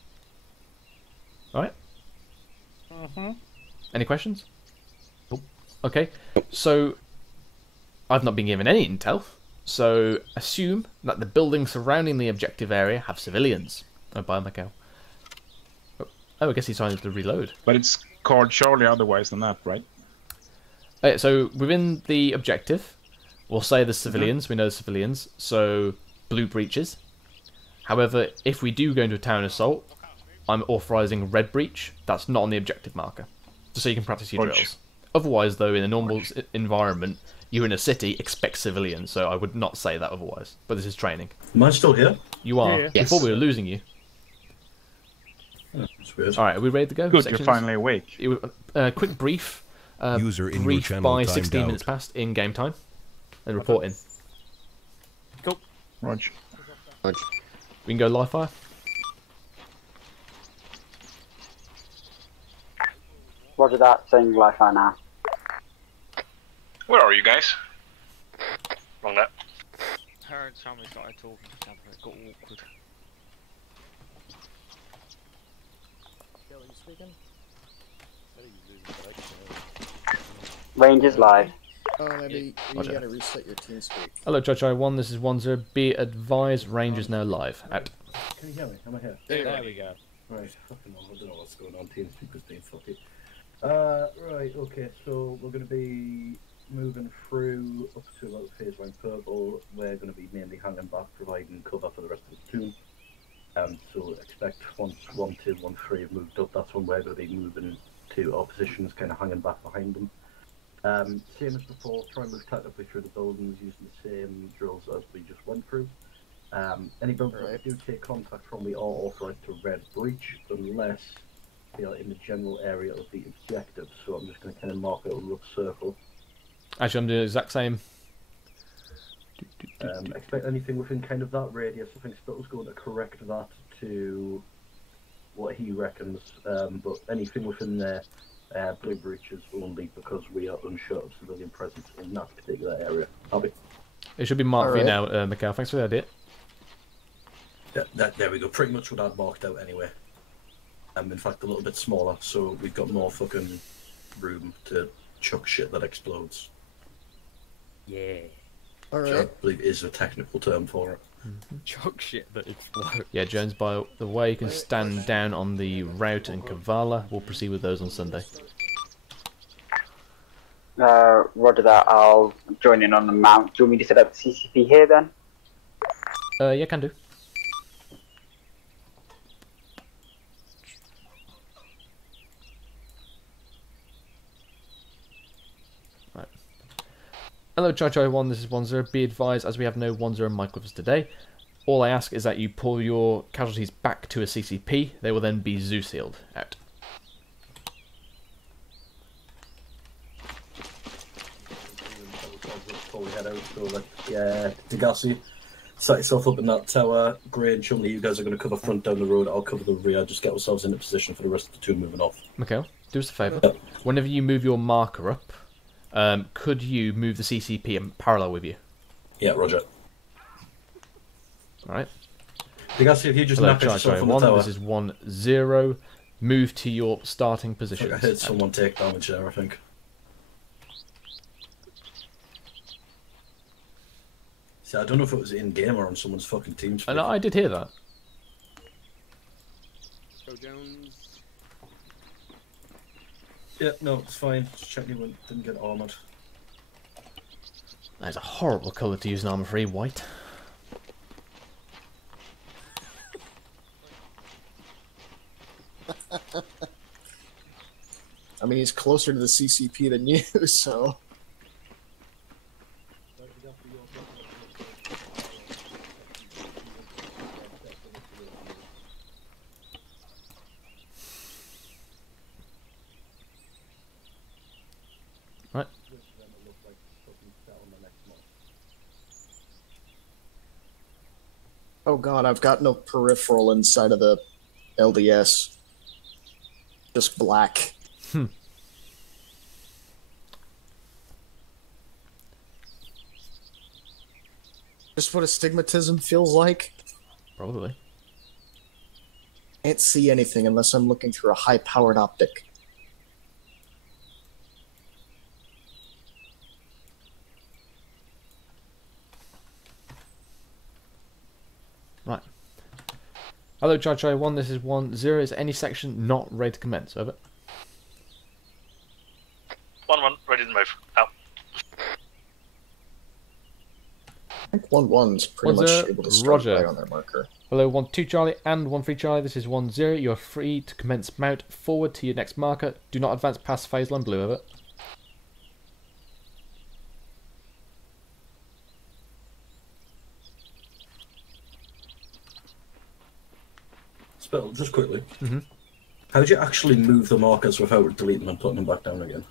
Alright? Any questions? Nope. Okay, so I've not been given any intel, so assume that the buildings surrounding the objective area have civilians. Oh, bye, Macau. Oh, I guess he's trying to reload. But it's called Charlie otherwise than that, right? Okay, so within the objective, we'll say there's civilians, we know there's civilians, so blue breaches. However, if we do go into a town assault, I'm authorising red breach. That's not on the objective marker, just so you can practice your drills. Otherwise, though, in a normal environment, you're in a city, expect civilians, so I would not say that otherwise. But this is training. Am I still here? You are. Yeah. Before we were losing you. That's weird. Alright, are we ready to go? Good, you're finally awake. Quick brief. User in your brief channel by timed 16 out. minutes past in game time. And report in. Cool. Roger. Roger. We can go live fire. Roger that, saying live fire now. Where are you guys? Wrong that. Heard somebody started talking to each other, it got awkward. Range is live. Oh, maybe you gotta reset your team speak. Hello, Chai-1, this is 1-0. Be advised, range is now live. Out. Can you hear me? Am I here? There we go. Right, fucking hell, I don't know what's going on. TeamSpeak was being fucky. Right, okay, so we're going to be moving through up to about phase line purple. We're going to be mainly hanging back, providing cover for the rest of the platoon. So expect once 1, 2, 1, 3 have moved up, that's when we're going to be moving to our positions, kind of hanging back behind them. Same as before, try and move tactically through the buildings using the same drills as we just went through. Any buildings that we do take contact from, we are authorised to red breach unless they are in the general area of the objective. So I'm just going to kind of mark out a rough circle. Actually, I'm doing the exact same. Expect anything within kind of that radius. I think Spittle's going to correct that to what he reckons. But anything within there, blue breaches only because we are unsure of civilian presence in that particular area. Happy? It should be marked for you now, Mikhail. Thanks for the idea. There we go. Pretty much what I'd marked out anyway. In fact, a little bit smaller, so we've got more fucking room to chuck shit that explodes. Yeah. Which I believe is a technical term for it. Chuck shit that explodes. Yeah, Jones, by the way, you can stand down on the route in Kavala. We'll proceed with those on Sunday. Roger that, I'll join in on the mount. Do you want me to set up the CCP here then? Yeah, can do. Right. Hello, Chai-1, this is 1-0. Be advised, as we have no 1-0 mic with us today, all I ask is that you pull your casualties back to a CCP. They will then be zoo-sealed. Out. Before we head out, so Degassi, set yourself up in that tower. Gray and Chumley, you guys are going to cover front down the road. I'll cover the rear. Just get ourselves into position for the rest of the two moving off. Mikhail, do us a favour. Whenever you move your marker up, could you move the CCP in parallel with you? Yeah, roger. Alright. Degassi, if you just Hello, knock yourself on the 1, tower. this is 1-0. Move to your starting position. I heard someone take damage there, I think. See, I don't know if it was in-game or on someone's fucking team. No, I did hear that. Go Jones. Yeah, no, it's fine. Just checking you didn't get armoured. That is a horrible colour to use in Arma 3, white. I mean, he's closer to the CCP than you, so... Right. Oh god, I've got no peripheral inside of the LDS. Just black. Just what astigmatism feels like. Probably. Can't see anything unless I'm looking through a high-powered optic. Right. Hello, Chai 1, this is 1-0. Is there any section not ready to commence? Over. 1-1, ready to move. Out. I think 1-1's pretty much 1-0, able to start Roger. right on their marker. Hello, 1-2 Charlie and 1-3 Charlie. This is 1-0. You are free to commence mount forward to your next marker. Do not advance past phase line blue. Over. Spell, just quickly. Mhm. How do you actually move the markers without deleting them and putting them back down again?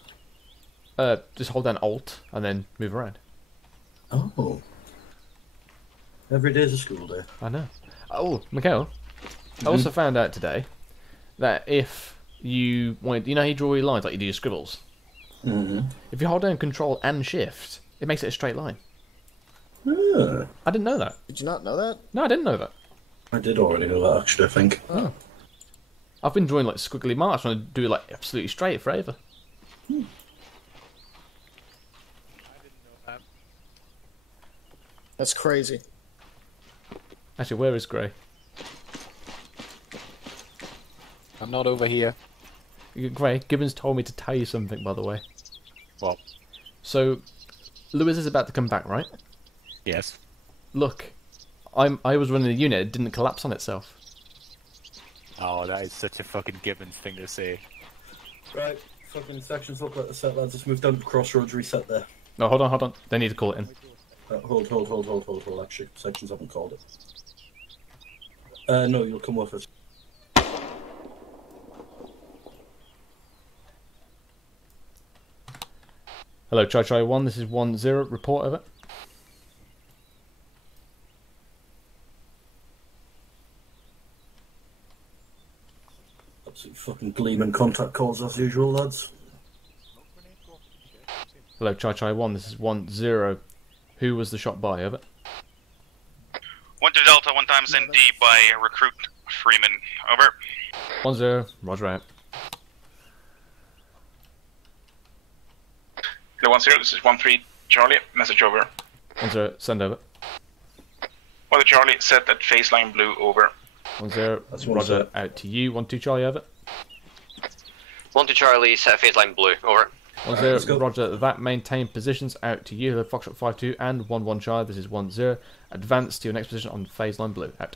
Just hold down Alt and then move around. Oh. Every day's a school day. I know. Oh, Mikhail, I also found out today that if you want, you know how you draw your lines like you do your scribbles? If you hold down Control and Shift, it makes it a straight line. Ah. I didn't know that. Did you not know that? No, I didn't know that. I did already know that, actually, I think. Oh. I've been drawing like squiggly marks trying to do it like absolutely straight forever. That's crazy. Actually, where is Gray? I'm not over here. Gray, Gibbons told me to tell you something, by the way. What? So, Lewis is about to come back, right? Yes. Look, I was running a unit, it didn't collapse on itself. Oh, that is such a fucking Gibbons thing to say. Right, fucking sections look like the set, lads. Let's move down to Crossroads, reset there. No, hold on. They need to call it in. Hold. Actually, sections haven't called it. No, you'll come with us. Hello, Chai 1, this is 1-0. Report, over. Absolute fucking gleaming contact calls as usual, lads. Hello, Chai 1, this is 1-0. Who was the shot by, over? 1 to Delta, 1 times ND by recruit Freeman. Over. 1-0, Roger out. Hello, 1-0, this is 1-3 Charlie, message over. 1-0, send over. 1 Charlie, set at phase line blue, over. 1-0, Roger out to you. 1-2 Charlie, over. 1-2 Charlie, set at phase line blue, over. 1-0, Roger, that maintain positions out to you. Hello, Foxtrot 5-2 and 1-1 Charlie, this is 1-0. Advance to your next position on phase line blue, out.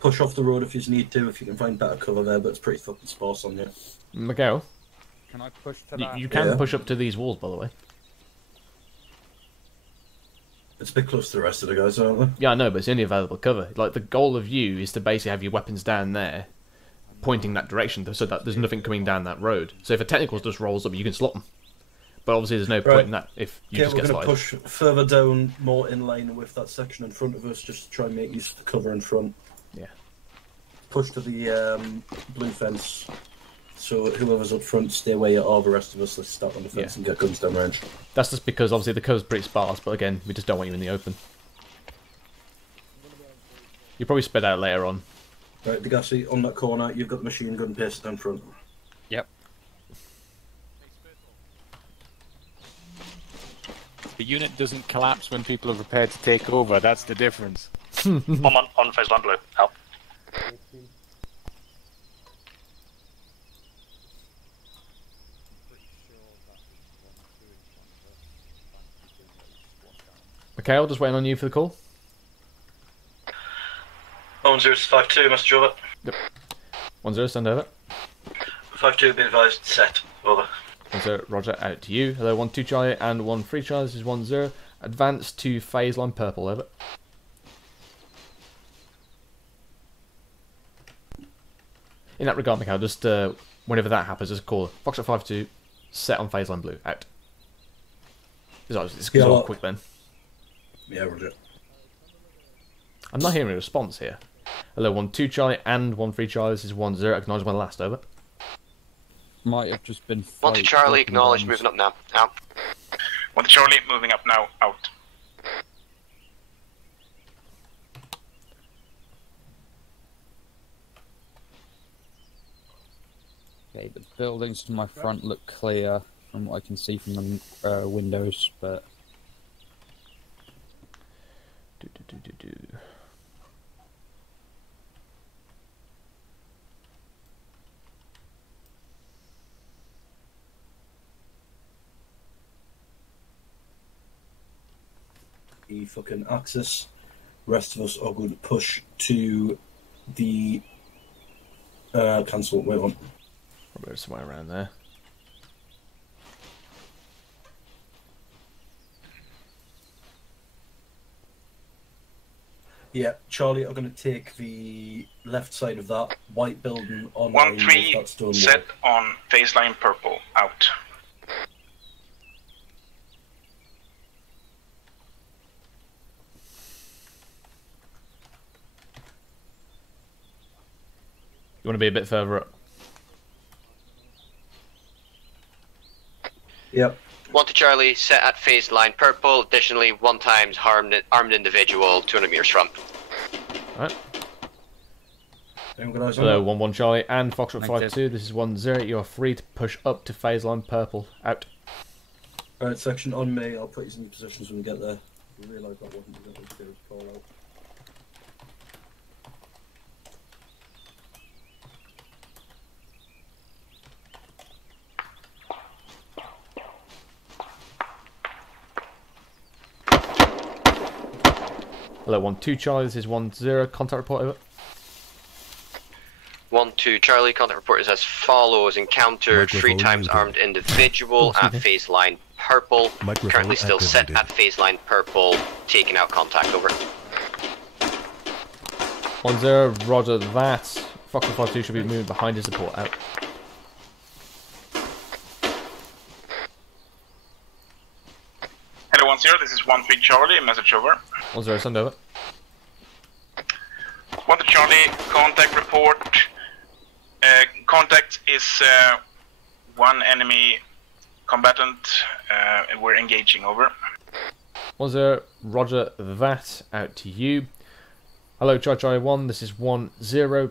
Push off the road if you need to, if you can find better cover there, but it's pretty fucking sparse on you. Miguel? Can I push to that? You can push up to these walls, by the way. It's a bit close to the rest of the guys, aren't they? Yeah, I know, but it's only available cover. Like, the goal of you is to basically have your weapons down there, pointing that direction, so that there's nothing coming down that road. So if a technical just rolls up, you can slot them. But obviously there's no point in that if you just get we're going to slotted. push further down, more in line with that section in front of us, just to try and make use of the cover in front. Yeah. Push to the blue fence, so whoever's up front, stay where you are. The rest of us, let's start on the fence and get guns down range. That's just because obviously the cover's pretty sparse, but again, we just don't want you in the open. You'll probably spread out later on. Right, Degassi, on that corner, you've got the machine gun pasted down front. Yep. The unit doesn't collapse when people are prepared to take over. That's the difference. on phase line blue. Out. Okay, I'll just waiting on you for the call. 1052, message over. Yep. 10, send over. 52, be advised, set. Over. 10, roger, out to you. Hello, 12 Charlie and 13 Charlie, this is 10. Advance to phase line purple, over. In that regard, Mikhail, just whenever that happens, just call Foxtrot 52, set on phase line blue, out. It's all quick then. Yeah, roger. I'm not hearing a response here. Hello, 12 Charlie and 13 Charlie, this is 10. Acknowledge my last, over. Might have just been. 12 Charlie, acknowledge, moving up now. Out. 12 Charlie, moving up now. Out. Okay, the buildings to my front look clear from what I can see from the windows, but. The fucking axis. Rest of us are going to push to the cancel. Wait on. Probably somewhere around there. Yeah, Charlie are going to take the left side of that white building on 13, that stone set wall. on phase line purple. Out. You want to be a bit further up? Yep. 12 Charlie, set at phase line purple. Additionally, 1 times armed individual, 200 meters from. Alright. Hello, Hello, 11 Charlie and Foxtrot 52. This is 10. You are free to push up to phase line purple. Out. Alright, section on me. I'll put you in positions when we get there. I realise that wasn't a good call out. Hello, 12 Charlie, this is 10. Contact report, over. 12 Charlie, contact report is as follows. Encountered 3 times armed individual at phase line purple. Currently still set at phase line purple. Taking out contact, over. 10, roger that. Foxtrot 52 should be moving behind his support, out. Hello, 10, this is 13 Charlie, message over. 10, send over. 12 Charlie, contact report. Contact is 1 enemy combatant. We're engaging, over. 10, roger that, out to you. Hello, Charlie 1, this is 10.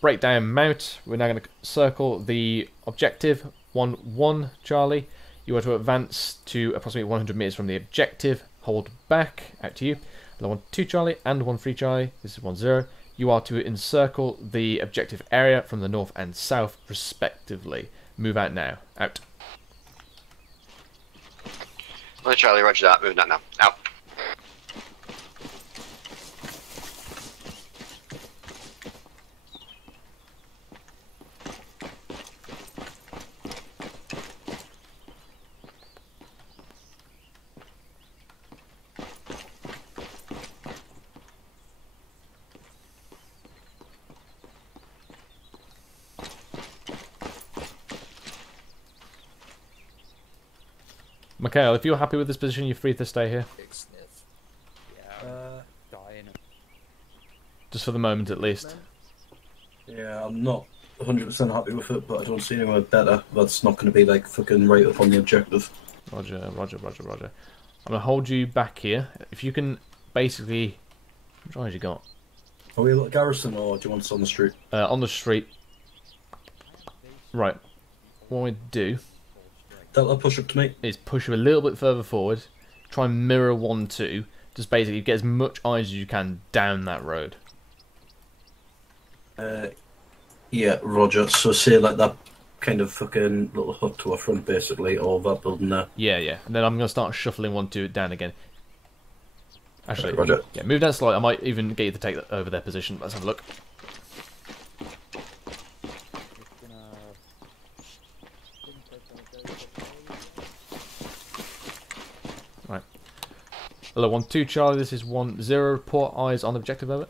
Breakdown mount. We're now going to circle the objective. 11 Charlie. You are to advance to approximately 100 meters from the objective. Hold back. Out to you. Hello, 12 Charlie and 13 Charlie. This is 10. You are to encircle the objective area from the north and south, respectively. Move out now. Out. 12 Charlie, roger that. Moving out now. Out. Mikhail, if you're happy with this position, you're free to stay here. Just for the moment, at least. Yeah, I'm not 100% happy with it, but I don't see anywhere better. That's not going to be like fucking right up on the objective. Roger, roger, roger, roger. I'm going to hold you back here. If you can basically... How much eyes you got? Are we at garrison or do you want us on the street? On the street. Right. What we do... That'll push up to me. Is push you a little bit further forward. Try and mirror 1-2. Just basically get as much eyes as you can down that road. Yeah, roger. So say like that kind of fucking little hut to our front, basically, or that building there. Yeah, yeah. And then I'm going to start shuffling 1-2 down again. Actually, Roger. yeah, move down slightly. I might even get you to take over their position. Let's have a look. Right. Hello, 1-2 Charlie. This is 1-0. Report eyes on objective, over.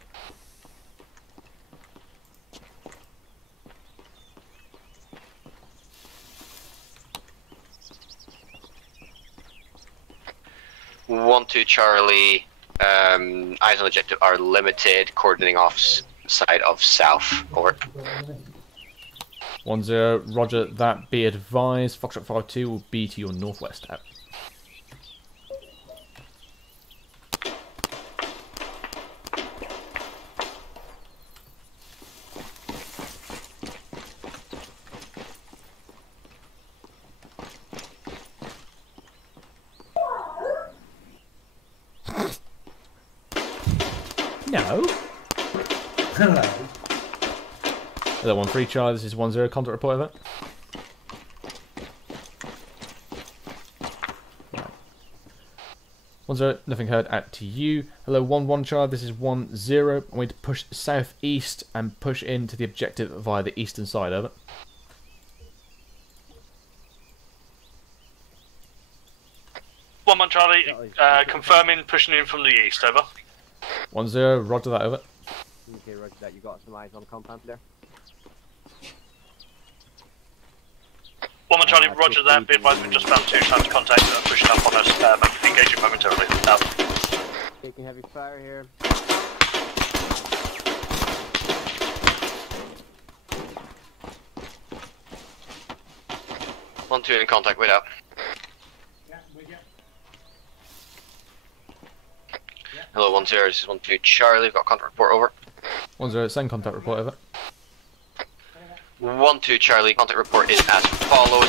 One, 2 Charlie, eyes on objective are limited, coordinating off side of south, over. 1-0, roger that, be advised. Foxtrot 5-2 will be to your northwest, out. No. Hello. Hello, 1-3 Charlie, this is 1-0, contact report, over. Right. 1-0, nothing heard, out to you. Hello, 1-1 Charlie, this is 1-0. I'm going to push southeast and push into the objective via the eastern side, over. One Charlie, confirming pushing in from the east, over. 1-0, roger that, over. Okay, roger that. You got some eyes on compound there? One Charlie, roger that. Be advised, we've just found 2 times contact that are pushing up on us, engaging momentarily. Out. Taking heavy fire here. One, 2 in contact, wait up. Hello, 1-0, this is 1-2 Charlie, we've got contact report, over. 1-0, send contact report, over. 1-2 Charlie, contact report is as follows.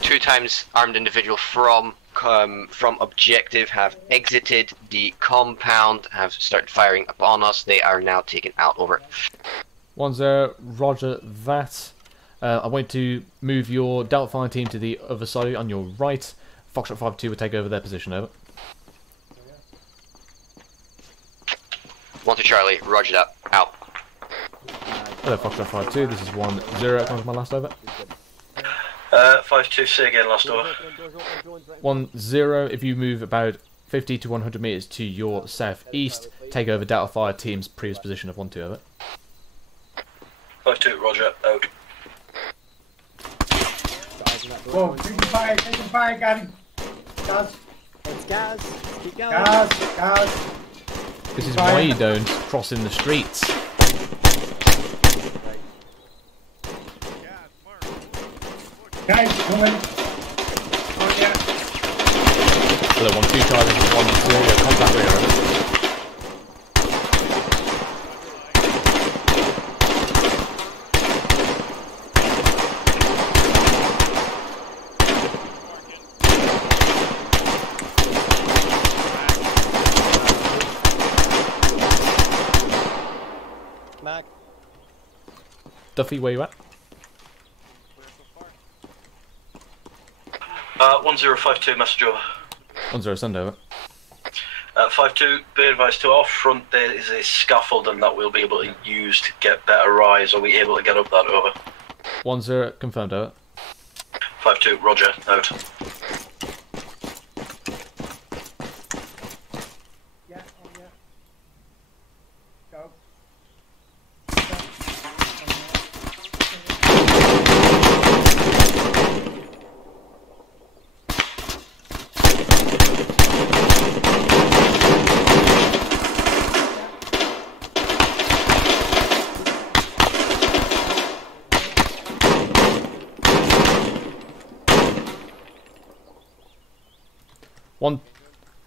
2 times armed individual from objective have exited the compound, have started firing upon us. They are now taken out, over. 1-0, roger that. I'm going to move your Delta Fire team to the other side on your right. Foxtrot 5-2 will take over their position, over. 1-2 Charlie, roger that, out. Hello, Foxtrot 5-2, this is 1-0, comes my last, over. 5-2, say again, last over. 1-0, if you move about 50 to 100 metres to your southeast, take over Delta Fire team's previous position of 1-2, over. 5-2, roger, out. Whoa, taking fire, got him. Gas. It's gas. Keep going. Gas. This is why you don't cross in the streets. Guys, coming. Oh, yeah. Hello, 1-2 Charlie, this is 1-0, contact rear, over. Duffy, where you at? 1052, message over. 1-0, send over. 5-2, be advised to our front there is a scaffolding that we'll be able to use to get better rise. Are we able to get up that, over? 1-0, confirmed, over. 5-2, roger, out.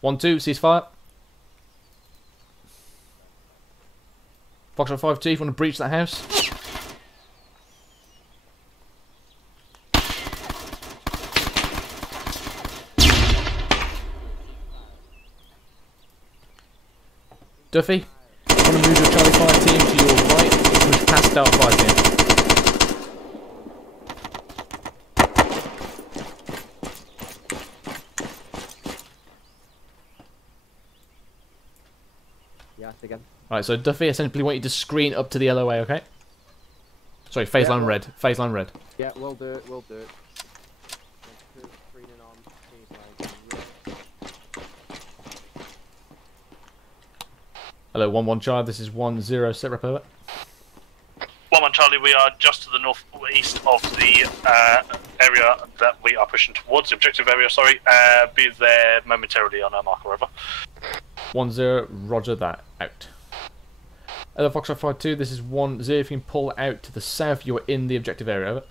One, 2, ceasefire. Foxtrot 5-2, if you want to breach that house. Duffy, you want to move your Charlie 5 team to your right, push past Delta 5 team. Yes, again. Alright, so Duffy, I simply want you to screen up to the LOA, okay? Sorry, phase line red. Phase line red. Yeah, we'll do it, we'll do it. Hello, 1-1 Charlie, this is 1-0, sit rep over. 1-1 Charlie, we are just to the northeast of the area that we are pushing towards, the objective area, sorry. Be there momentarily on our marker, over. 1-0, roger that, out. Hello, Foxtrot 5-2, this is 1-0, if you can pull out to the south, you are in the objective area, over.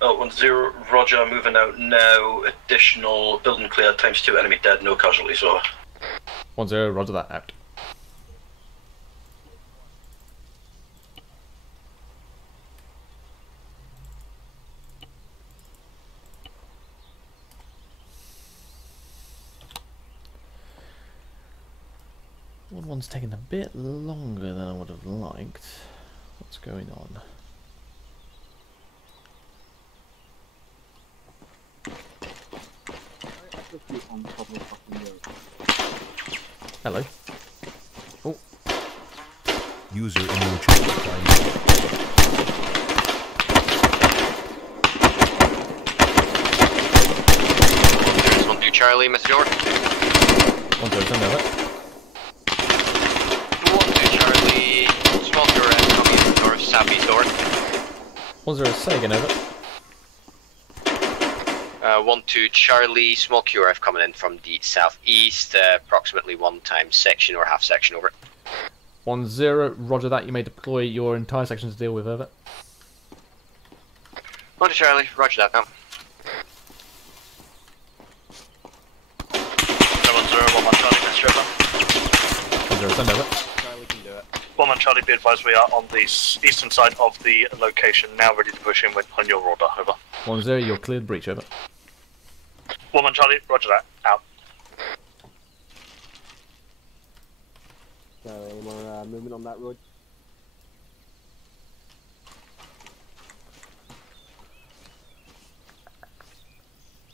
1-0, roger, moving out now, additional building clear, ×2, enemy dead, no casualties, over. 1-0, roger that, out. One's taking a bit longer than I would have liked. What's going on? Hello. Oh. User in your channel time. 1-2 Charlie, message over. 1-0, send over. 1-2 Charlie, small QRF coming in north southeast over. 1-0, say again, over. 1-2 Charlie, small QRF coming in from the southeast, approximately 1 times section or half section, over. 1-0, roger that, you may deploy your entire section to deal with, over. 1-2 Charlie, roger that now. 1-1 Charlie, message over. 1-0, send over. Charlie can do it. 1-1 Charlie, be advised we are on the eastern side of the location, now ready to push in on your order, over. 1-0, you're cleared breach, over. 1-1 Charlie, roger that, out. So, any more movement on that road?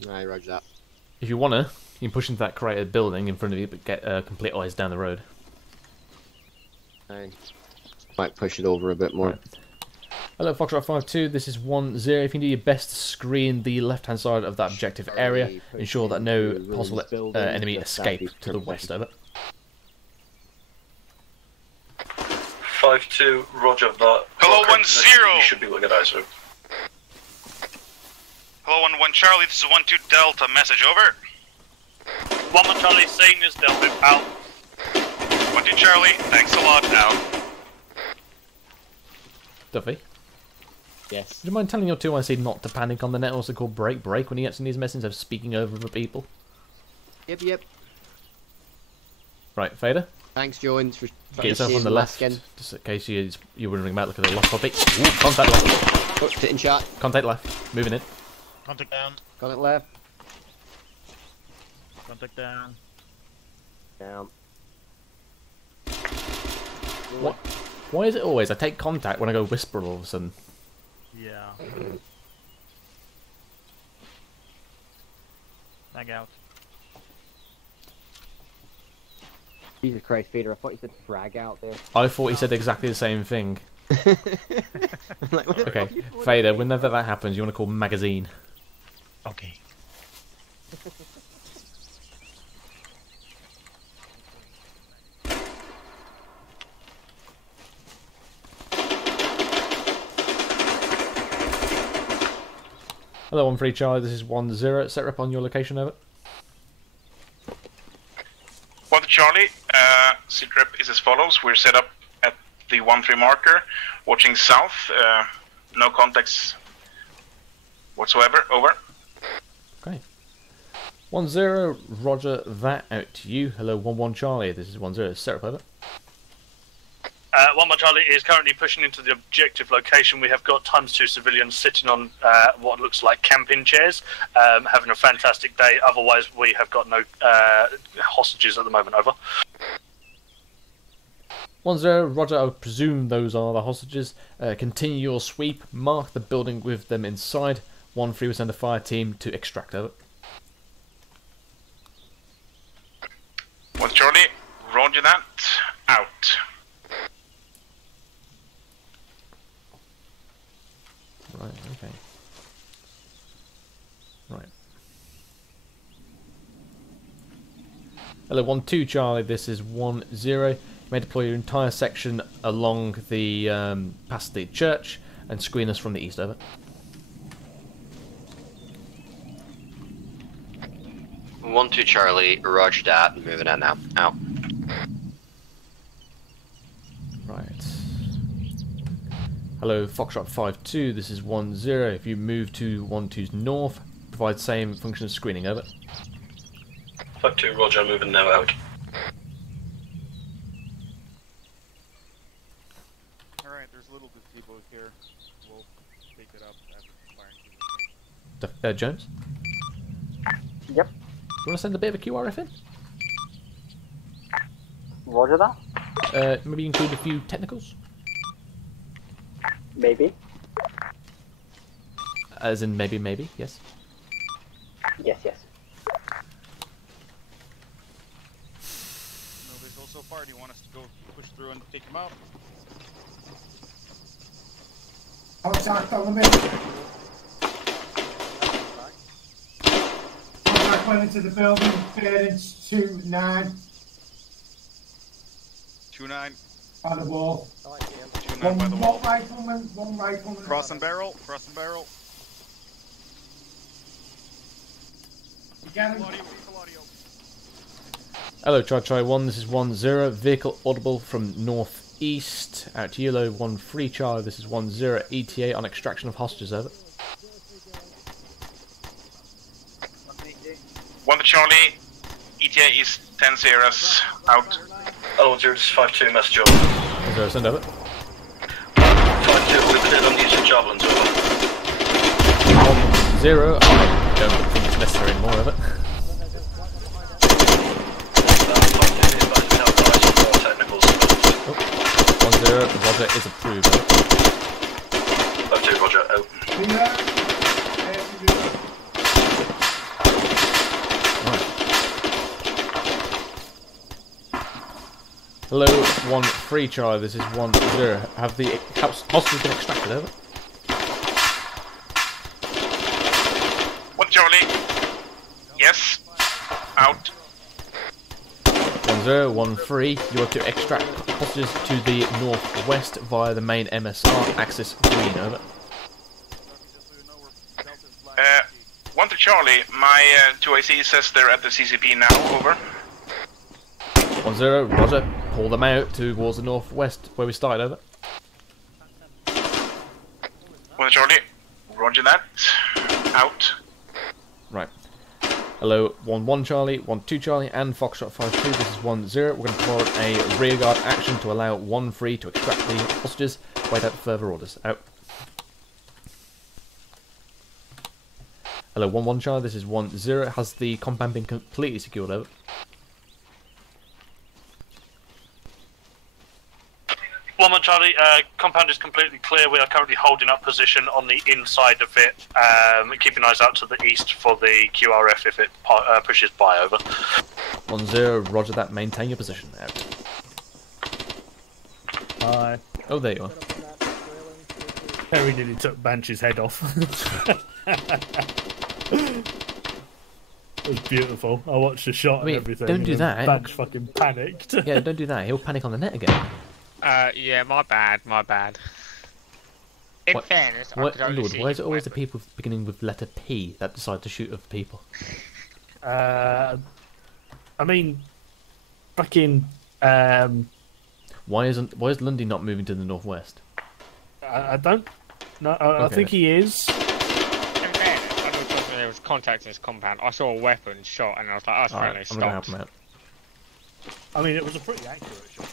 Alright, roger that. If you wanna, you can push into that crated building in front of you, but get complete eyes down the road. Alright. Might push it over a bit more. Right. Hello, Foxtrot 5-2, this is 1-0. If you can do your best to screen the left-hand side of that objective area, ensure that no possible enemy escape to the west, over. 5-2, roger that. Hello, 1-0. You should be looking at eyes, over. Hello, 1-1 Charlie, this is 1-2 Delta, message over. 1-1 Charlie, saying this Delta, out. 1-2 Charlie, thanks a lot, out. Duffy? Yes. Would you mind telling your 2IC not to panic on the net, also called break when he gets in these messages of speaking over other people? Yep. Right, Fader? Thanks, Jones, for get yourself on the left, again. just in case you're wondering about looking at the lost topic. Ooh, contact left. Oh, sitting shot. Contact left. Moving in. Contact down. Contact left. Contact down. Down. What? Why is it always I take contact when I go whisper all of a sudden? Yeah. Lag out. Jesus Christ, Fader, I thought you said frag out there. I thought he said exactly the same thing. Okay, Fader, whenever that happens, you want to call magazine. Okay. Hello, 1-3 Charlie, this is 1-0. Set rep on your location, over. 1 Charlie, sit rep is as follows. We're set up at the 1-3 marker, watching south. No contacts whatsoever. Over. Okay. 1-0, roger that, out to you. Hello, 1-1 Charlie, this is 1-0. Set rep, over. 1-1 Charlie is currently pushing into the objective location. We have got ×2 civilians sitting on what looks like camping chairs, having a fantastic day. Otherwise, we have got no hostages at the moment, over. 1-0, roger, I would presume those are the hostages. Continue your sweep, mark the building with them inside. 1-3 will send a fire team to extract, over. 1 Charlie, Roger that. Out. Right, okay. Right. Hello, 1-2 Charlie, this is 1-0. You may deploy your entire section along the past the church and screen us from the east, over. 1-2 Charlie, roger that, moving out now. Out. Right. Hello, Foxtrot 5-2, this is 1-0. If you move to 1-2's north, provide same function as screening, over. 5-2, roger, moving now out. Alright, there's little gazebos here. We'll take it up after firing. Jones? Yep. You want to send a bit of a QRF in? Roger that. Maybe include a few technicals? Maybe. As in maybe, yes. Yes, yes. Nobody's go so far. Do you want us to go push through and take him out? Contact on the middle. Contact went into the building, bearings 2-9. 2-9. On the wall. 2-9 by the wall. One rifleman. Cross and barrel. You got him. Hello, Try 1, this is 1-0. Vehicle audible from northeast. Out to Yellow, 1-3 Charlie, this is 1-0. ETA on extraction of hostages, over. 1 Charlie, ETA is 10 zeros. Out. Hello, 0, this is 5-2, message over. 0, send over. 5-2, we're cleared on the use of javelins, over. 1-0, I don't think it's necessary anymore, over. 1-0, Roger is approved, over. 5-2, roger, out. Hello, 1-3 Charlie, this is 1-0. Have the hostages been extracted, over? 1 Charlie. Yes. Out. 1-0, 1-3. You are to extract hostages to the northwest via the main MSR, axis green, over. 1 Charlie, my 2AC says they're at the CCP now, over. 1-0, Roger. Pull them out towards the northwest where we started, over. 1 Charlie, roger that. Out. Right. Hello, 1-1 Charlie, 1-2 Charlie, and Foxtrot 5-2. This is 1-0. We're going to deploy a rearguard action to allow 1-3 to extract the hostages. Wait out further orders. Out. Hello, 1-1 Charlie, this is 1-0. Has the compound been completely secured, over? 1-1 Charlie, compound is completely clear. We are currently holding up position on the inside of it, keeping eyes out to the east for the QRF if it pushes by, over. 1-0, roger that, maintain your position. Out. Hi. Oh, there you are. Harry nearly took Bansh's head off. It was beautiful. I watched the shot and everything. Don't do that. Bansh fucking panicked. Yeah, don't do that. He'll panic on the net again. Yeah, my bad. In fairness, I could only see why is it always the people beginning with letter P that decide to shoot other people? I mean, fucking. Why is Lundy not moving to the northwest? I don't. No, I think he is. In fairness, I thought there was contact in his compound. I saw a weapon shot, and I was like, "Oh, it's friendly." I'm gonna help him out. I mean, it was a pretty accurate shot.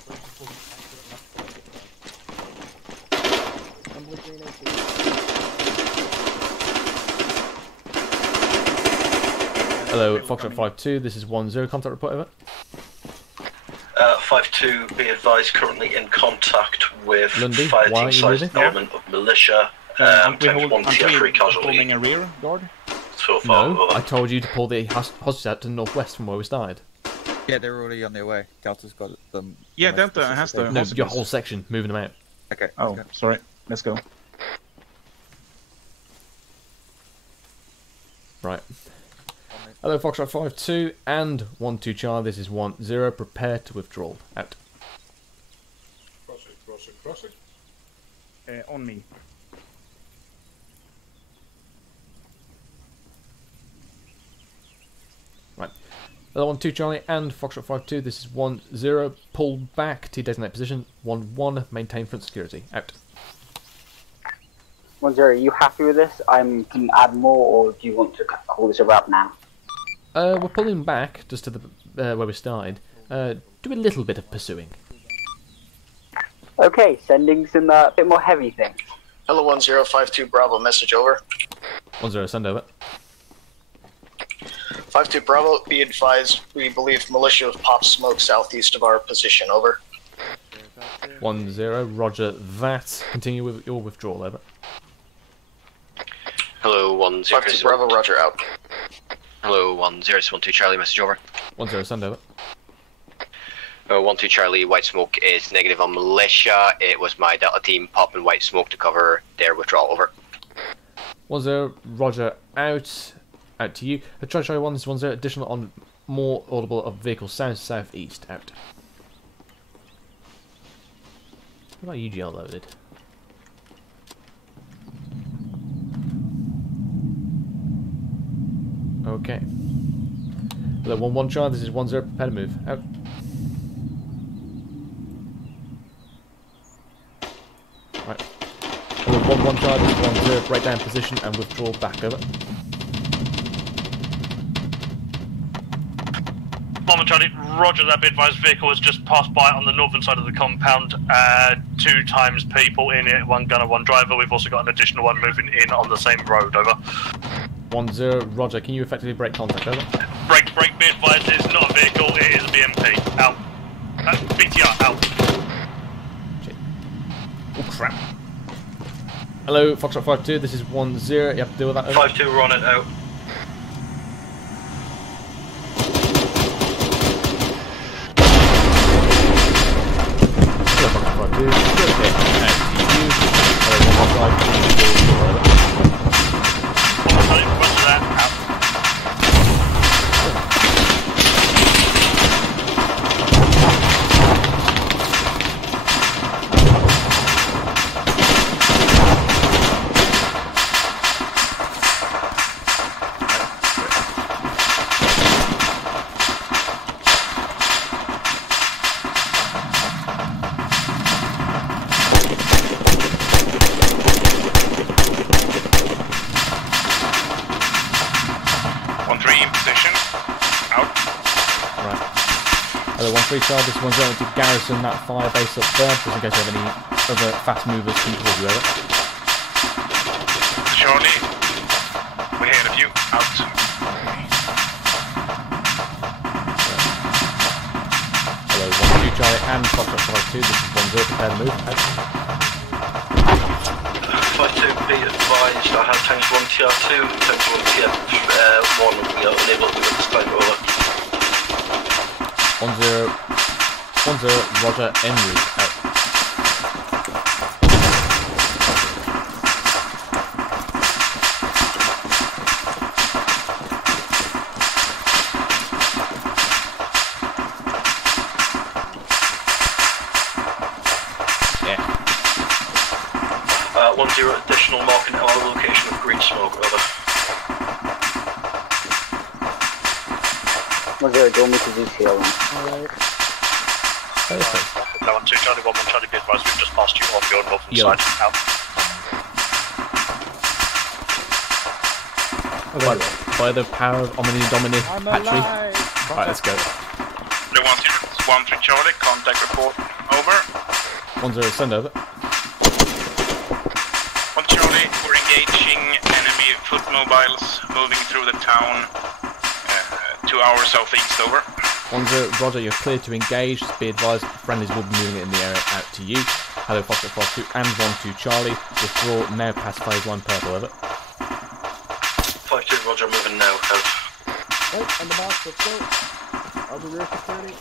Hello, Foxtrot 5-2, this is 1-0, contact report, over. 5-2, be advised, currently in contact with Lundy, why are you moving? element of militia. Times 1 TF3 casualty. Holding a rear guard? So far, no, I told you to pull the hostages out to the northwest from where we started. Yeah, they're already on their way. Delta's got them. Yeah, Delta has the No, hostages. your whole section, moving them out. Okay. Oh, sorry. Let's go. Right. Hello, Foxtrot 5-2 and 1-2 Charlie. This is 1-0. Prepare to withdraw. Out. Cross it. On me. Right. Hello, 1-2 Charlie and Foxtrot 5-2. This is 1-0. Pull back to designate position. 1-1. Maintain front security. Out. 1-0, are you happy with this? Can add more, or do you want to call this a wrap now? We're pulling back just to the where we started. Do a little bit of pursuing. Okay, sending some bit more heavy things. Hello, 1052 Bravo, message over. 1-0, send over. 52 Bravo, be advised, we believe militia have popped smoke southeast of our position, over. 1-0, roger that. Continue with your withdrawal, over. Hello, 1-0. 52 Bravo, roger, out. Hello, 1-0-1-2 Charlie, message over. 1-0, send over. 1-2 Charlie, white smoke is negative on militia. It was my Delta team popping white smoke to cover their withdrawal, over. 1-0, roger, out. Out to you. Charlie 1, this is 1-0, additional on more audible of vehicle south-southeast, out. What about UGL loaded? Okay. Hello, 1-1 Charlie, this is 1-0, prepare to move. Out. Right. Hello, 1-1 Charlie, this is 1-0, break down position and withdraw back, over. 1 Charlie, roger that, be advised vehicle has just passed by on the northern side of the compound. 2 times people in it, 1 gunner, 1 driver. We've also got an additional one moving in on the same road, over. 1-0, roger, can you effectively break contact, over? Break, be advised, it's not a vehicle, it is a BMP. Out. BTR, out. Shit. Oh crap. Hello, Foxtrot 5-2, this is 1-0, you have to deal with that, over. 5-2, we're on it, out. Hello, Foxtrot 5-2, okay, out to you. Hello, 1-1 Charlie, Hello, 1-3 Charlie, this one's going to garrison that fire base up there, just in case you have any other fast movers come towards you, over. Charlie, we're ahead of you, out. Hello, 1-2 Charlie and Foxtrot 5-2, this is 1-0, prepare to move. Out. 5-2, be advised, I have times 1 TR2, times 1 TR1, we are unable to move this time, over. 1-0, roger, en route, out. Yeah. 1-0, additional marking at our location of green smoke, over. 1-0, go meet the ZCL one. Alright. 1-2 Charlie, 1-1 Charlie, be advised, we've just passed you on your northern side. Out. By the power of Omni Domini, Patry. Right, let's go. 1-3 Charlie, contact report, over. 1-0, send over. 1 Charlie, we're engaging enemy foot mobiles moving through the town 2 hours southeast, over. 1-0, roger, you're clear to engage. Be advised, friendlies will be moving in the area out to you. Hello, Foxtrot 5-2 and 1-2 Charlie. Withdraw now past phase 1 purple, over. 5-2, roger, moving now, out. Right, on the mark, let's go. I'll be rear security.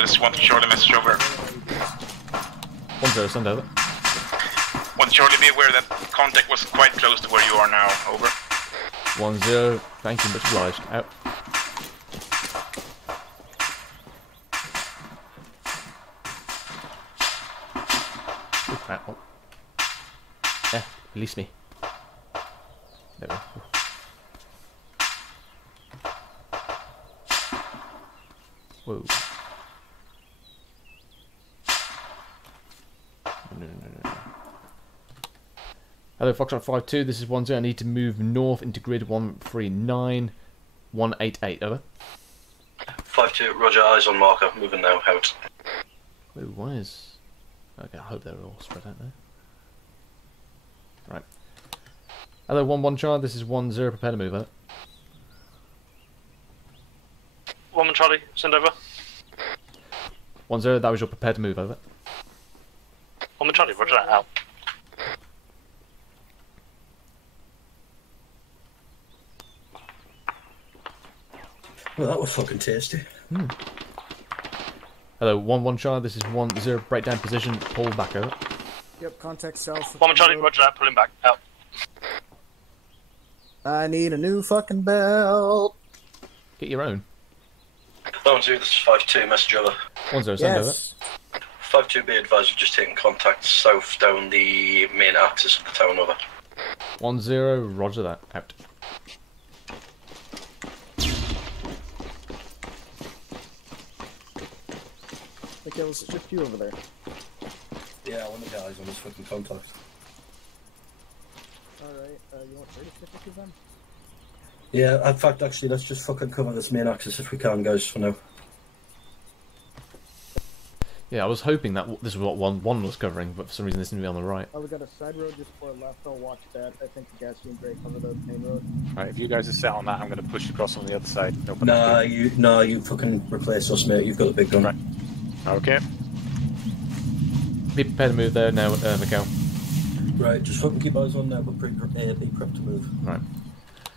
This one to Charlie, message over. 1-0, send over. Want Charlie be aware that contact was quite close to where you are now, over. 1-0, thank you, much obliged. Out. Oh. Yeah, release me. There we go. Whoa. No. Hello, Foxtrot 5-2, this is 1-0. I need to move north into grid 139-188, over. 5-2, roger, eyes on marker, moving now, out. Whoa, why is... Okay, I hope they're all spread out there. Right. Hello, 1-1 Charlie, this is 1-0, prepare to move, over. 1-1 Charlie, send over. 1-0, that was your prepare to move, over. 1-1 Charlie, roger that, out. Well, that was fucking tasty. Hello, 1-1 Charlie, this is 1-0, breakdown position, pull back, over. Yep, contact south. 1-1 Charlie, roger that, pulling back, out. I need a new fucking belt. Get your own. 1-2, this is 5-2, message over. 1-0, send over. 5-2, be advised, we've just taken contact south down the main axis of the town, over. 1-0, roger that, out. Okay, it's just you over there. Yeah, I want to get eyes on this fucking contact. Alright, you want me to stick with you then? Yeah, in fact, actually, let's just fucking cover this main axis if we can, guys, for now. Yeah, I was hoping that this was what 1-1 was covering, but for some reason this seemed to be on the right. Oh, we got a side road just before left. I'll watch that. I think the gasoline break over the main road. Alright, if you guys are set on that, I'm going to push across on the other side. Nah, you fucking replace us, mate. You've got a big gun. Right. Okay. Be prepared to move there now, Miguel. Right, just fucking keep eyes on there, but be prepped to move. Right.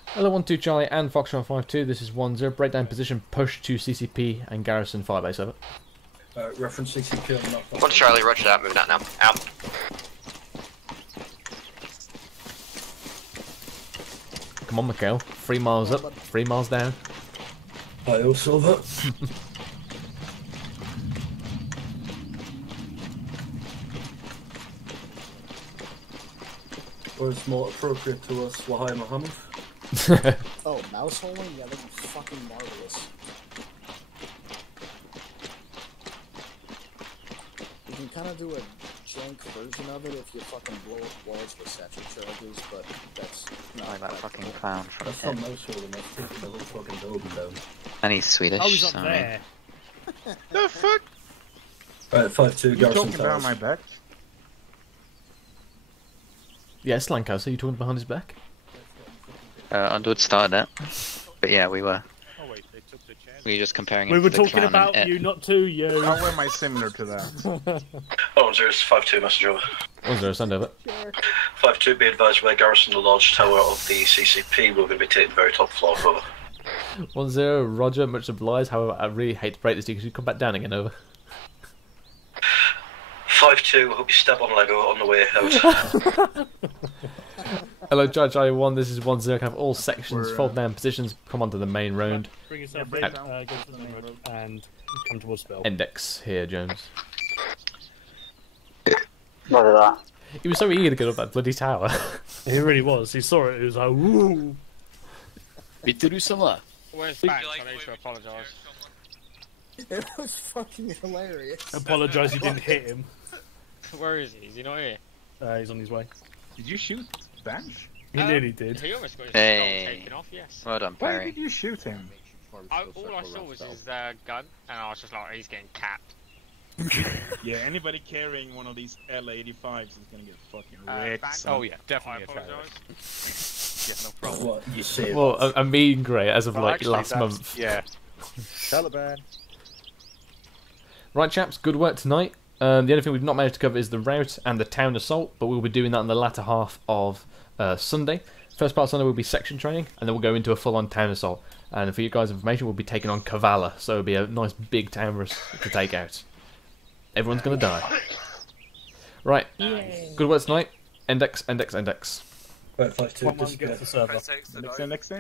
Hello, 1-2 Charlie and Foxtrot 5-2. This is 1-0. Breakdown position, push to CCP and Garrison Firebase, over. Reference CCP on that. 1 Charlie, roger that, moving out now. Out. Come on, Miguel. 3 miles up, 3 miles down. Hi, Silver. Or it's more appropriate to us, Wahai Muhammad. Oh, mouse holing? Yeah, that'd be fucking marvelous. You can kind of do a jank version of it if you fucking blow up walls with satchel charges, but that's not like that fucking clown from That's not mouse holing, that's taking the whole fucking building down. And he's Swedish, I was up sorry. there. The fuck? Right, 5-2, You Garrison talking behind my back? Yeah, Slankaus, are you talking behind his back? Underwood started it. But yeah, we were. We were just comparing We it were to the talking clown about and you, not to you. How am I similar to that? 0-0, 5-2, message over. 1-0, send over. 5-2, be advised, we're garrison the large tower of the CCP. We're going to be taking the very top floor, over. 1-0, Roger, much obliged. However, I really hate to break this to you because you come back down again, over. 5-2, I hope you step on Lego on the way out. Hello, Judge I1, this is 1-0. Have all sections, fold down positions, come onto the main road. Bring yourself in, go to the main road and come towards Bill. Index here, Jones. What is that? He was so eager to get up that bloody tower. He really was. He saw it. He was like, "Woo!" Where's back? I need to apologise. It was fucking hilarious. Apologise, you didn't hit him. Where is he? Is he not here? He's on his way. Did you shoot Bench? He nearly did. He almost got his Hey. taken off, yes. Well done, Why Perry. did you shoot him? All I saw was his gun, and I was just like, he's getting capped. Yeah, anybody carrying one of these L85s is gonna get fucking wrecked. Oh yeah, definitely a terrorist. Yeah, no problem. What you say? Well, I mean, great as of Well, like actually, last that's- month. Yeah. Taliban. Right, chaps, good work tonight. The only thing we've not managed to cover is the rout and the town assault, but we'll be doing that in the latter half of Sunday. First part of Sunday will be section training, and then we'll go into a full-on town assault. And for you guys' information, we'll be taking on Kavala, so it'll be a nice big town for us to take out. Everyone's gonna die. Right, good work tonight. Index. Right, 5-2. One gets the server. Next.